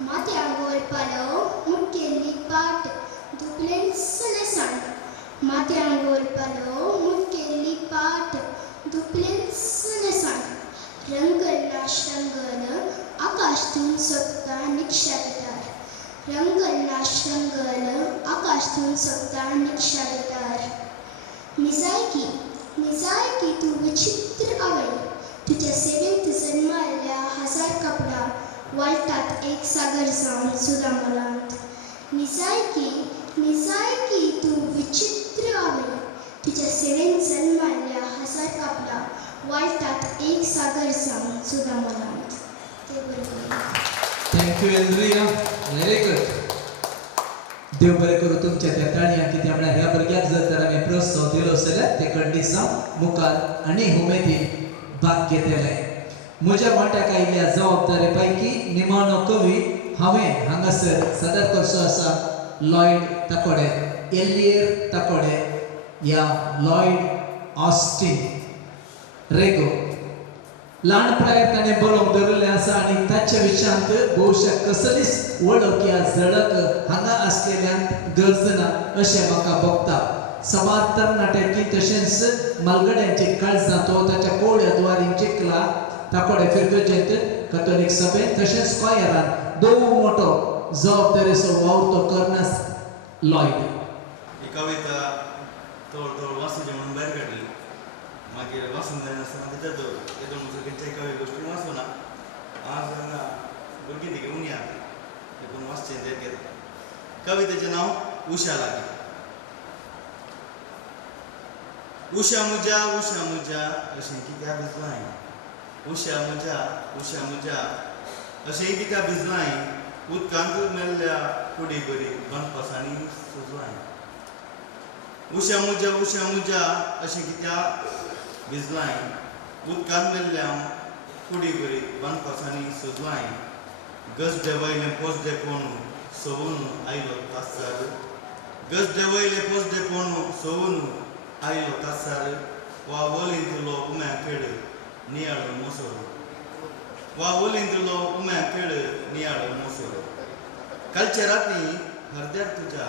माथ्याक गोलपालो मुटकेल्ली पाट दुपलेंच लेसाण. माथ्याक गोलपालो मुटकेल्ली पाट दुपलेंच लेसाण. रंगल नाश रंगल आकाशतून सोदता निक्षा गिटार. रंगल नाश रंगल आकाशतून सोदता निक्षा गिटार. निजायकी निजायकी तू विचित्र आवय. तुझ्या सेवेंत जन्माल्या हजार कपडा वाळटात एक सागर जावन सुदा मलांत. निजायकी निजायकी तू विचित्र आवय. तुझ्या सेवेंत जन्माल्या हजार कपडा वाळटात एक सागर जावन सुदा मलांत. ते बरोबर. थँक्यू एल्ड्रिया. Very good. देव बरें करूं तुमच्या त्या ताणयां कित्याक म्हळ्यार ह्या भुरग्याक जर तर हांवें प्रोत्साह दिलो जाल्यार ते कंडिसांव मुखार आनी उमेदीन भाग घेतले. म्हज्या वाट्याक आयिल्ल्या जबाबदारी पैकी निमाणो कवी हांवें हांगासर सादर करचो आसा. लॉयड ताकोडे एलियर ताकोडे या लॉयड ऑस्टीन रेगो. ल्हानपणांत ताणें बरोवंक धरिल्लें आसा आनी ताच्या विशयांत भोवशा कसलीच वळख या झळक हांगा आसलेल्यान गरजना अशें म्हाका भोगता. समांतर नाटकी तशेंच मालगड्यांची काळजां तो ताच्या कोवळ्या द्वारीन चिकला ताकोडे फिरगजेंत कॅथोलीक सभेंत तशेंच कॉयरान दोन मोठो जबाबदारेचो वावर तो करनास लॉयड. ही कविता तोळ वाचूचे म्हणून भायर काडली. मागीर वाचून जायनासतना भितर येदो म्हजो खंयच्याय कवी गोश्टी वाचूना. आज हांगा भुरगीं तिगे उणी आहा देखून वाचचें तें घेता. कवितेचें नांव उशा लागी. उशा मुजा अशें कित्याक भिजलाय. उशा मुजा अशें कित्याक भिजलाय. उदकांत मेल्ल्या कुडी बरी बनपासांनी सुजलाय. उशा मुजा अशें कित्याक भिजलाय. उदकांत मेल्ल्या कुडी बरी बनपासांनी सुजलाय. गजडे वयले पोसडे कोण सोवून आयलो तासार. गजडे वयले पोसडे कोण सोवून आयलो तासार. वा वलिंतलो उम्याखेड नियाळो मोसोर. वा वलिंतलो उम्याखेड नियाळो मोसोर. कालचे राती हरद्यार तुज्या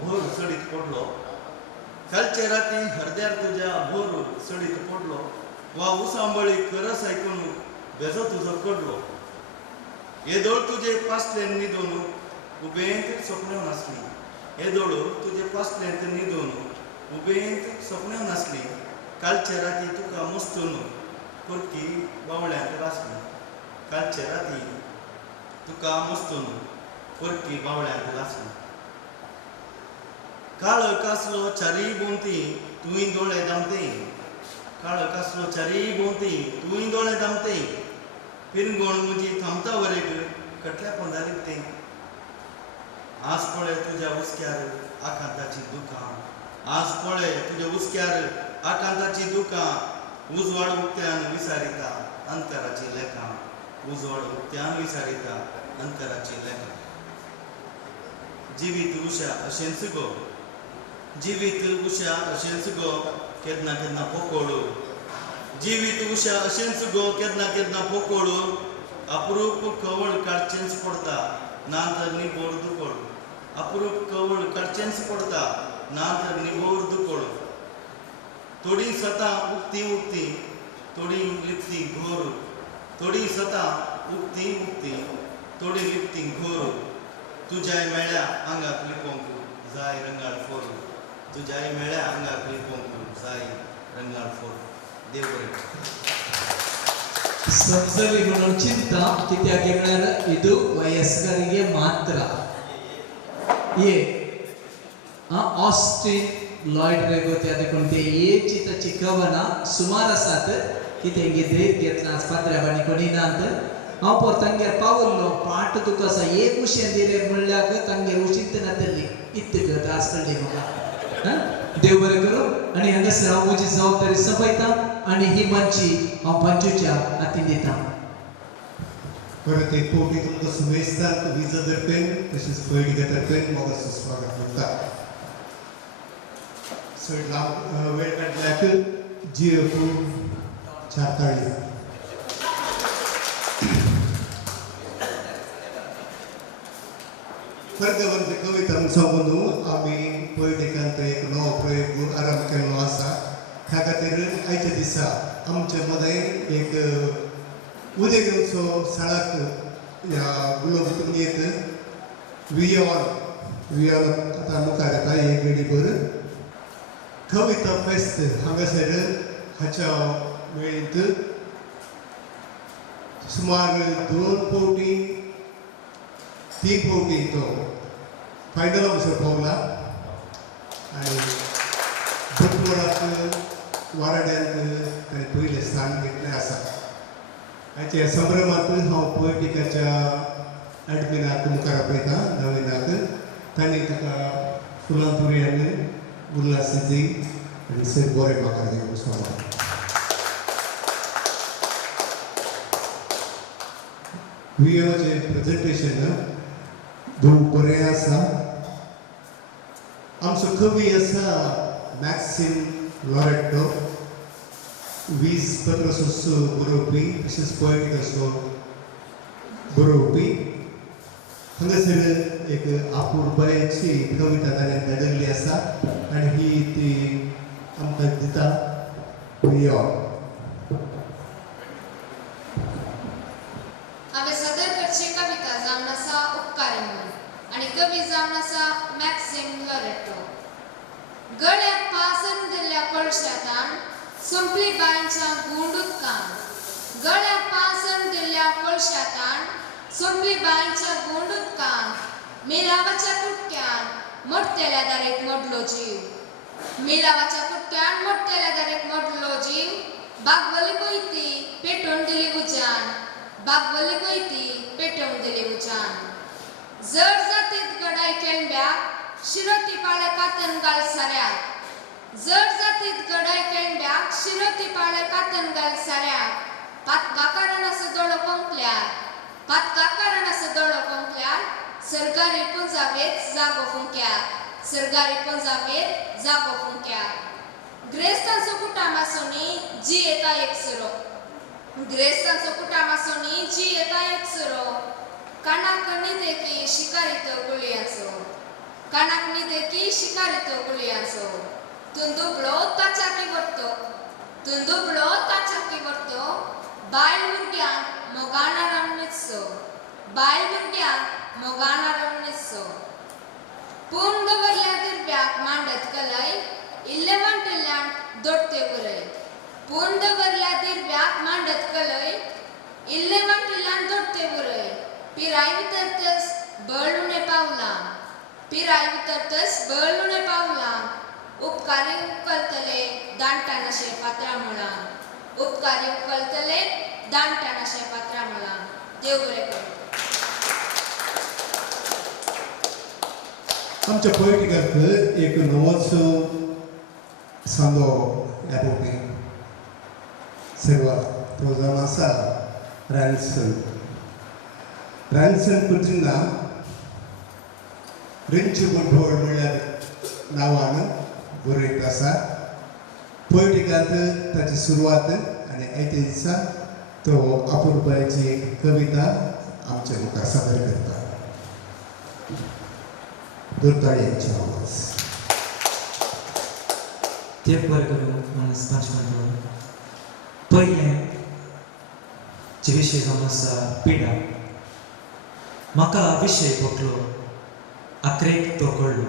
भोर सडीत पडलो. कालचे राती हरद्यार तुज्या भोर सडीत पडलो. वा उसांबळी करस आयकून बेजो तुजो कडलो. येदोळ तुजे पासलेन न्हिदून उबेंत सपन्यो नासली. येदोळ तुजे पासलेंत न्हिदून उबेंत सपन्यो नासली. कालचे राती तुका मस्तून कुर्की बावळ्यांत लासली. कालचे राती तुका मस्तून कुर्की बावळ्यांत लासली. काळ कासलो चारी भोंवती तुवें दोळे दामते. काळ कासलो चारी भोंवती तुवें दोळे दामते. पिरगोण म्हजी थांबता वरेक कटल्या पोंदारीक तें. आज पळय तुज्या उस्क्यार आकांताची दुकां आज पळय तुझ्या उस्क्यार आकांताची दुकां उजवाड उक्त्यान विसारिता अंतराची लेखां उजवाड उक्त्यान विसारिता अंतराची लेखां जिवीत उशा अशेंच गो जिवीत उशा अशेंच गो केन्ना केन्ना पोकोळू जिवीत उशा अशेंच गो केन्ना केन्ना पोकोळू अप्रूप कवळ काडचेंच पडटा ना तर निबोड दुकोळ अप्रूप कवळ काडचेंच पडटा ना तर निबोड दुकोळ थोडी सता उक्ती उक्ती थोडी लिपती घोर थोडी सता उक्ती उक्ती थोडी लिपती घोर तुझ्या मेळ्या आंगाक लिपोंक जाय रंगाळ फोर तुझ्या मेळ्या आंगाक लिपोंक जाय रंगाळ फोर देव बरें समजली म्हणून चिंता कित्याक म्हळ्यार ಇದು ವಯಸ್ಕರಿಗೆ ಮಾತ್ರ ये ऑस्टिन लॉयड रेगोते देखून ते येची ताची कवना सुमार आसात कितें गिदेत घेतला पात्र्याबाणी कोणी नात हांव पर तांगेर पावल्लो पाट तुका असा एक उशें दिलें म्हणल्यार तांगेर उशींत नातली इतक त्रास पडले म्हाका देव बरें करूं आनी हांगासर हांव म्हजी जबाबदारी संपयतां आनी ही मंची हांव पंचूच्या हातीन दितां परत एक फावटी तुमकां सुमेस्तांक विजा तर्फेन तशेंच पैडगे तर्फेन मोगाचें स्वागत करता चड लांब वेळ काडल्याक जियेक चार ताळी वर्गवंत कविता सांगून आमी पैडगेकांत एक नवो प्रयोग आरंभ केल्लो आसा त्या खातीर आयच्या दिसा आमचे मदें एक उदेगेवचो सळाक ह्या गुलबुतंगेत वियॉन आतां मुखार येता एक घडीभर कविता फेस्त हांगासर हाच्या वेळेंत सुमार 2 फावटी 3 फावटी तो फायनल असो पावला आनी बुधवाराक वाराड्यांत ताणें पयलें स्थान घेतलें आसा हाचे संभ्रमांत हांव पोयटिकाच्या एडमिनाक मुखार आपयता नवीनाक तांणी ताका फुलांतुऱ्यान उल्हास दी आनी सर बरें म्हाका देव सांबाळ वियोचे प्रेजेंटेशन खूब बरें आसा आमचो कवी आसा मॅक्सिम लॉरेटो 20 पत्रां बरोवपी तशेंच पोयटिकाचो बरोवपी हांगासर एक आपुरबायेची कविता ताणें धाडिल्ली आसा आनी ही ती आमकां दिता वियो हांवें सदर करची कविता जावन आसा उपकारी म्हणून आनी कवी जावन आसा मॅक्सिम लॉरेटो गळ्याक पासर दिल्ल्या कळशांतान संपली बांयच्या गुंड उदकान गळ्याक पासर दिल्ल्या कळशांतान संपली बांयच्या गुंड उदकान मिलावाच्या कुटक्यान मोडतेल्या दारेक मोडलो जीव मिलावाच्या कुटक्यान मोडतेल्या दारेक मोडलो जीव बागवली कोयती पेटोवन दिली उज्यान बागवली कोयती पेटोवन दिली उज्यान जड जातीत गडाय केंब्याक शिरोती पाळे कातन घाल साऱ्याक जड जातीत गडाय केंब्याक शिरोती पाळे कातन घाल साऱ्याक पातका कारण असं दोडो पंकल्यार पातका कारण असं दोडो पंकल्यार सरकारी पुंजावेत जागो फुंक्यार सरकारी पुंजावेत जागो फुंक्यार ग्रेस्तांचो कुटामासोनी जी येता एकसरो ग्रेस्तांचो कुटामासोनी जी येता एकसरो कानाक निदेकी शिकारीतो गुळयांचो कानाक निदेकी शिकारीतो गुळयांचो तुंदुबळो ताचाकी वरतो तुंदुबळो ताचाकी वरतो बायल भुरग्यांक मोगाना रमणीचो बायल भुरग्यांक मोगाना रमणीचो पूण दवरल्या दिरब्याक मांडत कलय इल्ले वांटिल्ल्यान दोडते उरय पूण दवरल्या दिरब्याक मांडत कलय इल्ले वांटिल्ल्यान दोडते उरय पिराय वितरतस बळुणे पावला पिराय वितरतस बळुणे पावला उपकारी उकलतले दांटानाशे पात्रा मुळान उपकारी उकलतले दांटानाशे पात्रा मुळान देव बरें करूं आमच्या पोयटिकाक एक नवोच सांगो ह्या पोटी सेवा तो जावन आसा रॅन्सन पुत्रिना रिंच बुडबोड म्हणल्यार नांवान बरयत आसा पोयटिकांत ताची सुरवात आनी आयच्या दिसा तो अपुरबायची कविता आमच्या मुखार सादर करता दुर्ताळ्यांची आवाज देव बरें करूं मानस पांचवान पयलें जे विशय जावन आसा पिडा म्हाका विशय बकलो अकरेक तो कळ्ळो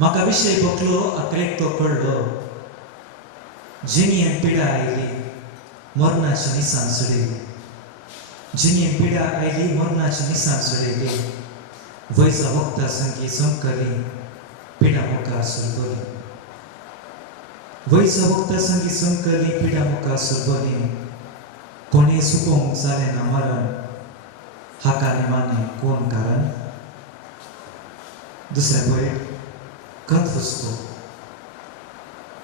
म्हाका विशय बकलो अकरेक तो कळ्ळो जिणेन पिडा आयली मरणाची निसान चडयली जिणेन पिडा आयली मरणाची निसान चडयली वयचा वक्ता संगी संकली पिडा मुखार सुरबली वयचा वक्ता संगी संकली पिडा मुखार सुरबली कोणे सुकोवंक जालें ना मरण हाका नेमाने कोण कारण दुसरें पॉयंट खंत हुस्को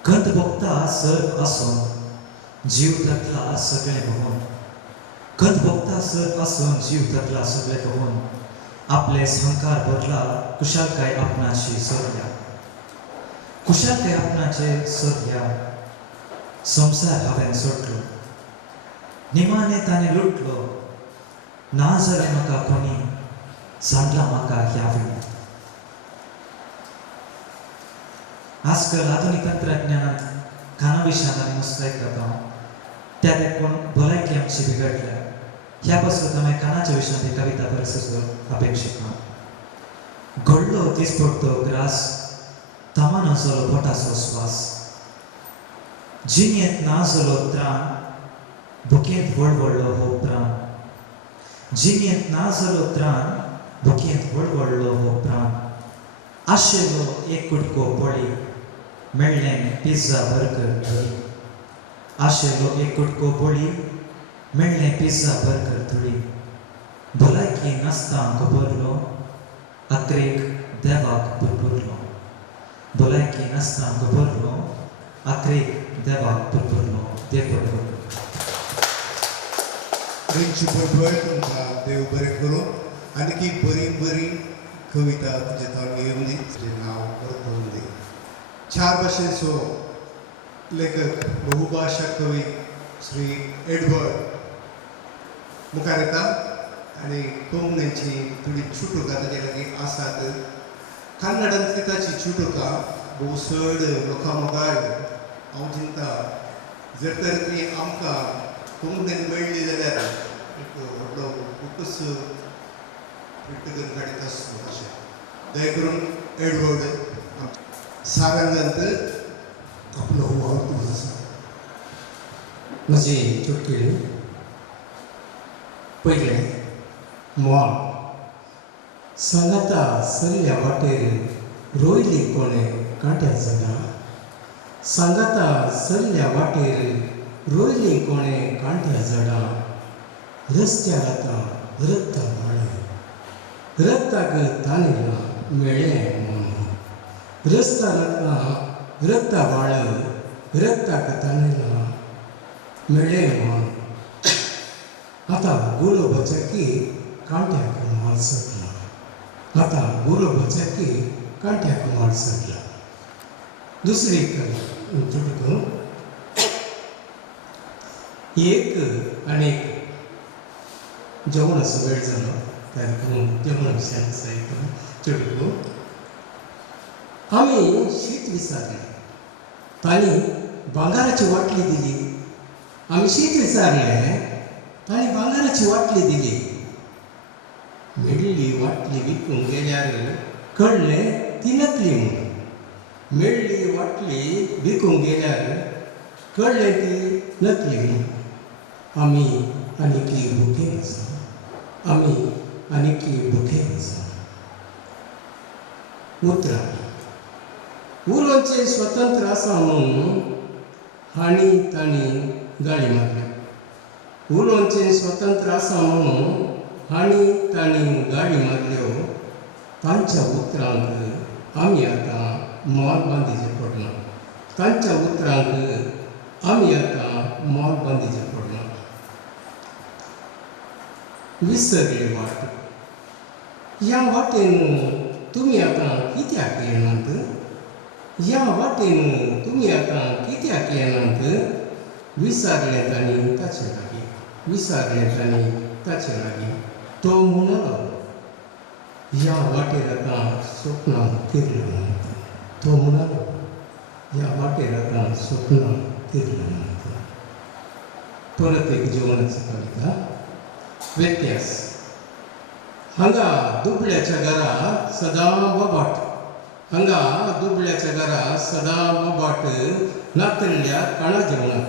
खंत भोगता सर आसून जीव तकला सगळें भोगून खंत भोगता सर आसून जीव तकला सगळें भोगून आपले संकार बदला कुशालकाय आपणाची सोदल्या कुशालकाय आपणाचे सोदल्या संसार हांवें सोडलो निमाणे ताणें लुटलो ना जाल्यार म्हाका कोणी सांडला म्हाका ह्या वेळी आजकाल आधुनिक तंत्रज्ञानात खानाविशान आनी मुस्तायक जाता त्या देखून भलायकी आमची बिगडल्या ह्या पासून हांवें कानाच्या विशयान ही कविता बरसो अपेक्षीत ना घडलो तीच पडतो ग्रास तामान आसलो पोटाचो स्वास जिणेंत ना जालो त्राण भुकेंत वळवळ्ळो हो प्राण जिणेंत ना जालो त्राण भुकेंत वळवळ्ळो हो प्राण आशिल्लो एक कुडको पोळी मेळ्ळें पिझ्झा बर्गर थळी आशिल्लो एक कुडको पोळी मेळ्ळें पिझ्झा बर्गर थळी भलायकी नासता खबरलो अकरेक देवाक पुरपुरलो भलायकी नासता खबरलो अकरेक देवाक पुरपुरलो देव बरें रिंच बुडबोड तुमकां देव बरें करूं आनी बरी बरी कविता तुजे तोंड येवं दी तुजें नांव बरोवन दी चार भाशेचो लेखक बहुभाषा कवी श्री एडवर्ड मुखार येता आनी कोंकणीची थोडी चुटुकां ताजे लागीं आसात कन्नडांतली ताची चुटुकां भोव चड लोकां मुखार हांव चिंता जर तर ती आमकां कोंकणीन मेळ्ळी जाल्यार एक व्हडलो खूबच करून काडीत आसता तशें दया करून एडवर्ड सारंगांत आपलो वावतो आसा म्हजी चुटकी पयलें मोल सांगाता सल्ल्या वाटेर रोयली कोणें कांट्या झाडां सांगाता सल्ल्या वाटेर रोयली कोणें कांट्या झाडां रस्त्यार आतां रत्ता वाळे रत्ताक तानिला मेळ्ळें मन रस्त्यार आतां रत्ता वाळ रत्ताक तानिला मेळ्ळें मन आतां गुलो बचाकी कांट्याक माल सडला आतां गुलो बचाकी कांट्याक माल सडला दुसरी चुटको एक आनीक जेवणाचो वेळ जालो त्या देखून जेवण विशयान आसा एक चुटको आमी शीत विचारलें तांणी भांगाराची वाटली दिली आमी शीत विचारलें तांणी भांगाराची वाटली दिली मेळ्ळी वाटली विकूंक गेल्यार कळ्ळें ती नकली म्हणून मेळ्ळी वाटली विकूंक गेल्यार कळ्ळें ती नकली म्हणून आमी आनीक भुके आसा आमी आनीक भुके आसा उतरां उलोवचें स्वतंत्र आसा म्हणून हांणी तांणी गाळी मारल्या उलोवचें स्वतंत्र आसा म्हणून हांणी तांणी गाळी मारल्यो तांच्या उतरांक आमी आतां मोल बांदिचें पडना तांच्या उतरांक आमी आतां मोल बांदिचें पडना. विसरले वाट. ह्या वाटेन तुमी आतां कित्याक येनात? ह्या वाटेन तुमी आतां कित्याक येनात? विसारलें तांणी ताचे लागीं. विसारलें तांणी ताचे लागीं. तो म्हणलो ह्या वाटेर आतां स्वप्नां किरलो म्हणून. तो म्हणलो ह्या वाटेर आतां स्वप्नां किरलो म्हणून. परत एक जीवनाची कविता. व्यत्यास. हांगा दुबळ्याच्या घरा सदां बोबाट. हांगा दुबळ्याच्या घरा सदां बोबाट. नातल्ल्या काणा जेवणाक.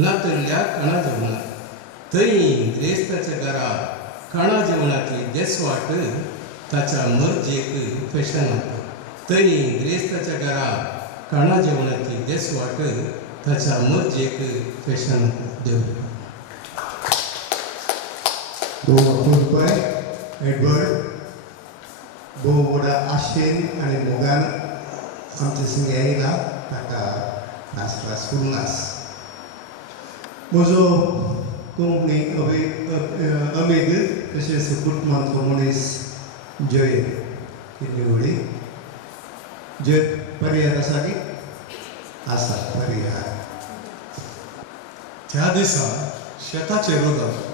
नातल्ल्या काणा जेवणाक. थंय गिरेस्ताच्या घरा काणा जेवणाची देसवाट. ताच्या मर्जेक फेशनाक. थंय गिरेस्ताच्या घरा काणा जेवणाची देसवाट. ताच्या मर्जेक फेशनाक. देव गोपाय एडवर्ड भोव व्हडा आशेन आनी मोगान आमचे संगे येयला. ताका नासलास फुल्लास. म्हजो कोंकणी अमेद तशेंच कुटुंबांतलो मनीस जय किल्लेवडी. जय पर्याय आसा की आसा पर्याय. त्या दिसा शेताचे रोदार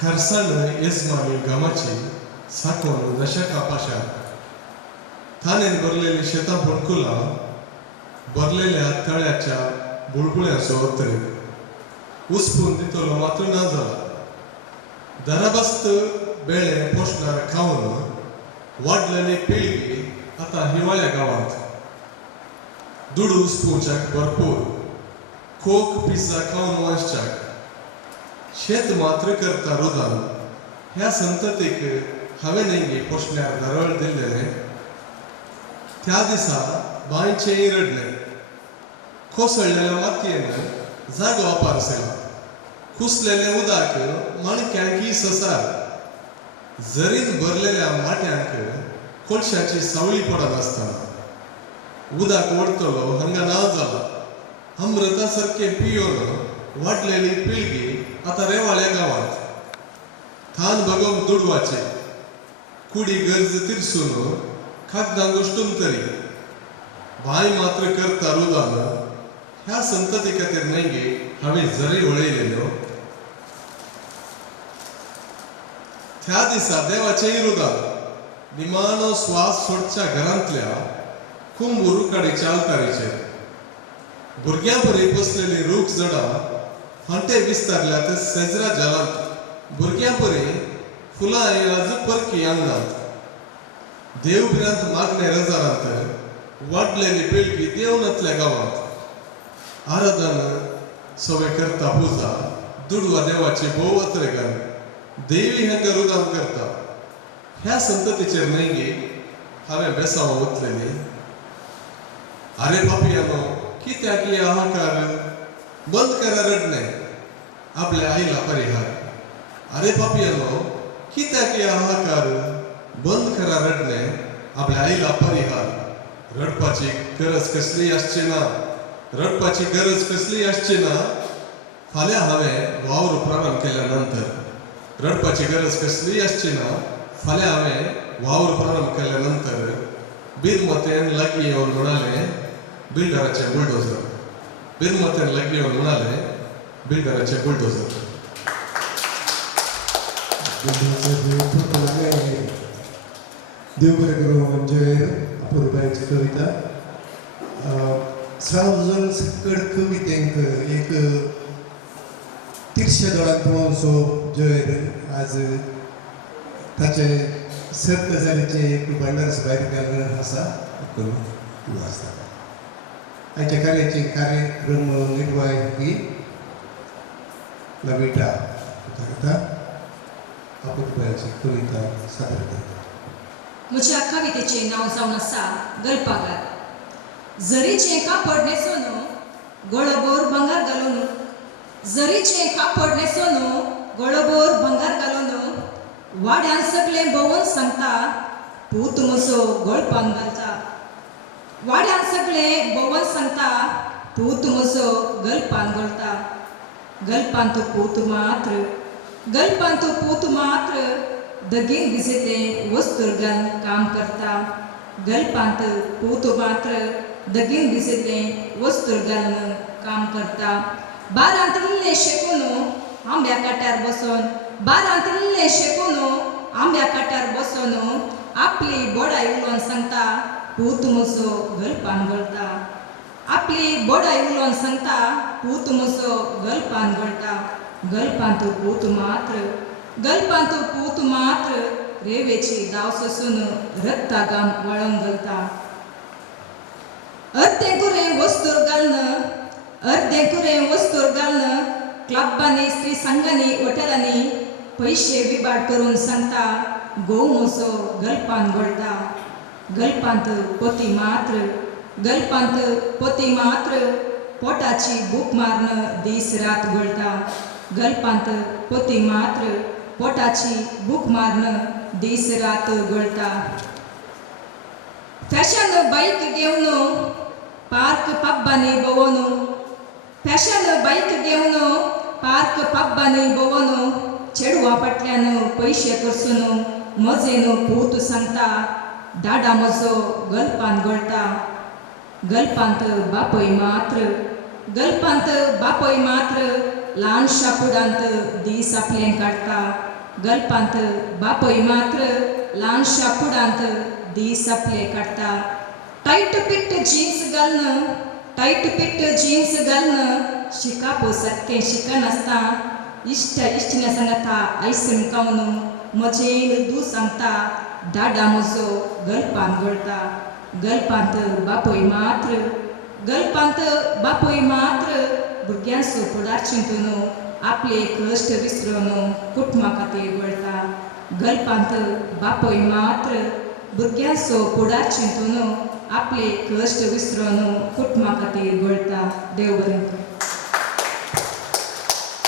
खरसाण येजमानी गामाची साठवण दशका पाशार. थानेन भरलेली शेतां फोणकुलां भरलेल्या तळ्याच्या बुळबुळ्याचो अत्तरेक उसपून दितलो मात्र ना जाला. दाराबस्त बेळे पोसणार खावन वाडलेली पिळगी आतां हिवाळ्या गांवांत. दूड उसपूच्याक भरपूर. खोक पिझ्झा खावन वचच्याक. शेत मात्र करता रुदान. ह्या संततीक हांवें न्ही पोसण्यार दरवळ दिल्लेलें. त्या दिसा बांयचेंय रडलें. कोसळलेल्या मातयेन जागो आपारसयला. कुसलेलें उदक माणक्यांकी ससार. जरीन भरलेल्या माट्यांक कोळशाची सावळी पडनासतना. उदक ओडतलो हांगा ना जाला. अमृता सारकें पियोन वाडलेली पिळगी आतां रेवाळ्या गांवांत. थान भगोवंक दुडवाचे. कुडी गरज तिरसून खागदां गोश्टून तरी. बांय मात्र करता रुदान. ह्या संतती खातीर न्ही हांवें जरी वळयलेल्यो. त्या दिसा देवाचेंय रुदान. निमाणो स्वास सोडच्या घरांतल्या कुंबूर काडीच्या आलतारीचेर. भुरग्यां बरी बसलेली रूख जडां फांटे विस्तारल्यात सेजरा जालांत. भुरग्यां बरी फुलां आज परकी आंगणांत. देवबिरांत मागणे रजारांत वाडलेली पिळगी देवनातल्या गांवांत. आराधन सवे करता पुजा. दुडवा देवाची भोव अत्रेगान. देवी हांकां रुदान करता. ह्या संततीचेर न्ही हांवें बेसांव वतलेली. आरे पापयानो कित्याक हे हाहाकार? बंद करा रडणें. आपल्या आईला परिहार. आरे पापयानो कित्याक हे हाहाकार? बंद करा रडणें. आपल्या आईला परिहार. रडपाची गरज कसली आसची ना. रडपाची गरज कसली आसची ना. फाल्यां हांवें वावर प्रारंभ केल्या नंतर. रडपाची गरज कसली आसची ना. फाल्यां हांवें वावर प्रारंभ केल्या नंतर. बिनमतेन लागीं येवन म्हणालें बिल्डराचें बुलडोजर. बिनमतेन लागीं येवन म्हणालें बिल्डराचें बुलडोजर. देव बरें करूं. जय अपुर्बायची कविता. सावजन सकड कवितेंक एक तिरशे दोळांत पळोवनसो जयर आज ताचे 7 गजालीचे एक भांडार भायर घालून आसा. वाचता. आयच्या कार्याची कार्यक्रम निर्वाह ही लविटा करता. अपुर्बायची कविता सादर करता. म्हज्या कवितेचें नांव जावन आसा गळपागार. जरीचें कापड न्हेसोन गळोभर भांगार घालून. जरीचें कापड न्हेसोन गळोभर भांगार घालून वाड्यान सगळें भोंवून सांगता पूत म्हजो गळपान घालता. वाड्यान सगळे भोवन सांगता पूत म्हजो गलपान गळटा गलपान तो पूत मात्र गलपान तो पूत मात्र दगीन भिजेले वस्तुर्गन काम करता गलपांत पूत मात्र दगीन भिजेले वस्तुर्गन काम करता बारांतले शेकून आंब्या काट्यार बसून बारांतले शेकून आंब्या काट्यार बसून आपली बोडाई उलोवन सांगता पूत म्हजो गलपान गळटा आपली बोडाई उलोवन सांगता पूत म्हजो गलपान गळटा गलपांत पूत मात्र गलपांत पूत मात्र रेवेची दाव सोसून रक्तागाम वळोवन घालता अर्धे कुरे वस्तूर घालन अर्धे कुरे वस्तूर घालन क्लब्बांनी स्त्री संघांनी हॉटेलांनी पैसे बिबाड करून सांगता गो म्हजो गलपान गळटा गलपांत पोती मात्र गलपांत पोती मात्र पोटाची भूक मारन दीस रात गळटा गलपांत पोती मात्र पोटाची भूक मारन दीस रात गळटा फॅशन बाईक घेवन पार्क पब्बांनी भोवन फॅशन बाईक घेवन पार्क पब्बांनी भोवन चेडवा फाटल्यान पैसे करसून मजेन पूत सांगता दाडा म्हजो गलपान गळटा गलपांत बापय मात्र गलपांत बापय मात्र ल्हानशा कुडांत दीस आपले काडटा गलपांत बापय मात्र ल्हानशा कुडांत दीस आपले काडटा टायट पिट्ट जीन्स घालन टायट पिट्ट जीन्स घालन शिकापो सारकें शिकनासता इश्ट इश्टिने सांगता आयसून कावन मजेन दूं सांगता दाडा म्हजो गलपान गळटा गलपांत बापय मात्र गलपांत बापय मात्र भुरग्यांचो फुडार चिंतून आपले कश्ट विसरून कुटुंबा खातीर गळटा गलपांत बापय मात्र भुरग्यांचो फुडार चिंतून आपले कश्ट विसरून कुटुंबा खातीर गळटा देव बरें करूं.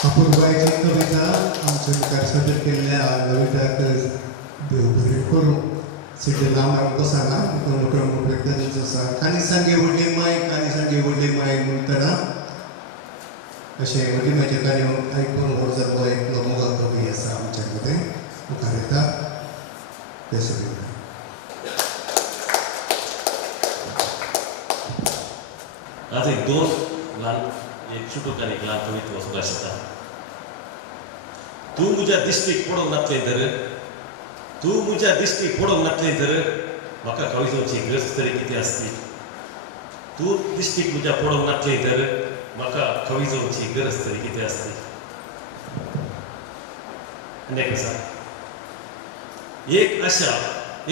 अपूर्वाची कविता आमच्या मुखार सादर केल्ल्या कविताक देव बरें करूं. सिटी नांव बसना व्यक्त आसा कानी सांगे व्हडली माय कानी सांगे व्हडली माय म्हणटना अशें व्हडली मायचे कार्य आयकून हो जर हो एक मोगा कवी आसा आमच्या मदें मुखार येता ते सगळे आज एक दोन ल्हान एक छोटो आनी एक ल्हान कविता वचूंक आसता. तूं म्हज्या दिश्टीक पडोंक नातलें तर तूं म्हज्या दिश्टीक पडोंक नातलें तर म्हाका कवितांची गरज तरी कितें आसली. तूं दिश्टीक म्हज्या पडोंक नातलें तर म्हाका कवितांची गरज तरी कितें आसली. आनी एक आसा एक आशा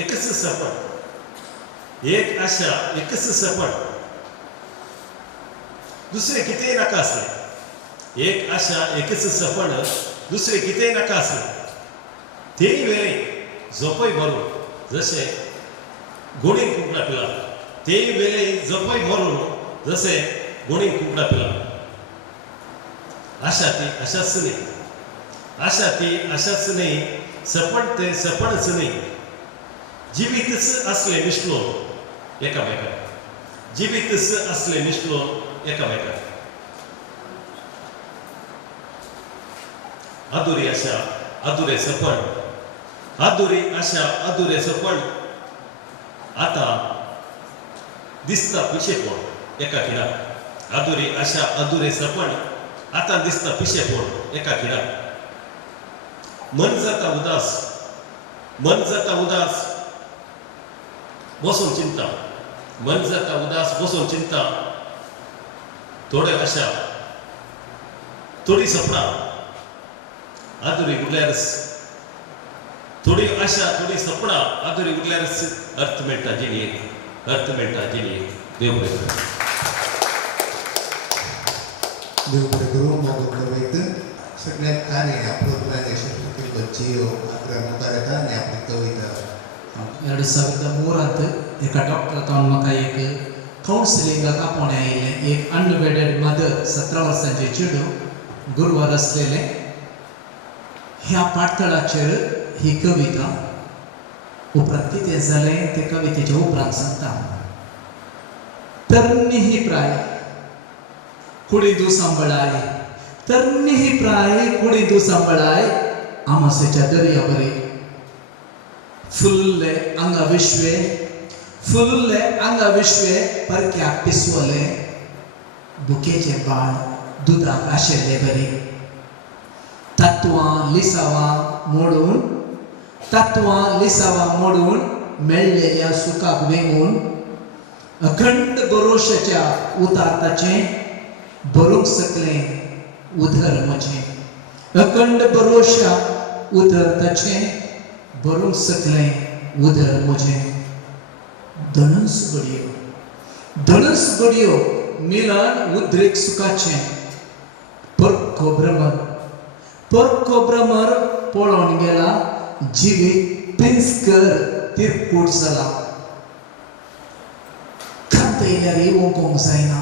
एकच सपन एक आशा एकच सपन दुसरें कितेंय नाका आसलें. एक आशा एकच सपन दुसरें कितेंय नाका आसलें. तेय वेळी झोपय भरून जशें गुणीक कुंकडा पिला तेय वेळी झोपय भरून जशें गुणीक कुंकडा पिला. आशा ती आशाच न्ही आशा ती आशाच न्ही सपन तें सपनच न्ही. जिवीतच असलें मिसळून एकामेकाक जिवीतच असलें मिसळून एकामेकाक. अधुरी आशा अधुरे सपन अधुरी आशा अधुरे सपन आता दिसता पिशेपण एका खिणाक. अधुरी आशा अधुरे सपन आता दिसता पिशेपण एका खिणाक. मन जाता उदास बसून चिंता मन जाता उदास बसून चिंता. थोडे आशा थोडी सपना अधुरी उरल्यारच थोडी आशा थोडी सपना अधुरी उरल्यारच अर्थ मेळटा जिणेक अर्थ मेळटा जिणेक. देव बरें करूं. देव बरें करूं. मोग कवयत सगळ्यात कार्य आपलो क्षेत्रातील बच्ची आपल्या मुखार येता आनी आपली कविता 2003 एका डॉक्टरान म्हाका एक कावन्सिलिंगाक आपोवणें आयिल्लें. एक अनवेडेड मदर 17 वर्सांचें चेडूं गुरवार आसलेलें. ह्या पाठतळाचेर ही कविता उपरांत कितें जालें ते कवितेच्या उपरांत सांगता. तरणी ही प्राय कुड़ी दू सांबळाय तरणी ही प्राय कुड़ी दू सांबळाय आमासेच्या दर्यावरी फुल्ले अंगा विश्वे परक्या पिसवले बुकेचे बाळ दुधाक आशेले बरे तत्वां लिसावा मोडून मेळलेल्या सुखाक वेगून अखंड भरोशाच्या उदारताचे बरोंक सकले उदर म्हजें अखंड भरोशा उदरताचे बरोंक सकले उदर म्हजें धनुस घडयो मिलन उद्रेक सुखाचे परको भ्रमर पळोवन गेला जिवीत पिंजकर तिरपूट जाला खांत येयल्यारय वोंकोंक जायना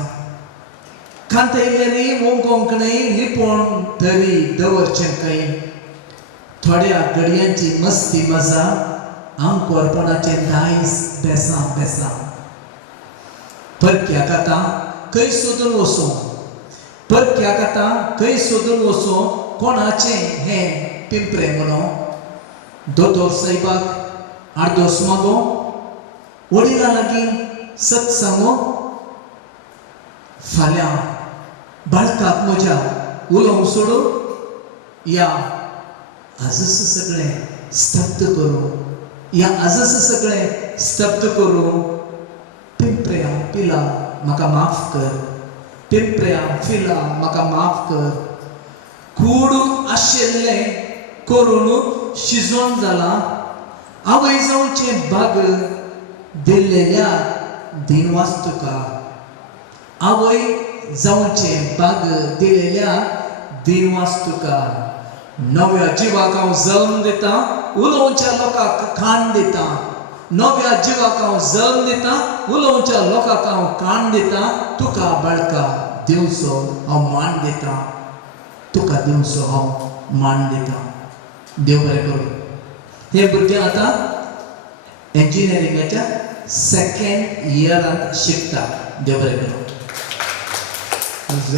खांत येयल्यारय वोंकोंक न्हय लिपोवन तरी दवरचें खंय थोड्या घडयांची मस्ती मजा आंकोरपणाचे दायज बेसां परक्याक आतां खंय सोदून वचो कोणाचें हें पिंपरे म्हणो दोतोर साहेबाक आर्दोस मागो वडिलां लागीं सत सांगो फाल्यां बाळकाक म्हज्या उलोवंक सोडूं या आजच सगळें स्तब्ध करूं पिंपऱ्या पिला म्हाका माफ कर कूड आशिल्लें करून शिजोवन जाला आवय जावचें बाग दिल्लेल्या दिनवास तुका आवय जावचें बाग दिलेल्या दिनवास तुका नव्या जिवाक हांव जल्म दिता उलोवच्या लोकांक खाण दिता नव्या जिवाक हांव जल्म दिता उलोवच्या लोकांक हांव खाण दिता तुका बाळका दिवचो हांव मान दिता तुका दिवचो हांव मान दिता देव बरें करूं हे भुरगे आतां इंजिनियरिंगाच्या 2nd इयरांत शिकता देव बरें करूं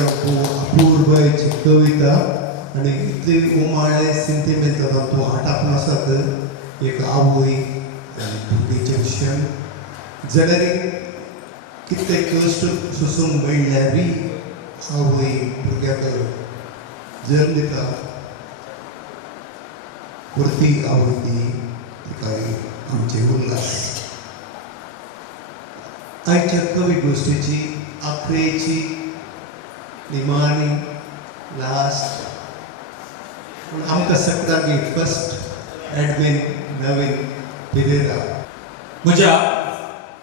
अपूर्वाची कविता आणि इतले उमाळे सेंटिमेंटल तूं हाटापून आसात एक आवय आनी भुरगेचें विशय जाल्यार कितले कश्ट सोसूंक मेळ्ळ्यारय आवय भुरग्याक जल्म दिता परती आवय ती तिका आमचे उल्हास आयच्या कवी गोश्टीची आखरेची निमाणी लास्ट पूण आमकां सगळ्यांक फर्स्ट एडमिन नवीन पेरेरा म्हज्या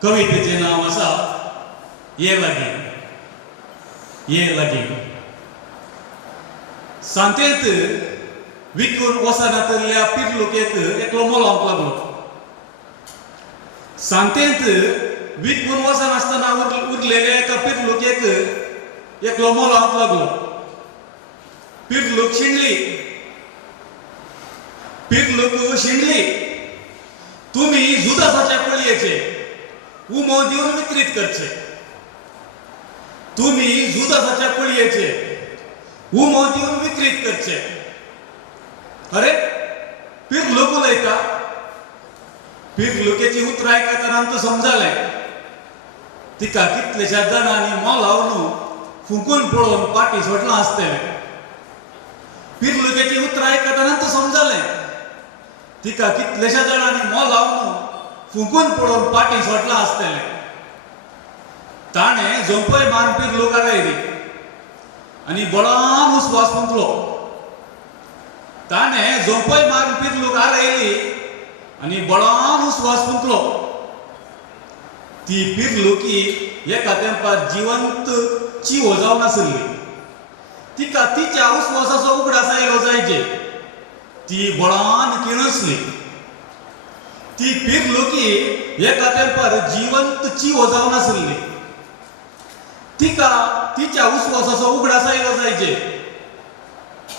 कवितेचें नांव आसा ये लागी सांतेंत विकून वसनातल्या पिरलुकेक एकलो मोलावंक लागलो सांतेंत विकून वसनासतना उरलेल्या एका पिरलुकेक एकलो मोलावंक लागलो पिरलूक शिंडली तुम्ही जुदासाच्या पळयेचे उमो दिवन विक्रीत करचे तुम्ही जुदासाच्या पळयेचे उमो दिवन विक्रीत करचे अरे पिरलूक उलयता पिरलुकेची उतरां आयकतना आमकां समजलें तिका कितलेशा जाणांनी मोलावन फुंकून पळोवन पाटी सोडलां आसतलें पिरलुकेची उतरां आयकतना आमकां समजलें तिका कितलेशा जाणांनी मोलावन फुंकून पळोवन पाटी सोडलां आसतलें ताणें झोंपय मान पिरलुकार आयली आनी बळान उस्वास फुंकलो ताणें झोंपय मान पिरलुकार आयली आनी बळान उस्वास फुंकलो ती पिरलुकी एका तेंपार जिवंत चिवो जावन आसली तिका तिच्या उस्वासाचो उगडास आयलो जायचे ती बळान किणसली ती पिरलुकी एका तेंपार जिवंत चिवो जावन आसली तिका तिच्या उस्वासाचो उगडास आयलो जायचे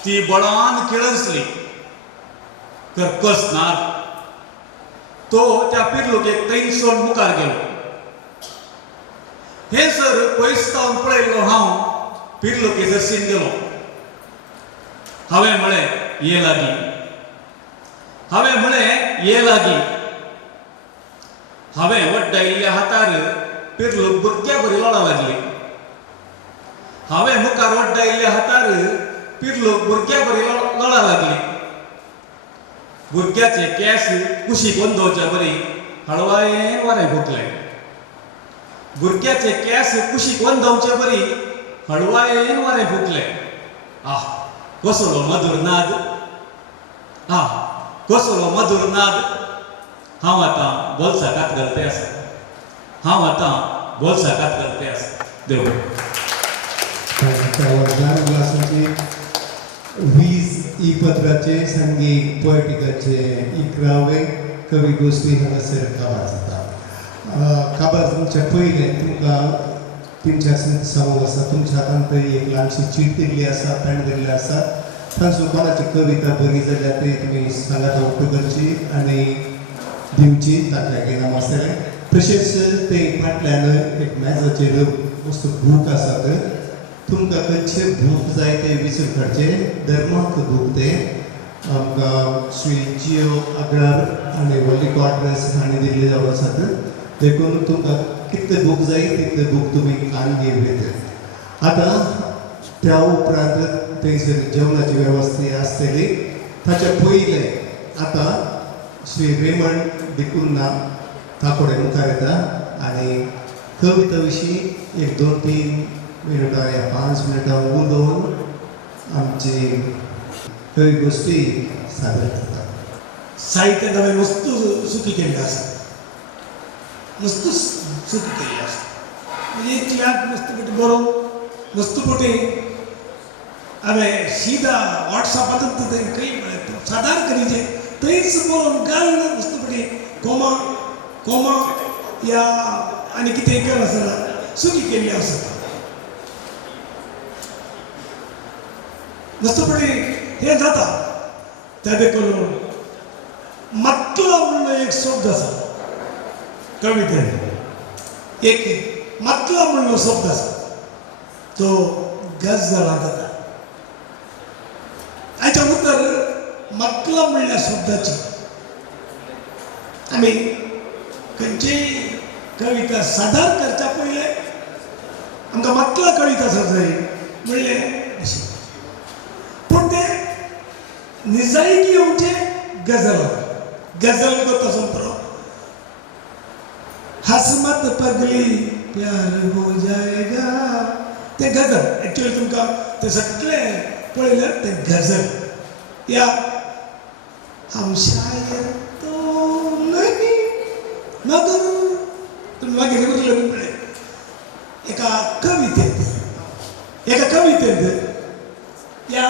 ती बळान किणसली कर्कसनाथ तो त्या पिरलुकेक थंयसून मुखार गेलो हे सर पयस जावन पळयलो हांव फिरलो की जर्सीन गेलो. हांवें म्हळें ये लागी, हांवें म्हळें ये लागी. हांवें वड्डायिल्ल्या हातार फिरलो भुरग्या बरी लोळा लागली. हांवें मुखार वड्डायिल्ल्या हातार फिरलो भुरग्या बरी लोळा लागली. भुरग्याचे केस कुशीक वंदोवच्या बरी हळवायेन वारें फुटलें. भुरग्याचे केस कुशीक वंदोवचे बरी हळवायेन वारें फुटलें. आह कसलो मधुर नाद, आह कसलो मधुर नाद. हांव आतां बोल्साकात घालते आसा, हांव आतां बोल्साकात घालते आसा. देव त्या वर्गांत उल्हासाचे 20 ई पत्राचे संगीत पोएटिकाचे 11वे कवी गोष्टी हांगासर काबार जाता. काबार जावच्या पयलें तुमकां तुमच्या समोर आसा, तुमच्या हातान थंय एक ल्हानशी चीट दिल्ली आसा, पेन दिल्लें आसा. तांचो कोणाची कविता बरी जाल्यार ती तुमी सांगात उक्त करची आनी दिवची, तांकां इनाम आसतलें. तशेंच ते फाटल्यान एक मेजाचेर वस्तू बूक आसा, तुमकां खंयचे बूक जाय ते विचार करचे. धर्माक बूक ते आमकां श्री जिओ आग्रार आनी व्हडली क्वार्टर्स हांणी दिल्ले जावन आसात. देखून तुमकां कितले बूक जाय तितले बूक तुमी कान घेवं. आतां त्या उपरांत थंयसर जेवणाची वेवस्था आसतली. ताच्या पयलें आतां श्री रेमंड दिकुन्ना ताकोडे मुखार येता आनी कविता विशीं 1-2-3 मिनटां या 5 मिनटां उलोवन आमची कवी गोष्टी सादर करता. साहित्यात हांवें वस्तू सुकी केल्ली आसा, वस्तू सुकी केल्ली आसा. म्हणजे इतल्याक वस्तुपटी बरोवन वस्तुपटी हांवें सीदा वॉट्सॅपांतूच थंय खंय सादर करीचे थंयच बरोवन घालून वस्तुपटी कोमा कोमा या आनी कितें केलें आसतना सुकी केल्ली आसा. वस्तुपटी हें जाता त्या देखून मतला म्हणून एक शब्द आसा कवितेन. एक मतला म्हणून शब्द आसा तो गजाला जाता. हाच्या उतर मतला म्हणल्या शब्दाची आमी खंयचीय कविता सादर करच्या पयलें आमकां मतला कळीत आसा जाय म्हणलें अशें. पूण ते निजायकी येवचे गजल गजल को तो संप्रो हसमत पगली प्यार हो जाएगा. ते गजल एक्चुअली तुमकां ते सगळें पळयल्यार ते गजल. या हम शायर तो नहीं मगर तुमी मागीर उरलें पळय एका कवितेंत या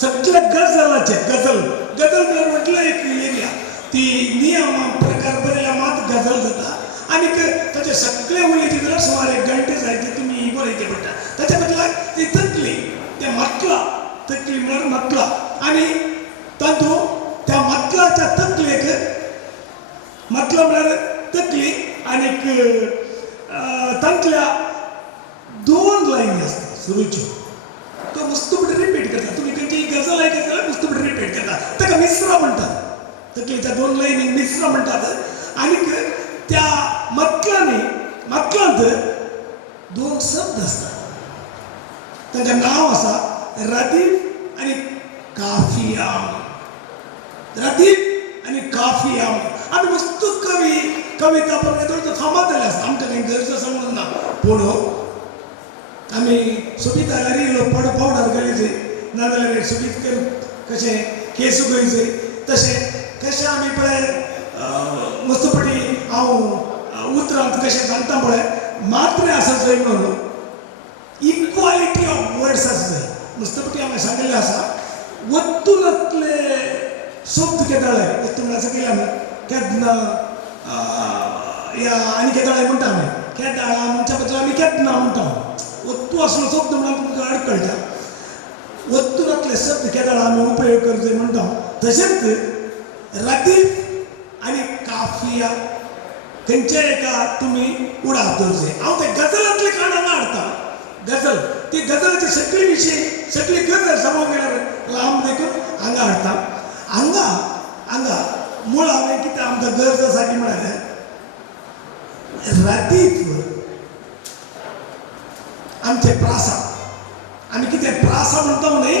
सगळ्या गजलाचे गजल गजल म्हटलं एक एरिया ती नियम प्रकार बरेला मात गजल जाता. आनी ताचे सगळे उलयते जाल्यार सुमार 1 घंटे जाय ते तुमी बरयचे पडटा. ताच्या बदला ती तकली ते मतला तकली म्हळ्यार मतला आनी तातूंत त्या मतलाच्या तकलेक मतला म्हळ्यार तकली आनीक तांतल्या 2 लायनी आसता सुरूच्यो. तो मस्तुपटी रिपीट करता. तुमी खंयची गजल आयकत जाल्यार मस्तुपटी रिपीट करता. ताका मिसरा म्हणटात. तकलेच्या 2 लायनीक मिसरा म्हणटात. आनीक त्या मतलांत 2 शब्द आसतात. ताचें नांव आसा रदीफ आनी काफियाम. रदीफ आनी काफियाम. आनी वस्तू कविता परमेश्वर फामाद जाले आसता. आमकां कांय गरज आसा म्हणून ना. पूण आमी सोबीत घाली पावडर घालीचे नाजाल्यार सोबीत करून कशें केस उगयचे तशें कशें आमी पळय मस्तपटी हांव उतरांत कशें सांगता पळय मात्रे आसा जाय म्हणून इक्वालिटी ऑफ वर्ड्स आसा जाय. मस्तपटी हांवें सांगिल्लें आसा वत्तूनातले शब्द केदाळे वत्तू म्हळ्यार सगळे आमी केदना या आनी केदाळे म्हणटा आमी केदाळा म्हणच्या बदला आमी केदना म्हणटा. वत्तू असलो शब्द म्हणून तुमकां अडकळटा. वत्तूनातले शब्द केदाळ आमी उपयोग करचे म्हणटा. तशेंच रदीफ आनी काफिया खंयच्या एका तुम्ही उडाव धरचे हांव ते गजलांतले काणां हाडटा गजल ती गजलाची सगळी विशय सगळी गजल समोर गेल्यार लांब देखून हांगा हाडटा हांगा मूळ हांवें कितें आमकां गरज आसा की म्हळ्यार रातीत आमचे प्रासा आमी कितें प्रासा म्हणटा न्ही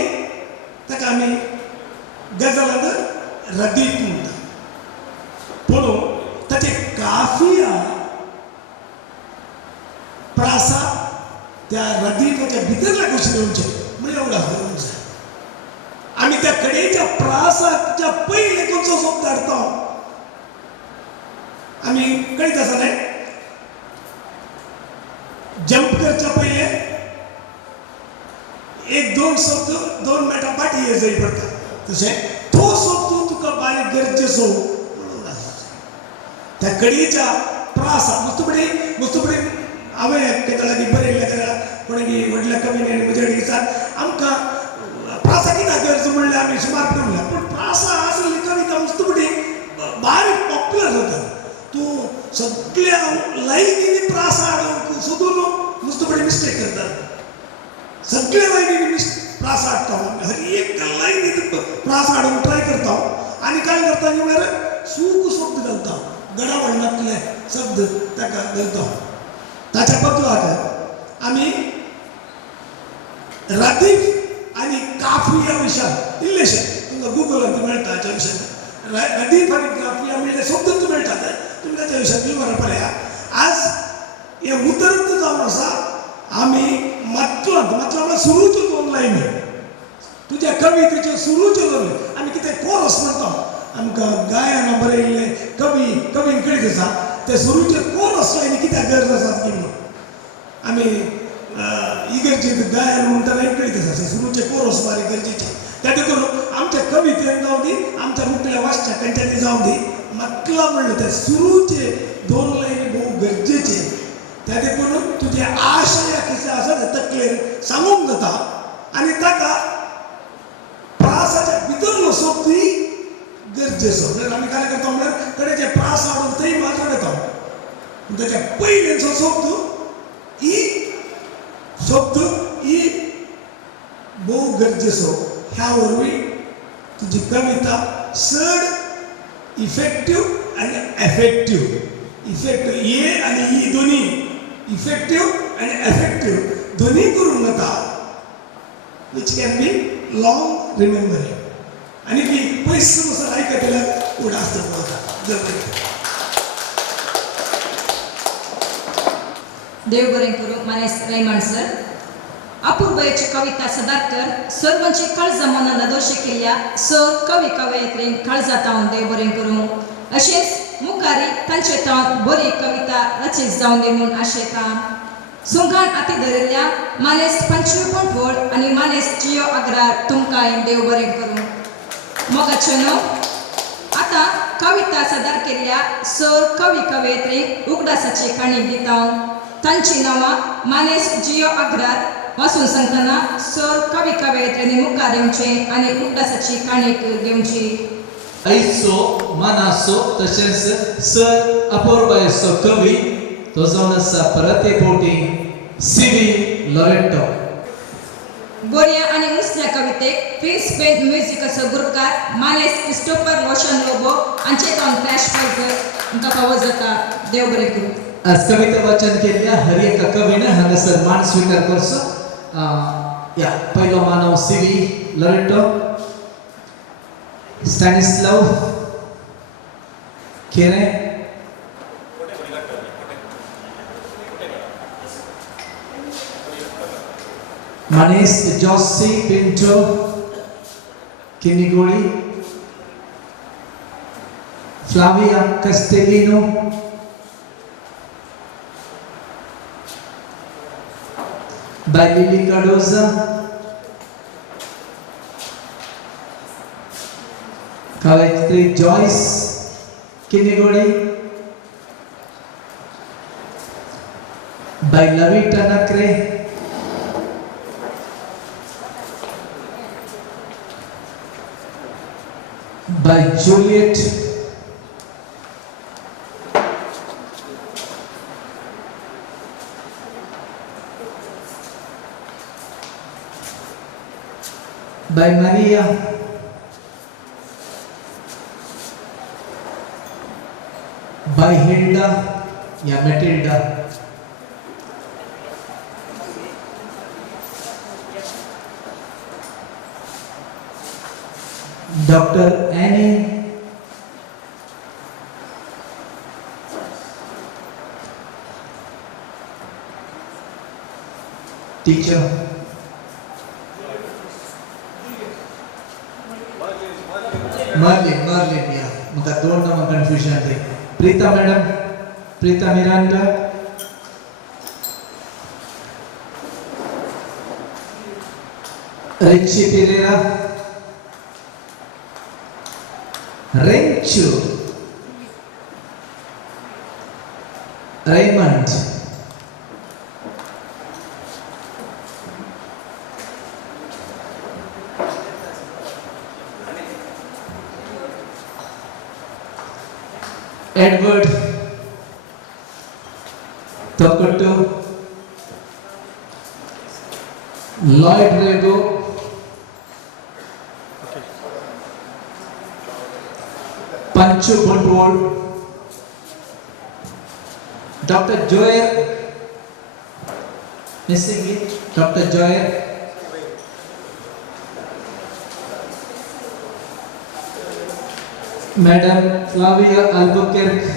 ताका आमी गजलांत रदीफ म्हणटा पूण ताचे काफिया प्रासा त्या रदीफाच्या भितरल्या गोश्टी येवचे म्हणजे एवढा धरून जाय आमी त्या कडेच्या प्रासाच्या पयले खंयचो शब्द हाडटा आमी कळीत आसा न्हय जंप करच्या पयले एक दोन शब्द दोन मेटा पाटी हे जाय पडटा तशें तो शब्द तुका बारीक गरजेचो म्हणून आसा त्या कडीच्या प्रासा मुस्तुपडी हांवें केन्ना लागीं बरयल्ल्या तेन्ना कोणी व्हडल्या कवीन म्हजे कडेन दिसतात आमकां प्रासा कित्याक गरज म्हणल्यार आमी सुमार करूं पूण प्रासा आसली कविता मुस्तुपडी बारीक पॉप्युलर जाता तूं सगळ्या लायनींनी प्रासा हाडूंक सोदून मुस्तुपडी मिस्टेक करतात सगळ्या लायनींनी प्रासा हाडटा हर एक लायनींत प्रासा हाडूंक ट्राय करता आनी काय करता म्हळ्यार सूक शब्द घालता गडावळणांतले शब्द ताका घालता ताच्या बदलाक आमी रदीफ आनी काफिया विशयान इल्लेशें तुमकां गुगलांत मेळटा हाच्या विशयान रदीफ आनी काफिया म्हणजे शब्द मेळटात तुमी ताच्या विशयान विवरण पळया आज हे उतरत जावन आसा आमी मतलब सुरूच्यो दोन लायनी तुज्या कवितेच्यो सुरूच्यो दोन आमी कितें कोरस म्हणटा आमकां गायनां बरयल्ले कवीन कळीत आसा ते सुरूचे कोरस लायनी कित्याक गरज आसात की म्हणून आमी इगर्जेक गायन म्हणटना कळीत आसा सुरूचे कोरस बारीक गरजेचे त्या देखून आमच्या कवितेन जावं दी आमच्या मुखल्या वाचकांच्यांनी जावं दी मतलब म्हणलें ते सुरूचे दोन लायनी भोव गरजेचे त्या देखून तुजे आशय कितें आसा ते तकलेर सांगूंक जाता आनी ताका प्रासाच्या भितरलो शब्दूय गरजेचो म्हणल्यार आमी काय करता म्हणल्यार कडेचे प्रास हाडून थंय मात्र घेता ताच्या पयलेचो शब्द ही भोव गरजेचो ह्या वरवीं तुजी कविता चड इफेक्टीव आनी एफेक्टीव इफेक्टीव ए आनी ई दोनी इफेक्टीव आनी एफेक्टीव दोनी करूंक जाता विच कॅन बी लॉंग रिमेंबरींग आनी ती पयस वचून आयकतल्याक उडास जाता देव बरें करूं मानेस रैमान सर अपूर्वची कविता सदारकर सर म्हणजे काळजा मनान दोशी केल्या सर कवी कवयत्रीन काळजातावन देव बरें करूं अशेंच मुखारी तांचे तावन बरी कविता रचीत जावन दी म्हूण आशेता सुंगान आती धरिल्ल्या मानेस पंचवी पोंटवळ आनी मानेस जियो अग्रार तुमकां देव बरें करूं मोगाचें न्हू आतां कविता सादर केल्ल्या सर कवी कवयत्रीक उगडासाची काणी दिता तांची नांवां मानेस जियो अग्रार वाचून सांगतना सर कवी कवयत्रींनी मुखार येवचें आनी उगडासाची काणीक घेवची आईचो मानाचो तशेंच सर अपूर्वायचो कवी तो जावन आसा परते पोटी सीवी लॉरेंटो बोरिया आनी उसल्या कवितेक फिल्स पेंट म्युझिकाचो गुरकार मानेस क्रिस्टोफर रोशन लोबो हांचे तावन फ्लॅश पायकर तुमकां फावो जाता देव बरें करूं आज कविता वाचन केल्ल्या हर एका कवीन हांगासर मान स्वीकार करचो या पयलो मानव सीवी लॉरेंटो स्टॅनिस्लाव केरे मानेस Jossy Pinto Kinnigoli Flavia Castelino by Lily Cardoza, Kavitri Joyce Kinigori, by Lavita Nakre, by Juliet by Maria. By Hilda, या Matilda. Dr. Annie. Teacher. Marlin, ya. Maka दोन नाम confusion थे. Prita madam, Prita Miranda. Richie Pereira. Renchu. Raymond. Edward Tokoto, Lloyd Rego, Panchu Bundwal, Dr. Joyer, missing it, Dr. Joyer, Madam Flavia Albuquerque,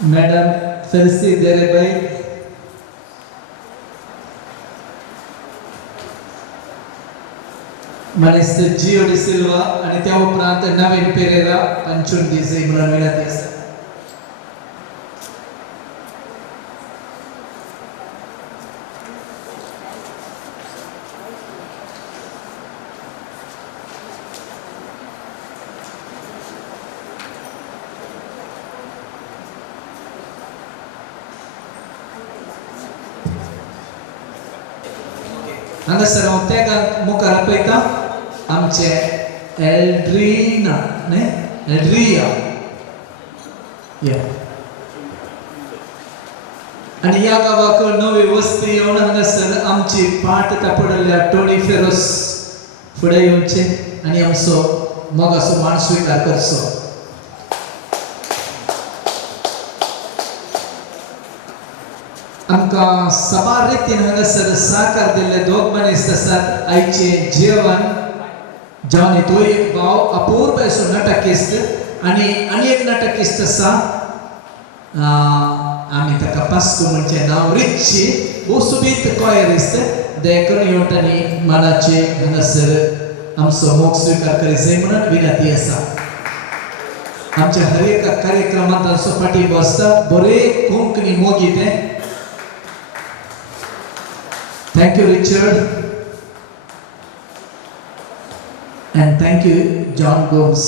Madam Felicity Derebay, Minister Gio de Silva आणि त्या उपरांत नवीन पेरेरा पंचून दिसे म्हणून विनंती आहे. हांगासर हांव तेका मुखार आपयता आमचे एल्ड्रिना न्ही एल्ड्रिया या आनी ह्या गांवाक नवी वस्ती येवन हांगासर आमची पाट तापडल्या टोनी फेरोस फुडें येवचे आनी आमचो मोगाचो मान स्विकार करचो. आमकां सबार रितीन हांगासर साकार दिल्ले दोग मनीस आसात. आयचे जेवण जावन तो एक भाव अपूर्व असो नाटकिस्त आनी एक नाटकिस्त आसा आमी ताका पास्को म्हणचे नांव रिच्ची बोसुबीत कॉयरिस्ट देखून येवन आनी मानाचे हांगासर आमचो मोग स्विकार करी जाय म्हणून विनंती आसा. आमच्या हर एका कार्यक्रमांत तांचो पाठिंबो आसता. बरे कोंकणी मोगी ते. Thank you, Richard. And thank you, John Gomes.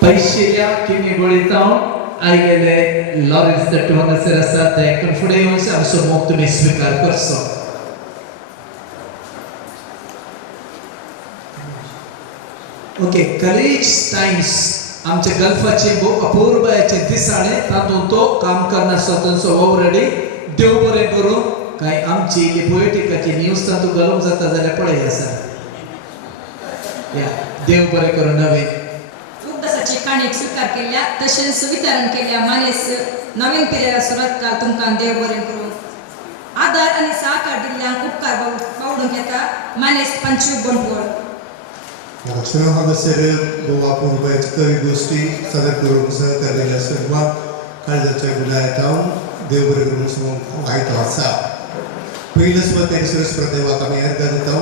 पैशिल्या किमी गोळीतावन आयलेले लॉरेन्स दट्टू हांगासर आसात. देखून फुडें येवन आमचो मोग तुमी स्विकार करचो. ओके, करेज टाइम्स आमच्या गल्फाचे अपूर्व याचे दिसाळे तातूंत तो काम करना स्वतंत्र ऑलरेडी देव बरें करूं. काय आमची पोएटिकाची न्यूज तातूंत घालूंक जाता जाल्यार पळय आसा. या देव बरें करूं. नवे उपदासाची काणीक स्वीकार केल्या तशेंच वितरण केल्या मानेस नवीन पिढीला सुरत काल तुमकां देव बरें करूं. आदार आनी सहकार दिल्ल्यांक उपकार बावडूंक येता मानेस पंचू बंडवळ. हांगासर हांगासर गोवा पुरबायचे कवी गोश्टी सादर करूंक सहकार दिल्या सर्व काळजाच्या गुणायतावन देव बरें करूं आयतो आसा. पयलो सुवातेर सरस्वती देवाक आमी अर्घ दिता.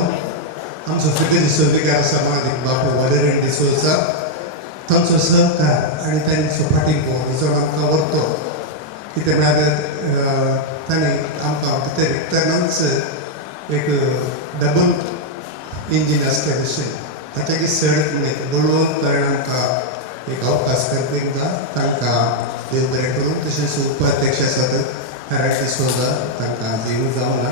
आमचो फिटेचो सविकार आसा माणिक बापू वाडेरेन डिसोजा तांचो सहकार आनी तांचो फाटींबो जो आमकां व्हरतो. कितें म्हळ्यार ताणें आमकां भितर तेन्नाच एक डबल इंजीन आसता भशेन ताच्याकी सड बळोवन कारण आमकां एक अवकाश करपाक जाय. तांकां देव बरें करूं. तशेंच उपाध्यक्ष आसात हराट डिसोजा तांकां जीव जावना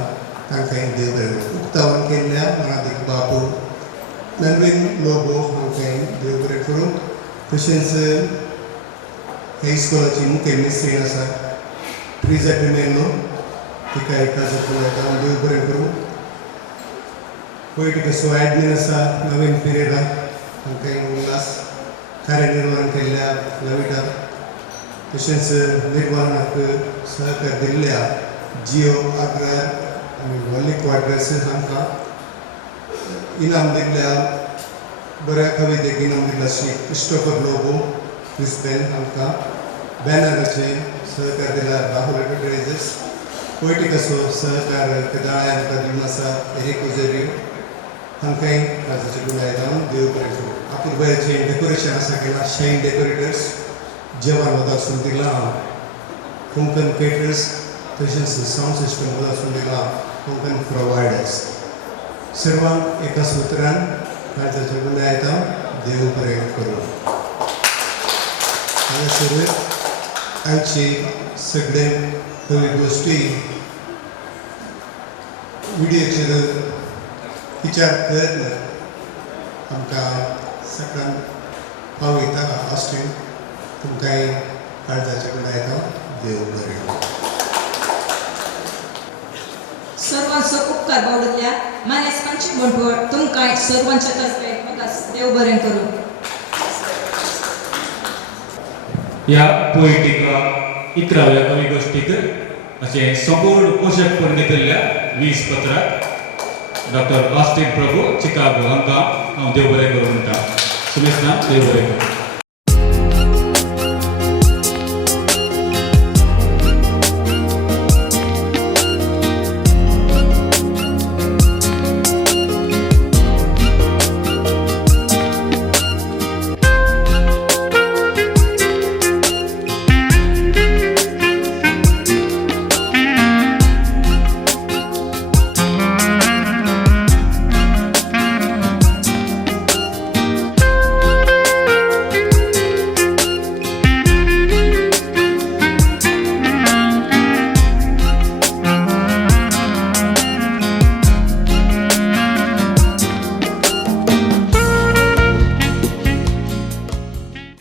तांकांय देव बरें करूं. उक्तावण केल्ल्या मनादीक बापू नवीन लोबो हांकांय देव बरें करूं. तशेंच हे इस्कॉलाची मुखेल मिस्त्रीण आसा फ्रीजा टिमेल्लो तिका एका जपून येता देव बरें करूं. पोयटिका सो ॲडमिन आसा नवीन पेरेरा तांकांय उल्हास कार्यनिर्वहण केल्ल्या नविटा तशेंच निर्वहणाक सहकार दिल्ल्या जिओ आग्रार आनी व्हॉली क्वार्टर्स हांकां इनाम दिल्ल्या बऱ्या कवितेक इनाम दिल्ल्या श्री क्रिस्टोफर लोबो क्रिस्पेन हांकां बॅनराचे सहकार दिला राहुल एंटरप्रायझेस. पोयटिकाचो सहकार केदाळ्या हांकां दिवन आसा एरिक उजेरियो हांकांय राजाचे गुणायतान देव बरें करूं. अपूर्वयाचें डेकोरेशन आसा केलां शाईन डेकोरेटर्स जेवण वदासून दिलां कोंकण केटर्स तशेंच सावंड सिस्टम वदासून दिलां कोंकण प्रोवायडर्स. सर्वांक एका सुत्रान राजाचे गुणायतान देव बरें करूं. हांगासर आयची सगळे कवी गोश्टी व्हिडिओचेर विचार करन आमकां सगळ्यांक पावयता ऑस्टीन. तुमकांय काळजाचे गुणायतान देव बरें करूं. सर्वांचो उपकार बावडल्या मानेस्तांची बोंटवळ तुमकांय सर्वांच्या तर्फे वदास देव बरें करूं. ह्या पोएटिका 11व्या कवी गोष्टीक अशें संपूर्ण पोशकपण दितल्या 20 पत्राक डॉक्टर ऑस्टीन प्रभू चिकागो हांकां हांव देव बरें करूं म्हणटा. सुमेश नाथ देव बरें करूं.